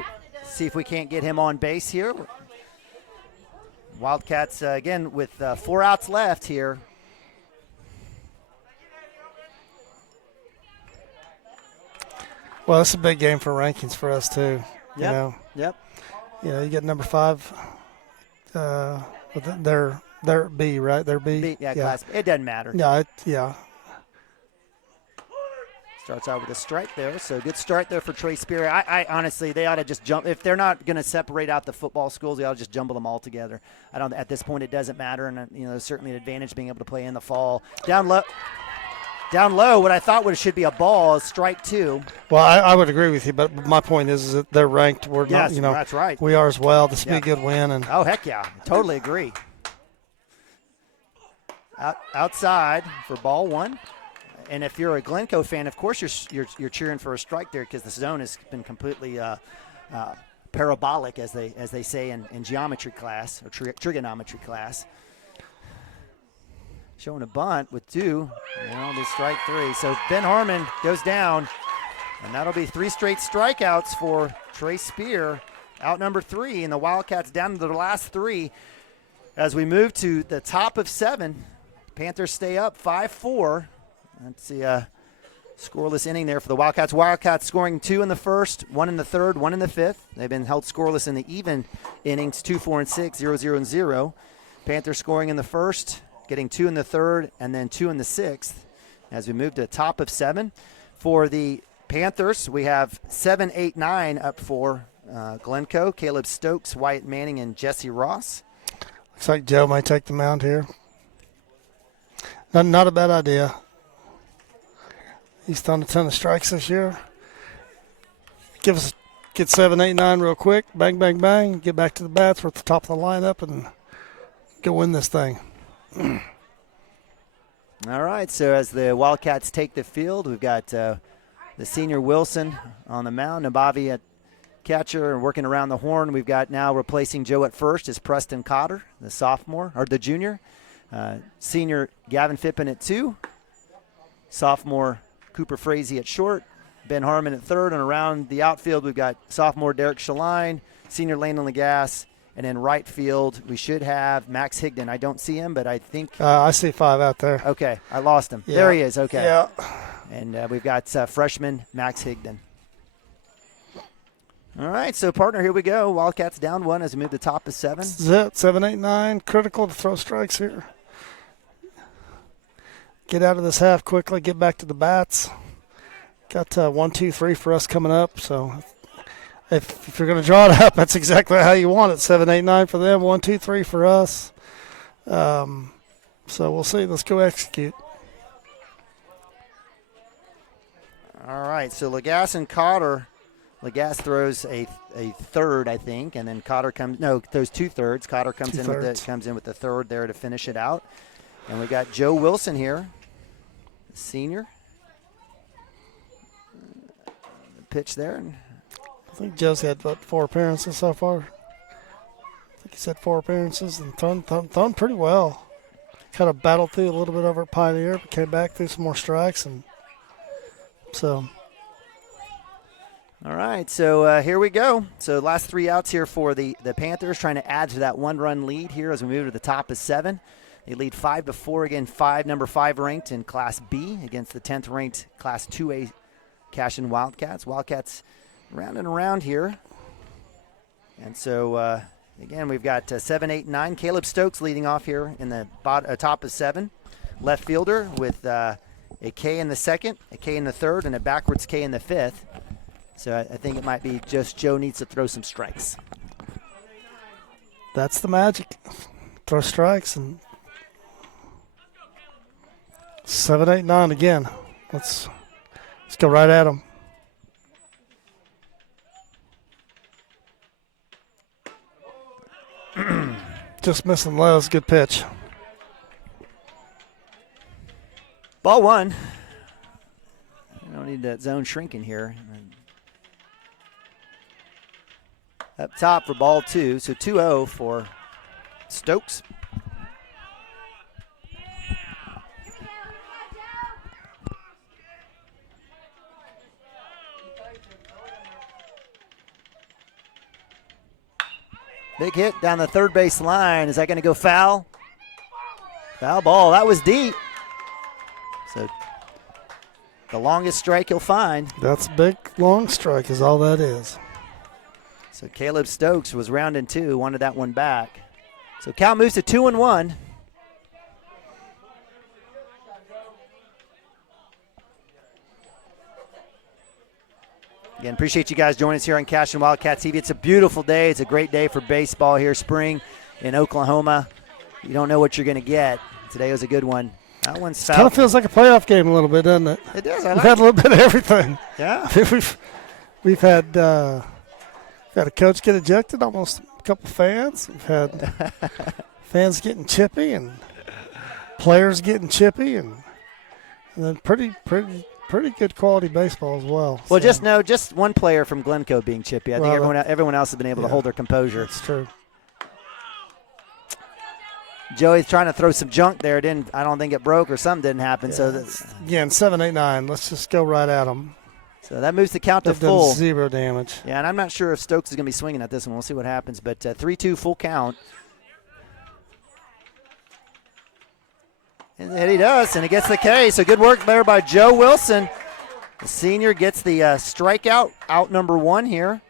if we can't get him on base here. Wildcats again with 4 outs left here. Well, it's a big game for rankings for us too. Yep. You get number 5. With their B, right? Their B. Yeah, class. It doesn't matter. Yeah. Starts out with a strike there, so good start there for Trey Spear. I honestly, they ought to just jump. If they're not going to separate out the football schools, they ought to just jumble them all together. At this point, it doesn't matter, and there's certainly an advantage being able to play in the fall. Down low, what I thought should be a ball is strike 2. Well, I would agree with you, but my point is that they're ranked. We're not, that's right. We are as well. This would be a good win. And oh, heck yeah. Totally agree. Outside for ball 1. And if you're a Glencoe fan, of course you're cheering for a strike there because the zone has been completely parabolic, as they say in geometry class or trigonometry class. Showing a bunt with 2. They strike 3. So Ben Harmon goes down, and that'll be 3 straight strikeouts for Trey Spear. Out number 3, and the Wildcats down to their last 3. As we move to the top of 7, Panthers stay up 5-4. Let's see, scoreless inning there for the Wildcats. Wildcats scoring 2 in the first, 1 in the third, 1 in the fifth. They've been held scoreless in the even innings, 2, 4, and 6, 0, 0, and 0. Panthers scoring in the first, getting 2 in the third, and then 2 in the sixth. As we move to the top of 7. For the Panthers, we have 7, 8, 9 up for Glencoe, Caleb Stokes, Wyatt Manning, and Jesse Ross. Looks like Joe might take the mound here. Not a bad idea. He's thrown a ton of strikes this year. Get 7, 8, 9 real quick. Bang, bang, bang. Get back to the bats. We're at the top of the lineup and go win this thing. All right, so as the Wildcats take the field, we've got the senior Wilson on the mound, Nabavi at catcher and working around the horn. We've got now replacing Joe at first is Preston Cotter, the sophomore, or the junior. Senior Gavin Fippen at 2. Sophomore Cooper Frazee at short. Ben Harmon at third. And around the outfield, we've got sophomore Derek Shaline, senior Landon Lagasse. And in right field, we should have Max Higdon. I don't see him, but I think. I see 5 out there. Okay, I lost him. Yeah. There he is. Okay. Yeah. And we've got freshman Max Higdon. All right, so partner, here we go. Wildcats down 1 as we move to top of 7. This is it. 7, 8, 9. Critical to throw strikes here. Get out of this half quickly. Get back to the bats. Got 1, 2, 3 for us coming up. So if you're going to draw it up, that's exactly how you want it. 7, 8, 9 for them. 1, 2, 3 for us. So we'll see. Let's go execute. All right, so Lagasse and Cotter. Lagasse throws a third, I think, and then Cotter throws 2 thirds. Cotter comes in with the third there to finish it out. And we got Joe Wilson here, senior. Pitch there. I think Joe's had 4 appearances so far. I think he's had 4 appearances and thrown pretty well. Kind of battled through a little bit over at Pioneer, but came back through some more strikes, and so. All right, so here we go. So last 3 outs here for the Panthers, trying to add to that 1-run lead here as we move to the top of 7. They lead 5-4 again. Number 5 ranked in Class B against the 10th ranked Class 2A Cashion Wildcats. Wildcats round and around here, and so again we've got 7, 8, 9. Caleb Stokes leading off here in the top of 7. Left fielder with a K in the second, a K in the third, and a backwards K in the fifth. So I think it might be just Joe needs to throw some strikes. That's the magic. Throw strikes and 7, 8, 9 again. Let's go right at them. Just missing Lowe's. Good pitch. Ball 1. I don't need that zone shrinking here. Up top for ball 2, so 2-0 for Stokes. Big hit down the third base line. Is that going to go foul? Foul ball. That was deep. So the longest strike you'll find. That's a big, long strike is all that is. So Caleb Stokes was rounding 2, wanted that one back. So count moves to 2-1. Again, appreciate you guys joining us here on Cashion Wildcat TV. It's a beautiful day. It's a great day for baseball here, spring in Oklahoma. You don't know what you're going to get. Today was a good one. That one's foul. Kind of feels like a playoff game a little bit, doesn't it? It does. We've had a little bit of everything. Yeah. We've had a coach get ejected, almost a couple fans. We've had fans getting chippy and players getting chippy, and then pretty pretty good quality baseball as well. Well, so. just one player from Glencoe being chippy. I think everyone else has been able to hold their composure. That's true. Joey's trying to throw some junk there. I don't think it broke or something didn't happen. Yeah. So again, 7, 8, 9. Let's just go right at them. So that moves the count to They've done full. 0 damage. Yeah, and I'm not sure if Stokes is going to be swinging at this one. We'll see what happens. But 3-2 full count. And he does, and he gets the K. So good work there by Joe Wilson. The senior gets the strikeout, out number 1 here.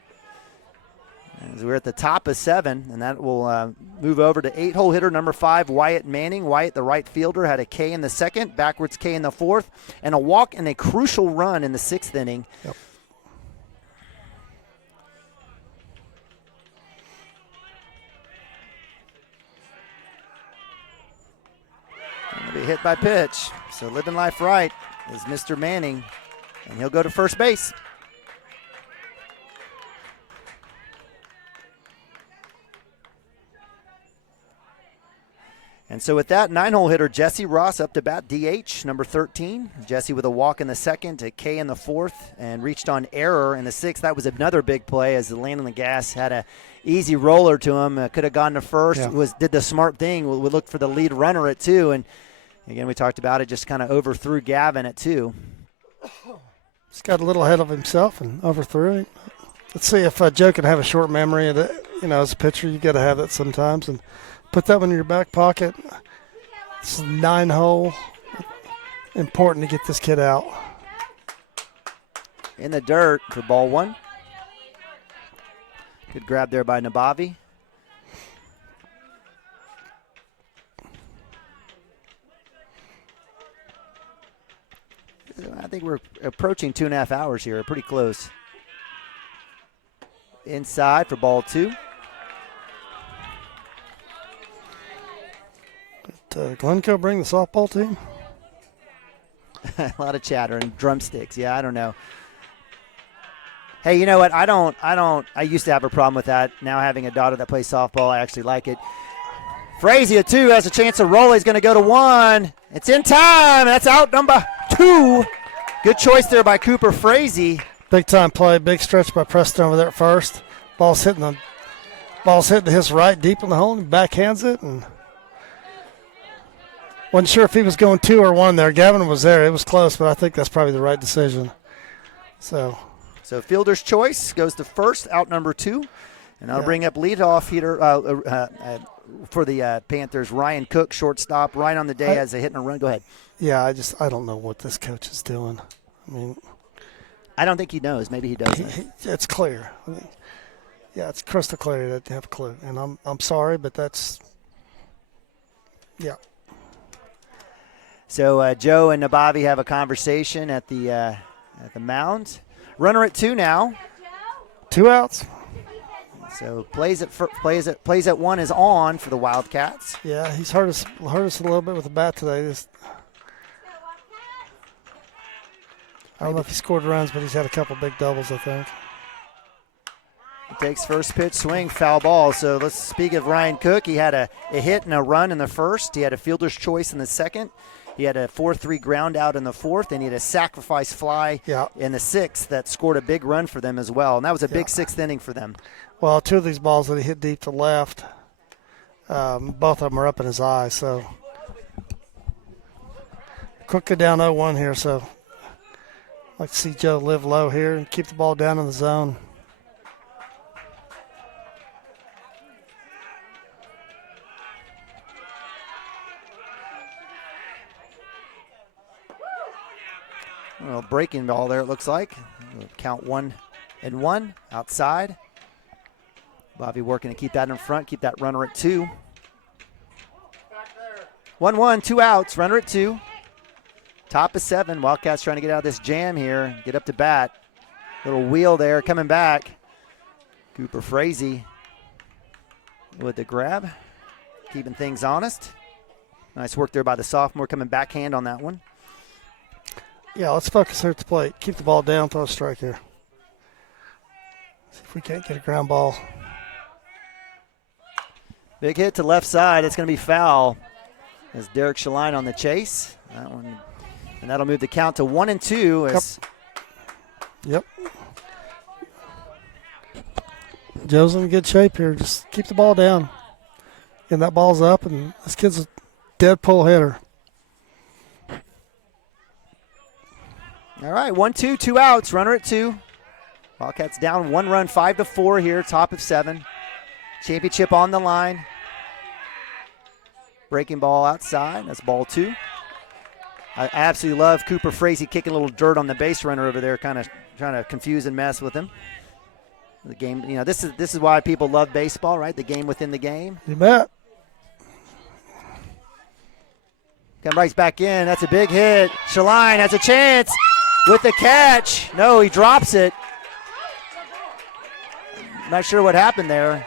As we're at the top of 7, and that will move over to 8-hole hitter number 5, Wyatt Manning. Wyatt, the right fielder, had a K in the 2nd, backwards K in the 4th, and a walk and a crucial run in the 6th inning. Yep. Going to be hit by pitch. So living life right is Mr. Manning, and he'll go to first base. And so with that, 9-hole hitter Jesse Ross up to bat, DH, number 13. Jesse with a walk in the 2nd, a K in the 4th, and reached on error in the 6th. That was another big play as the land on the gas had a easy roller to him. Could have gone to first, did the smart thing, would look for the lead runner at 2. And again, we talked about it, just kind of overthrew Gavin at 2. He's got a little ahead of himself and overthrew him. Let's see if Joe can have a short memory. As a pitcher, you got to have that sometimes. And put that one in your back pocket. It's 9-hole. Important to get this kid out. In the dirt for ball 1. Good grab there by Nabavi. I think we're approaching 2.5 hours here. Pretty close. Inside for ball 2. Glencoe bring the softball team? A lot of chatter and drumsticks. Yeah, I don't know. Hey, you know what? I used to have a problem with that. Now having a daughter that plays softball, I actually like it. Frazee at 2 has a chance to roll. He's going to go to 1. It's in time. That's out number 2. Good choice there by Cooper Frazee. Big time play. Big stretch by Preston over there at first. Ball's hitting to his right deep in the hole. And he backhands it and wasn't sure if he was going 2 or 1 there. Gavin was there. It was close, but I think that's probably the right decision. So fielder's choice goes to first, out number 2. And I'll bring up leadoff hitter for the Panthers, Ryan Cook, shortstop. Right on the day as a hit and a run. Go ahead. Yeah, I don't know what this coach is doing. I don't think he knows. Maybe he doesn't. It's clear. It's crystal clear. He doesn't have a clue. And I'm sorry, but that's So Joe and Nabavi have a conversation at the mound. Runner at 2 now. 2 outs. So plays at 1 is on for the Wildcats. Yeah, he's hurt us a little bit with the bat today. I don't know if he scored runs, but he's had a couple big doubles, I think. He takes first pitch, swing, foul ball. So let's speak of Ryan Cook. He had a hit and a run in the first. He had a fielder's choice in the second. He had a 4-3 ground out in the 4th, and he had a sacrifice fly in the 6th that scored a big run for them as well. And that was a big 6th inning for them. Well, 2 of these balls that he hit deep to left, both of them are up in his eyes. So Cook go down 0-1 here, so I'd like to see Joe live low here and keep the ball down in the zone. Well, breaking ball there, it looks like. We'll count 1-1 outside. Bobby working to keep that in front, keep that runner at 2. 1-1, 2 outs, runner at 2. Top of 7. Wildcats trying to get out of this jam here, get up to bat. Little wheel there, coming back. Cooper Frazee with the grab, keeping things honest. Nice work there by the sophomore, coming backhand on that one. Yeah, let's focus here at the plate. Keep the ball down, throw a strike here. See if we can't get a ground ball. Big hit to left side. It's going to be foul as Derek Shaline on the chase. That one And that'll move the count to 1-2 as Yep. Joe's in good shape here. Just keep the ball down. And that ball's up, and this kid's a dead pull hitter. All right, 1-2, 2 outs, runner at 2. Wildcats down 1 run, 5-4 here, top of 7. Championship on the line. Breaking ball outside, that's ball 2. I absolutely love Cooper Frazee kicking a little dirt on the base runner over there, kind of trying to confuse and mess with him. The game, this is why people love baseball, right? The game within the game. You bet. Come right back in. That's a big hit. Shaline has a chance with the catch. No, he drops it. Not sure what happened there.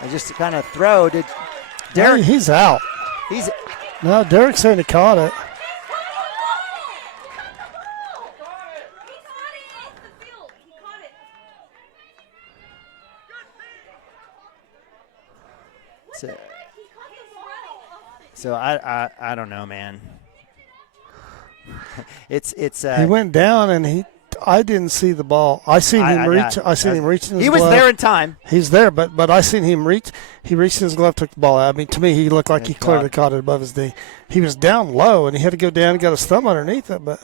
I just kind of throw. Did Derek? No, he's out. No, Derek's saying he caught it. So I don't know, man. It's he went down and I didn't see the ball. I seen him reach. I seen him reaching his glove. He was there in time. He's there, but I seen him reach. He reached in his glove, took the ball out. I mean, to me, he looked like he clearly caught it above his knee. He was down low and he had to go down and got his thumb underneath it. But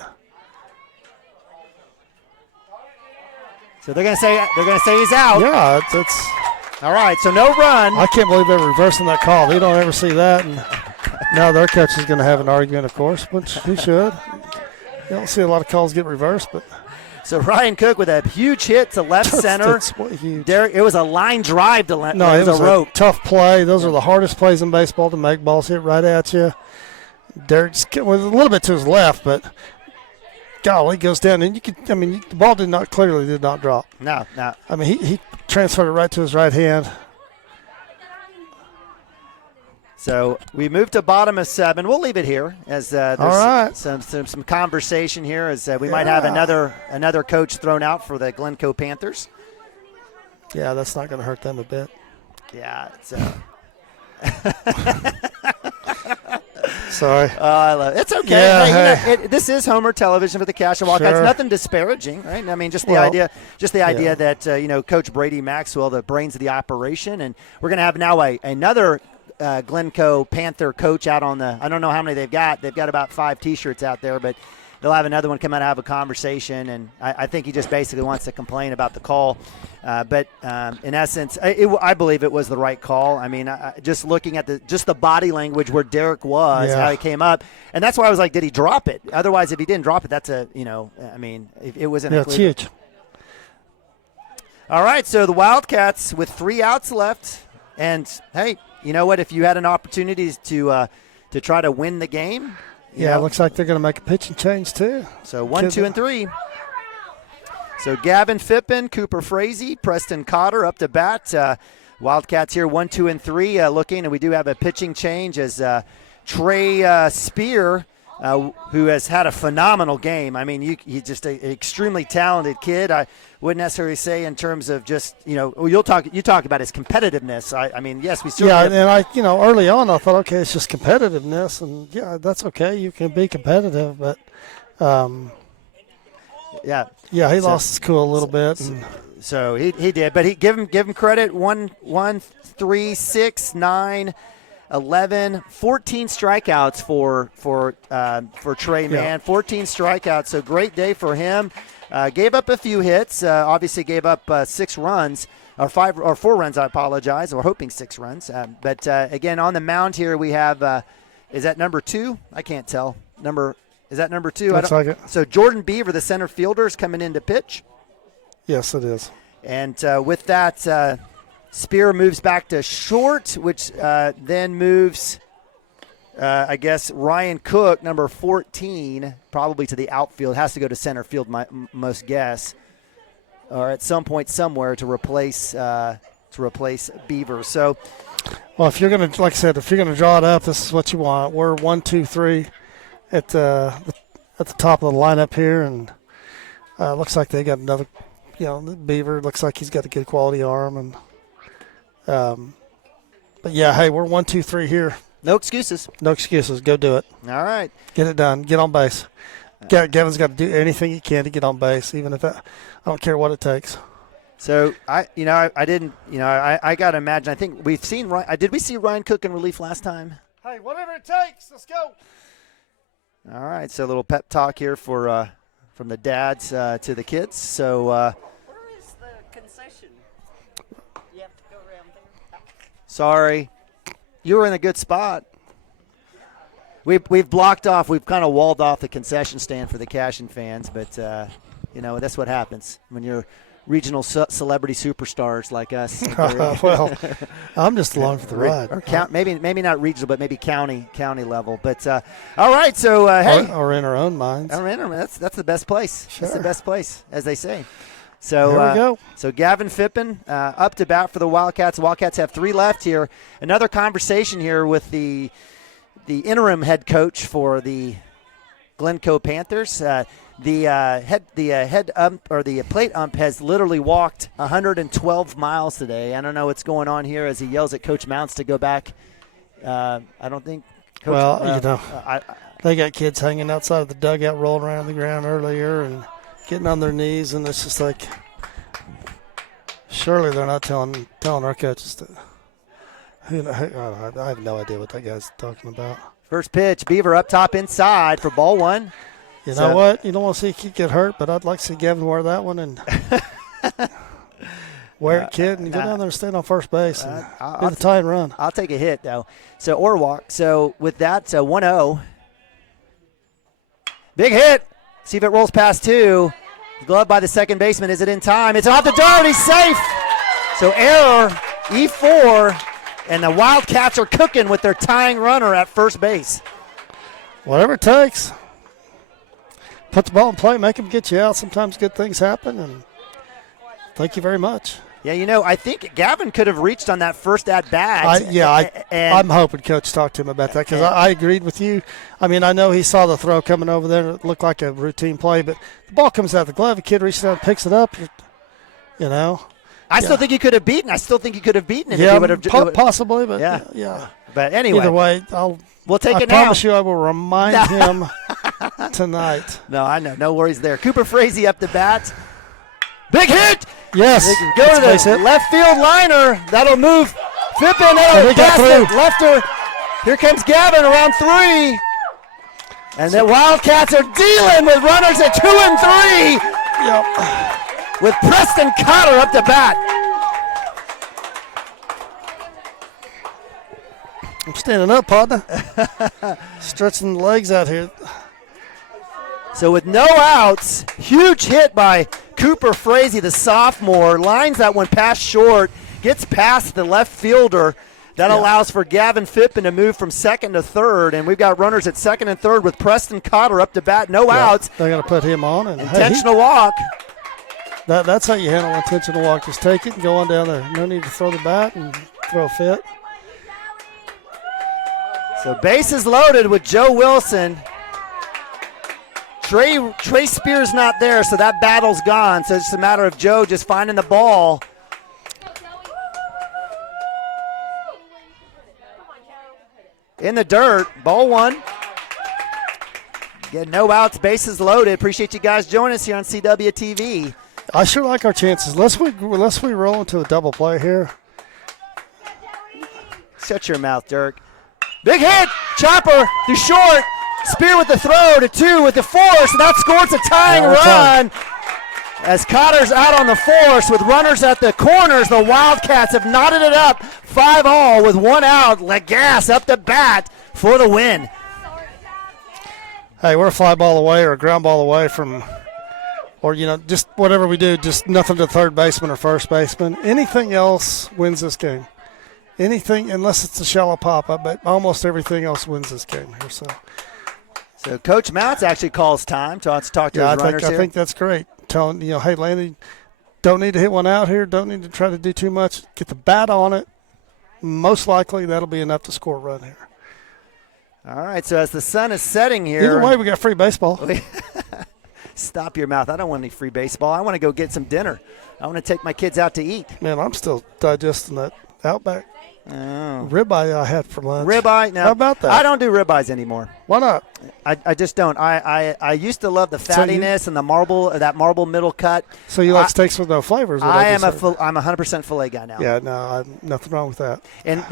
so they're gonna say he's out. Yeah, it's all right. So no run. I can't believe they're reversing that call. They don't ever see that. And now their catcher is going to have an argument, of course, which he should. You don't see a lot of calls get reversed, but. So Ryan Cook with a huge hit to left center. Derek, it was a line drive to left. No, it was a rope. A tough play. Those are the hardest plays in baseball to make. Balls hit right at you. Derek's was a little bit to his left, but golly, goes down and the ball did not drop. No. I mean, he transferred it right to his right hand. So we moved to bottom of 7. We'll leave it here as there's some conversation here as we might have another coach thrown out for the Glencoe Panthers. Yeah, that's not going to hurt them a bit. Yeah. Sorry. I love it. It's okay. Yeah, hey, this is Homer television for the Cashion Wildcats. Sure. Nothing disparaging, right? I mean, just the idea that Coach Brady Maxwell, the brains of the operation, and we're going to have now another Glencoe Panther coach out on the. I don't know how many they've got. They've got about 5 T-shirts out there, but they'll have another one come out and have a conversation. And I think he just basically wants to complain about the call. But in essence, I believe it was the right call. I mean, just looking at the body language where Derek was, how he came up, and that's why I was like, did he drop it? Otherwise, if he didn't drop it, that's if it wasn't. Yeah, it's huge. All right, so the Wildcats with 3 outs left, and hey. You know what? If you had an opportunity to try to win the game, it looks like they're going to make a pitching change too. So 1, 2, and 3. So Gavin Fippen, Cooper Frazee, Preston Cotter up to bat. Wildcats here 1, 2, and 3 looking, and we do have a pitching change as Trey Spear, who has had a phenomenal game. I mean, he's just an extremely talented kid. I wouldn't necessarily say in terms of just, you talk about his competitiveness. I mean, yes, we still and early on I thought, okay, it's just competitiveness, and yeah, that's okay. You can be competitive, but he lost his cool a little bit. So he did, but he give him credit. 1, 3, 6, 9. 11, 14 strikeouts for Trey, man. 14 strikeouts, so great day for him. Gave up a few hits. Obviously gave up 6 runs, or 4 runs. I apologize. We're hoping 6 runs. But again, on the mound here we have. Is that number 2? I can't tell. Is that number 2? Looks like it. So Jordan Beaver, the center fielder, is coming in to pitch. Yes, it is. And with that. Spear moves back to short, which then moves, I guess, Ryan Cook, number 14, probably to the outfield. Has to go to center field, most guess, or at some point somewhere to replace Beaver. So, well, if you're going to, like I said, if you're going to draw it up, this is what you want. We're 1, 2, 3 at the top of the lineup here, and looks like they got another. Beaver looks like he's got a good quality arm and. But yeah, hey, we're 1, 2, 3 here. No excuses. No excuses. Go do it. All right. Get it done. Get on base. Gavin's got to do anything he can to get on base, even if I don't care what it takes. So I got to imagine. I think we've seen. Did we see Ryan Cook in relief last time? Hey, whatever it takes, let's go. All right. So a little pep talk here for from the dads to the kids. So. Where is the concession? You have to go around there. Sorry, you were in a good spot. We've blocked off. We've kind of walled off the concession stand for the Cashion fans, but that's what happens when you're regional celebrity superstars like us. Well, I'm just along for the ride. Or maybe not regional, but maybe county level. But all right, so hey, or in our own minds. That's the best place. Sure. That's the best place, as they say. So there we go. So Gavin Phippen up to bat for the Wildcats. The Wildcats have 3 left here. Another conversation here with the interim head coach for the Glencoe Panthers. The plate ump has literally walked 112 miles today. I don't know what's going on here as he yells at Coach Mounts to go back. I don't think. Coach, they got kids hanging outside of the dugout, rolling around on the ground earlier and getting on their knees, and it's just like, surely they're not telling our coaches to. I have no idea what that guy's talking about. First pitch, Beaver up top inside for ball 1. You know what? You don't want to see a kid get hurt, but I'd like to see Gavin wear that one and wear it, kid, and go down there and stand on first base and do the tie and run. I'll take a hit, though. Or walk. So with that, 1-0. Big hit. See if it rolls past 2. Glove by the second baseman. Is it in time? It's off the dirt. He's safe. So error, E4. And the Wildcats are cooking with their tying runner at first base. Whatever it takes. Put the ball in play, make them get you out. Sometimes good things happen, and thank you very much. Yeah, I think Gavin could have reached on that first at-bat. I'm hoping Coach talked to him about that because I agreed with you. I mean, I know he saw the throw coming over there, and it looked like a routine play, but the ball comes out of the glove. The kid reaches out and picks it up, I still think he could have beaten. I still think he could have beaten him. Yeah, if he would have, possibly, but yeah. But anyway. Either way, we'll take it now. I promise now. you I will remind him tonight. No, I know. No worries there. Cooper Frazee up the bat. Big hit! Yes. Go to the left field liner. That'll move Phippen. That'll pass it. Lefter. Here comes Gavin around 3. And the Wildcats are dealing with runners at 2 and 3. Yep. With Preston Cotter up the bat. I'm standing up, partner. Stretching the legs out here. So with no outs, huge hit by Cooper Frazee, the sophomore. Lines that one past short, gets past the left fielder. That allows for Gavin Phippen to move from second to third. And we've got runners at second and third with Preston Cotter up to bat. No outs. They're going to put him on. And intentional walk. That's how you handle intentional walk. Just take it and go on down there. No need to throw the bat and throw a fit. So bases loaded with Joe Wilson. Trey Spears not there, so that battle's gone. So it's just a matter of Joe just finding the ball. In the dirt, ball 1. Get no outs, bases loaded. Appreciate you guys joining us here on CWTV. I sure like our chances. Unless we roll into a double play here. Shut your mouth, Dirk. Big hit, chopper to short. Spear with the throw to 2 with the force, and that scores a tying run. As Cotter's out on the force with runners at the corners, the Wildcats have knotted it up 5-all with 1 out. Legas up the bat for the win. Hey, we're a fly ball away or a ground ball away from, or, just whatever we do, just nothing to third baseman or first baseman. Anything else wins this game. Anything, unless it's a shallow pop-up, but almost everything else wins this game here. So Coach Mounts actually calls time to talk to his runners here. I think that's great. Telling, hey, Landy, don't need to hit one out here. Don't need to try to do too much. Get the bat on it. Most likely that'll be enough to score a run here. All right, so as the sun is setting here. Either way, we got free baseball. Stop your mouth. I don't want any free baseball. I want to go get some dinner. I want to take my kids out to eat. Man, I'm still digesting that Outback. Oh. Ribeye I had for lunch. Ribeye? No. How about that? I don't do ribeyes anymore. Why not? I just don't. I used to love the fattiness and the marble middle cut. So you like steaks with no flavors? I'm a 100% filet guy now. Yeah, no, nothing wrong with that. And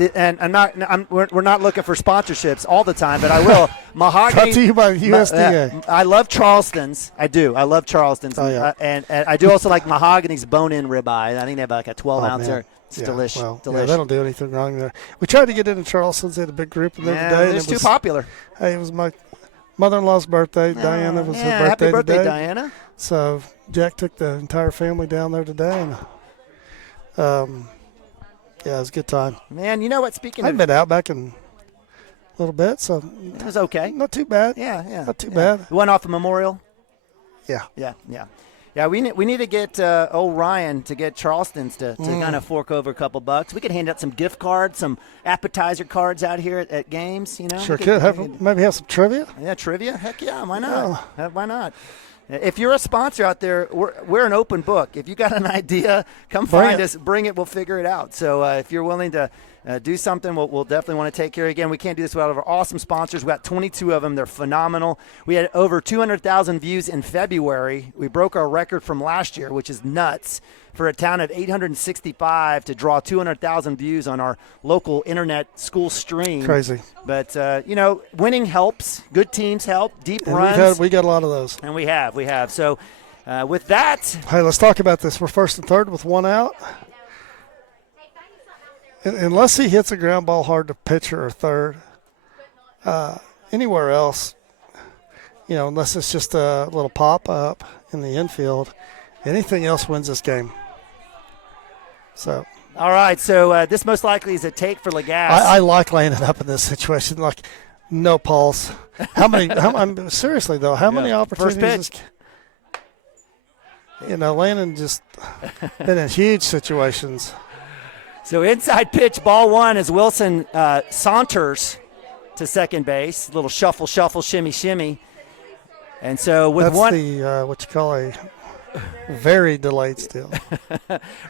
we're not looking for sponsorships all the time, but I will. Mahogany. Brought to you by USDA. I love Charleston's. I do. I love Charleston's. Oh, yeah. And I do also like Mahogany's bone-in ribeye. I think they have like a 12-ounce there. It's delicious. Well, delicious. Yeah, they don't do anything wrong there. We tried to get into Charleston's. They had a big group in there today. It's too popular. Hey, it was my mother-in-law's birthday. Diana was her birthday happy birthday, today. Diana. So Jack took the entire family down there today, and it was a good time. Man, you know what? I've been out back in a little bit, so it was okay. Not too bad. Yeah. Not too bad. We went off a Memorial. Yeah. Yeah, we need to get old Ryan to get Charleston's to kind of fork over a couple bucks. We could hand out some gift cards, some appetizer cards out here at games. You know, Sure could. Maybe have some trivia. Yeah, trivia. Heck yeah, why not? Why not? If you're a sponsor out there, we're an open book. If you got an idea, come find us. Bring it. We'll figure it out. So if you're willing to do something, we'll definitely want to take care. Again, we can't do this without our awesome sponsors. We got 22 of them. They're phenomenal. We had over 200,000 views in February. We broke our record from last year, which is nuts, for a town of 865 to draw 200,000 views on our local internet school stream. Crazy. But, winning helps. Good teams help. Deep runs. We got a lot of those. And we have. So with that. Hey, let's talk about this. We're first and third with one out. Unless he hits a ground ball hard to pitcher or third, anywhere else, unless it's just a little pop-up in the infield, anything else wins this game. So. All right, so this most likely is a take for Lagasse. I like laying it up in this situation, like no pulse. How many? Seriously though, how many opportunities? Landon just been in huge situations. So inside pitch, ball one, as Wilson saunters to second base. Little shuffle, shimmy, shimmy. And so with that's one, what you call a very delayed steal.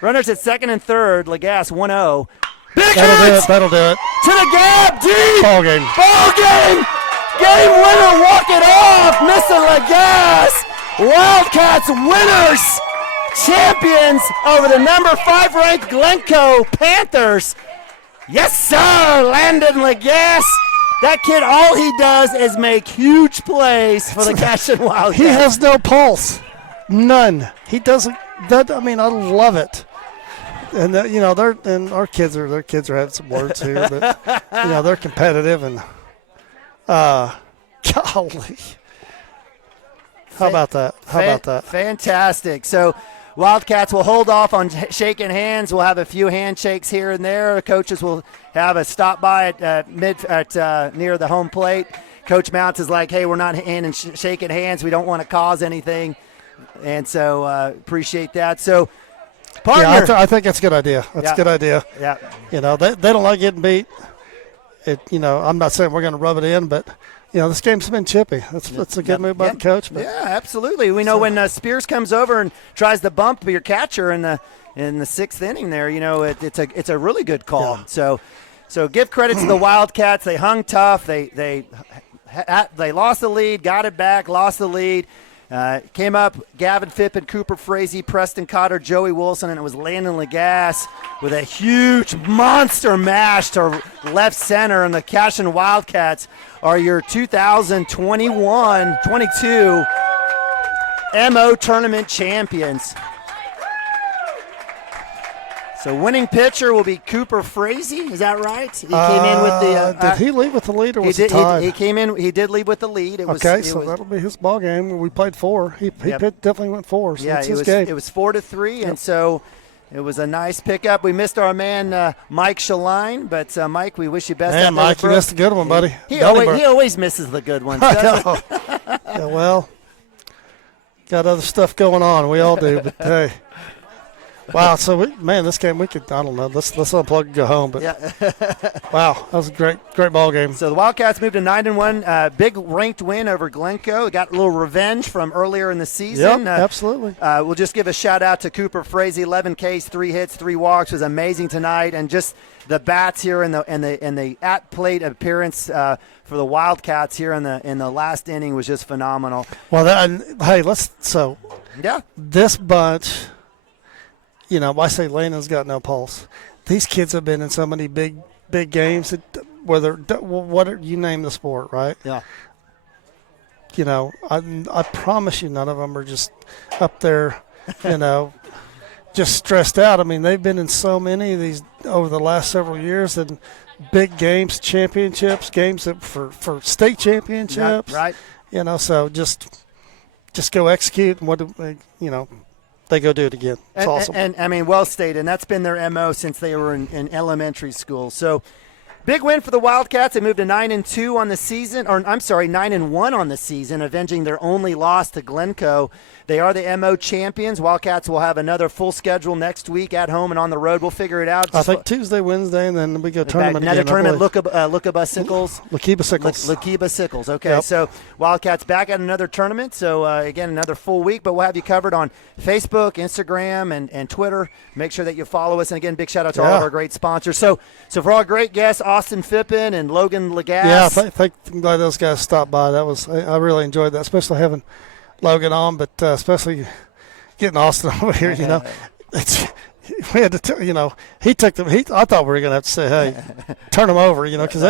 Runners at second and third. Lagasse 1-0. Big That'll do it. To the gap, deep. Ball game. Game winner, walk it off. Mr. Lagasse. Wildcats winners. Champions over the number 5 ranked Glencoe Panthers. Yes, sir, Landon Lagasse. That kid, all he does is make huge plays for the Cashion Wildcats. He has no pulse. None. He doesn't. I love it. And our kids are having some words here, but they're competitive and golly. How about that? Fantastic. So Wildcats will hold off on shaking hands. We'll have a few handshakes here and there. The coaches will have a stop by at near the home plate. Coach Mounts is like, hey, we're not shaking hands. We don't want to cause anything. And so appreciate that. So, partner. Yeah, I think that's a good idea. That's a good idea. Yeah. They don't like getting beat. I'm not saying we're going to rub it in, but this game's been chippy. That's a good move by the coach. But. Yeah, absolutely. We know when Spears comes over and tries to bump your catcher in the 6th inning there, it's a really good call. Yeah. So give credit to the Wildcats. They hung tough. They lost the lead, got it back, lost the lead. Came up, Gavin Phippen, Cooper Frazee, Preston Cotter, Joey Wilson, and it was Landon Lagasse with a huge monster mash to left center, and the Cashion Wildcats are your 2021-22 MO Tournament champions. So winning pitcher will be Cooper Frazee. Is that right? He came in with the. Did he lead with the lead or was it tied? He came in. He did lead with the lead. That'll be his ball game. We played 4. He definitely went 4. So it's his game. It was 4-3, and so it was a nice pickup. We missed our man Mike Shaline, but Mike, we wish you best. Man, Mike, you missed a good one, buddy. He always misses the good ones. Doesn't he? Yeah, well, got other stuff going on. We all do, but hey. Wow. So this game we could, I don't know. Let's unplug and go home. But wow, that was a great ball game. So the Wildcats moved to 9-1. Big ranked win over Glencoe. Got a little revenge from earlier in the season. Yep, absolutely. We'll just give a shout out to Cooper Frazee. 11 Ks, 3 hits, 3 walks, was amazing tonight, and just the bats here and the at plate appearance for the Wildcats here in the last inning was just phenomenal. Well, this bunch, I say Landon's got no pulse. These kids have been in so many big games, you name the sport, right? Yeah. I promise you none of them are just up there, just stressed out. I mean, they've been in so many of these over the last several years, and big games, championships, games for state championships. Right. So just go execute, and they go do it again. It's awesome. And I mean, well stated. And that's been their MO since they were in elementary school. So big win for the Wildcats. They moved to 9-2 on the season, 9-1 on the season, avenging their only loss to Glencoe. They are the MO champions. Wildcats will have another full schedule next week at home and on the road. We'll figure it out. I think Tuesday, Wednesday, and then we go tournament another again. Tournament. Lookaba Sickles. Lookeba Sickles. Okay, yep. So Wildcats back at another tournament. So again, another full week, but we'll have you covered on Facebook, Instagram, and Twitter. Make sure that you follow us. And again, big shout out to all of our great sponsors. So for our great guests, Austin Phippen and Logan Lagasse. Yeah, I'm glad those guys stopped by. I really enjoyed that, especially having Logan on, but especially getting Austin over here. We had to, he took them. I thought we were going to have to say, hey, turn him over, because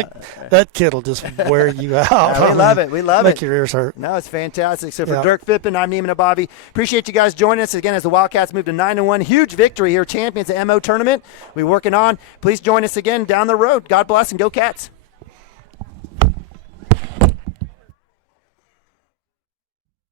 that kid will just wear you out. We love it. We love make it. Make your ears hurt. No, it's fantastic. So for Dirk Phippen, I'm Neiman Ababi. Appreciate you guys joining us again as the Wildcats move to 9-1. Huge victory here, champions at MO tournament. We're working on. Please join us again down the road. God bless and go Cats.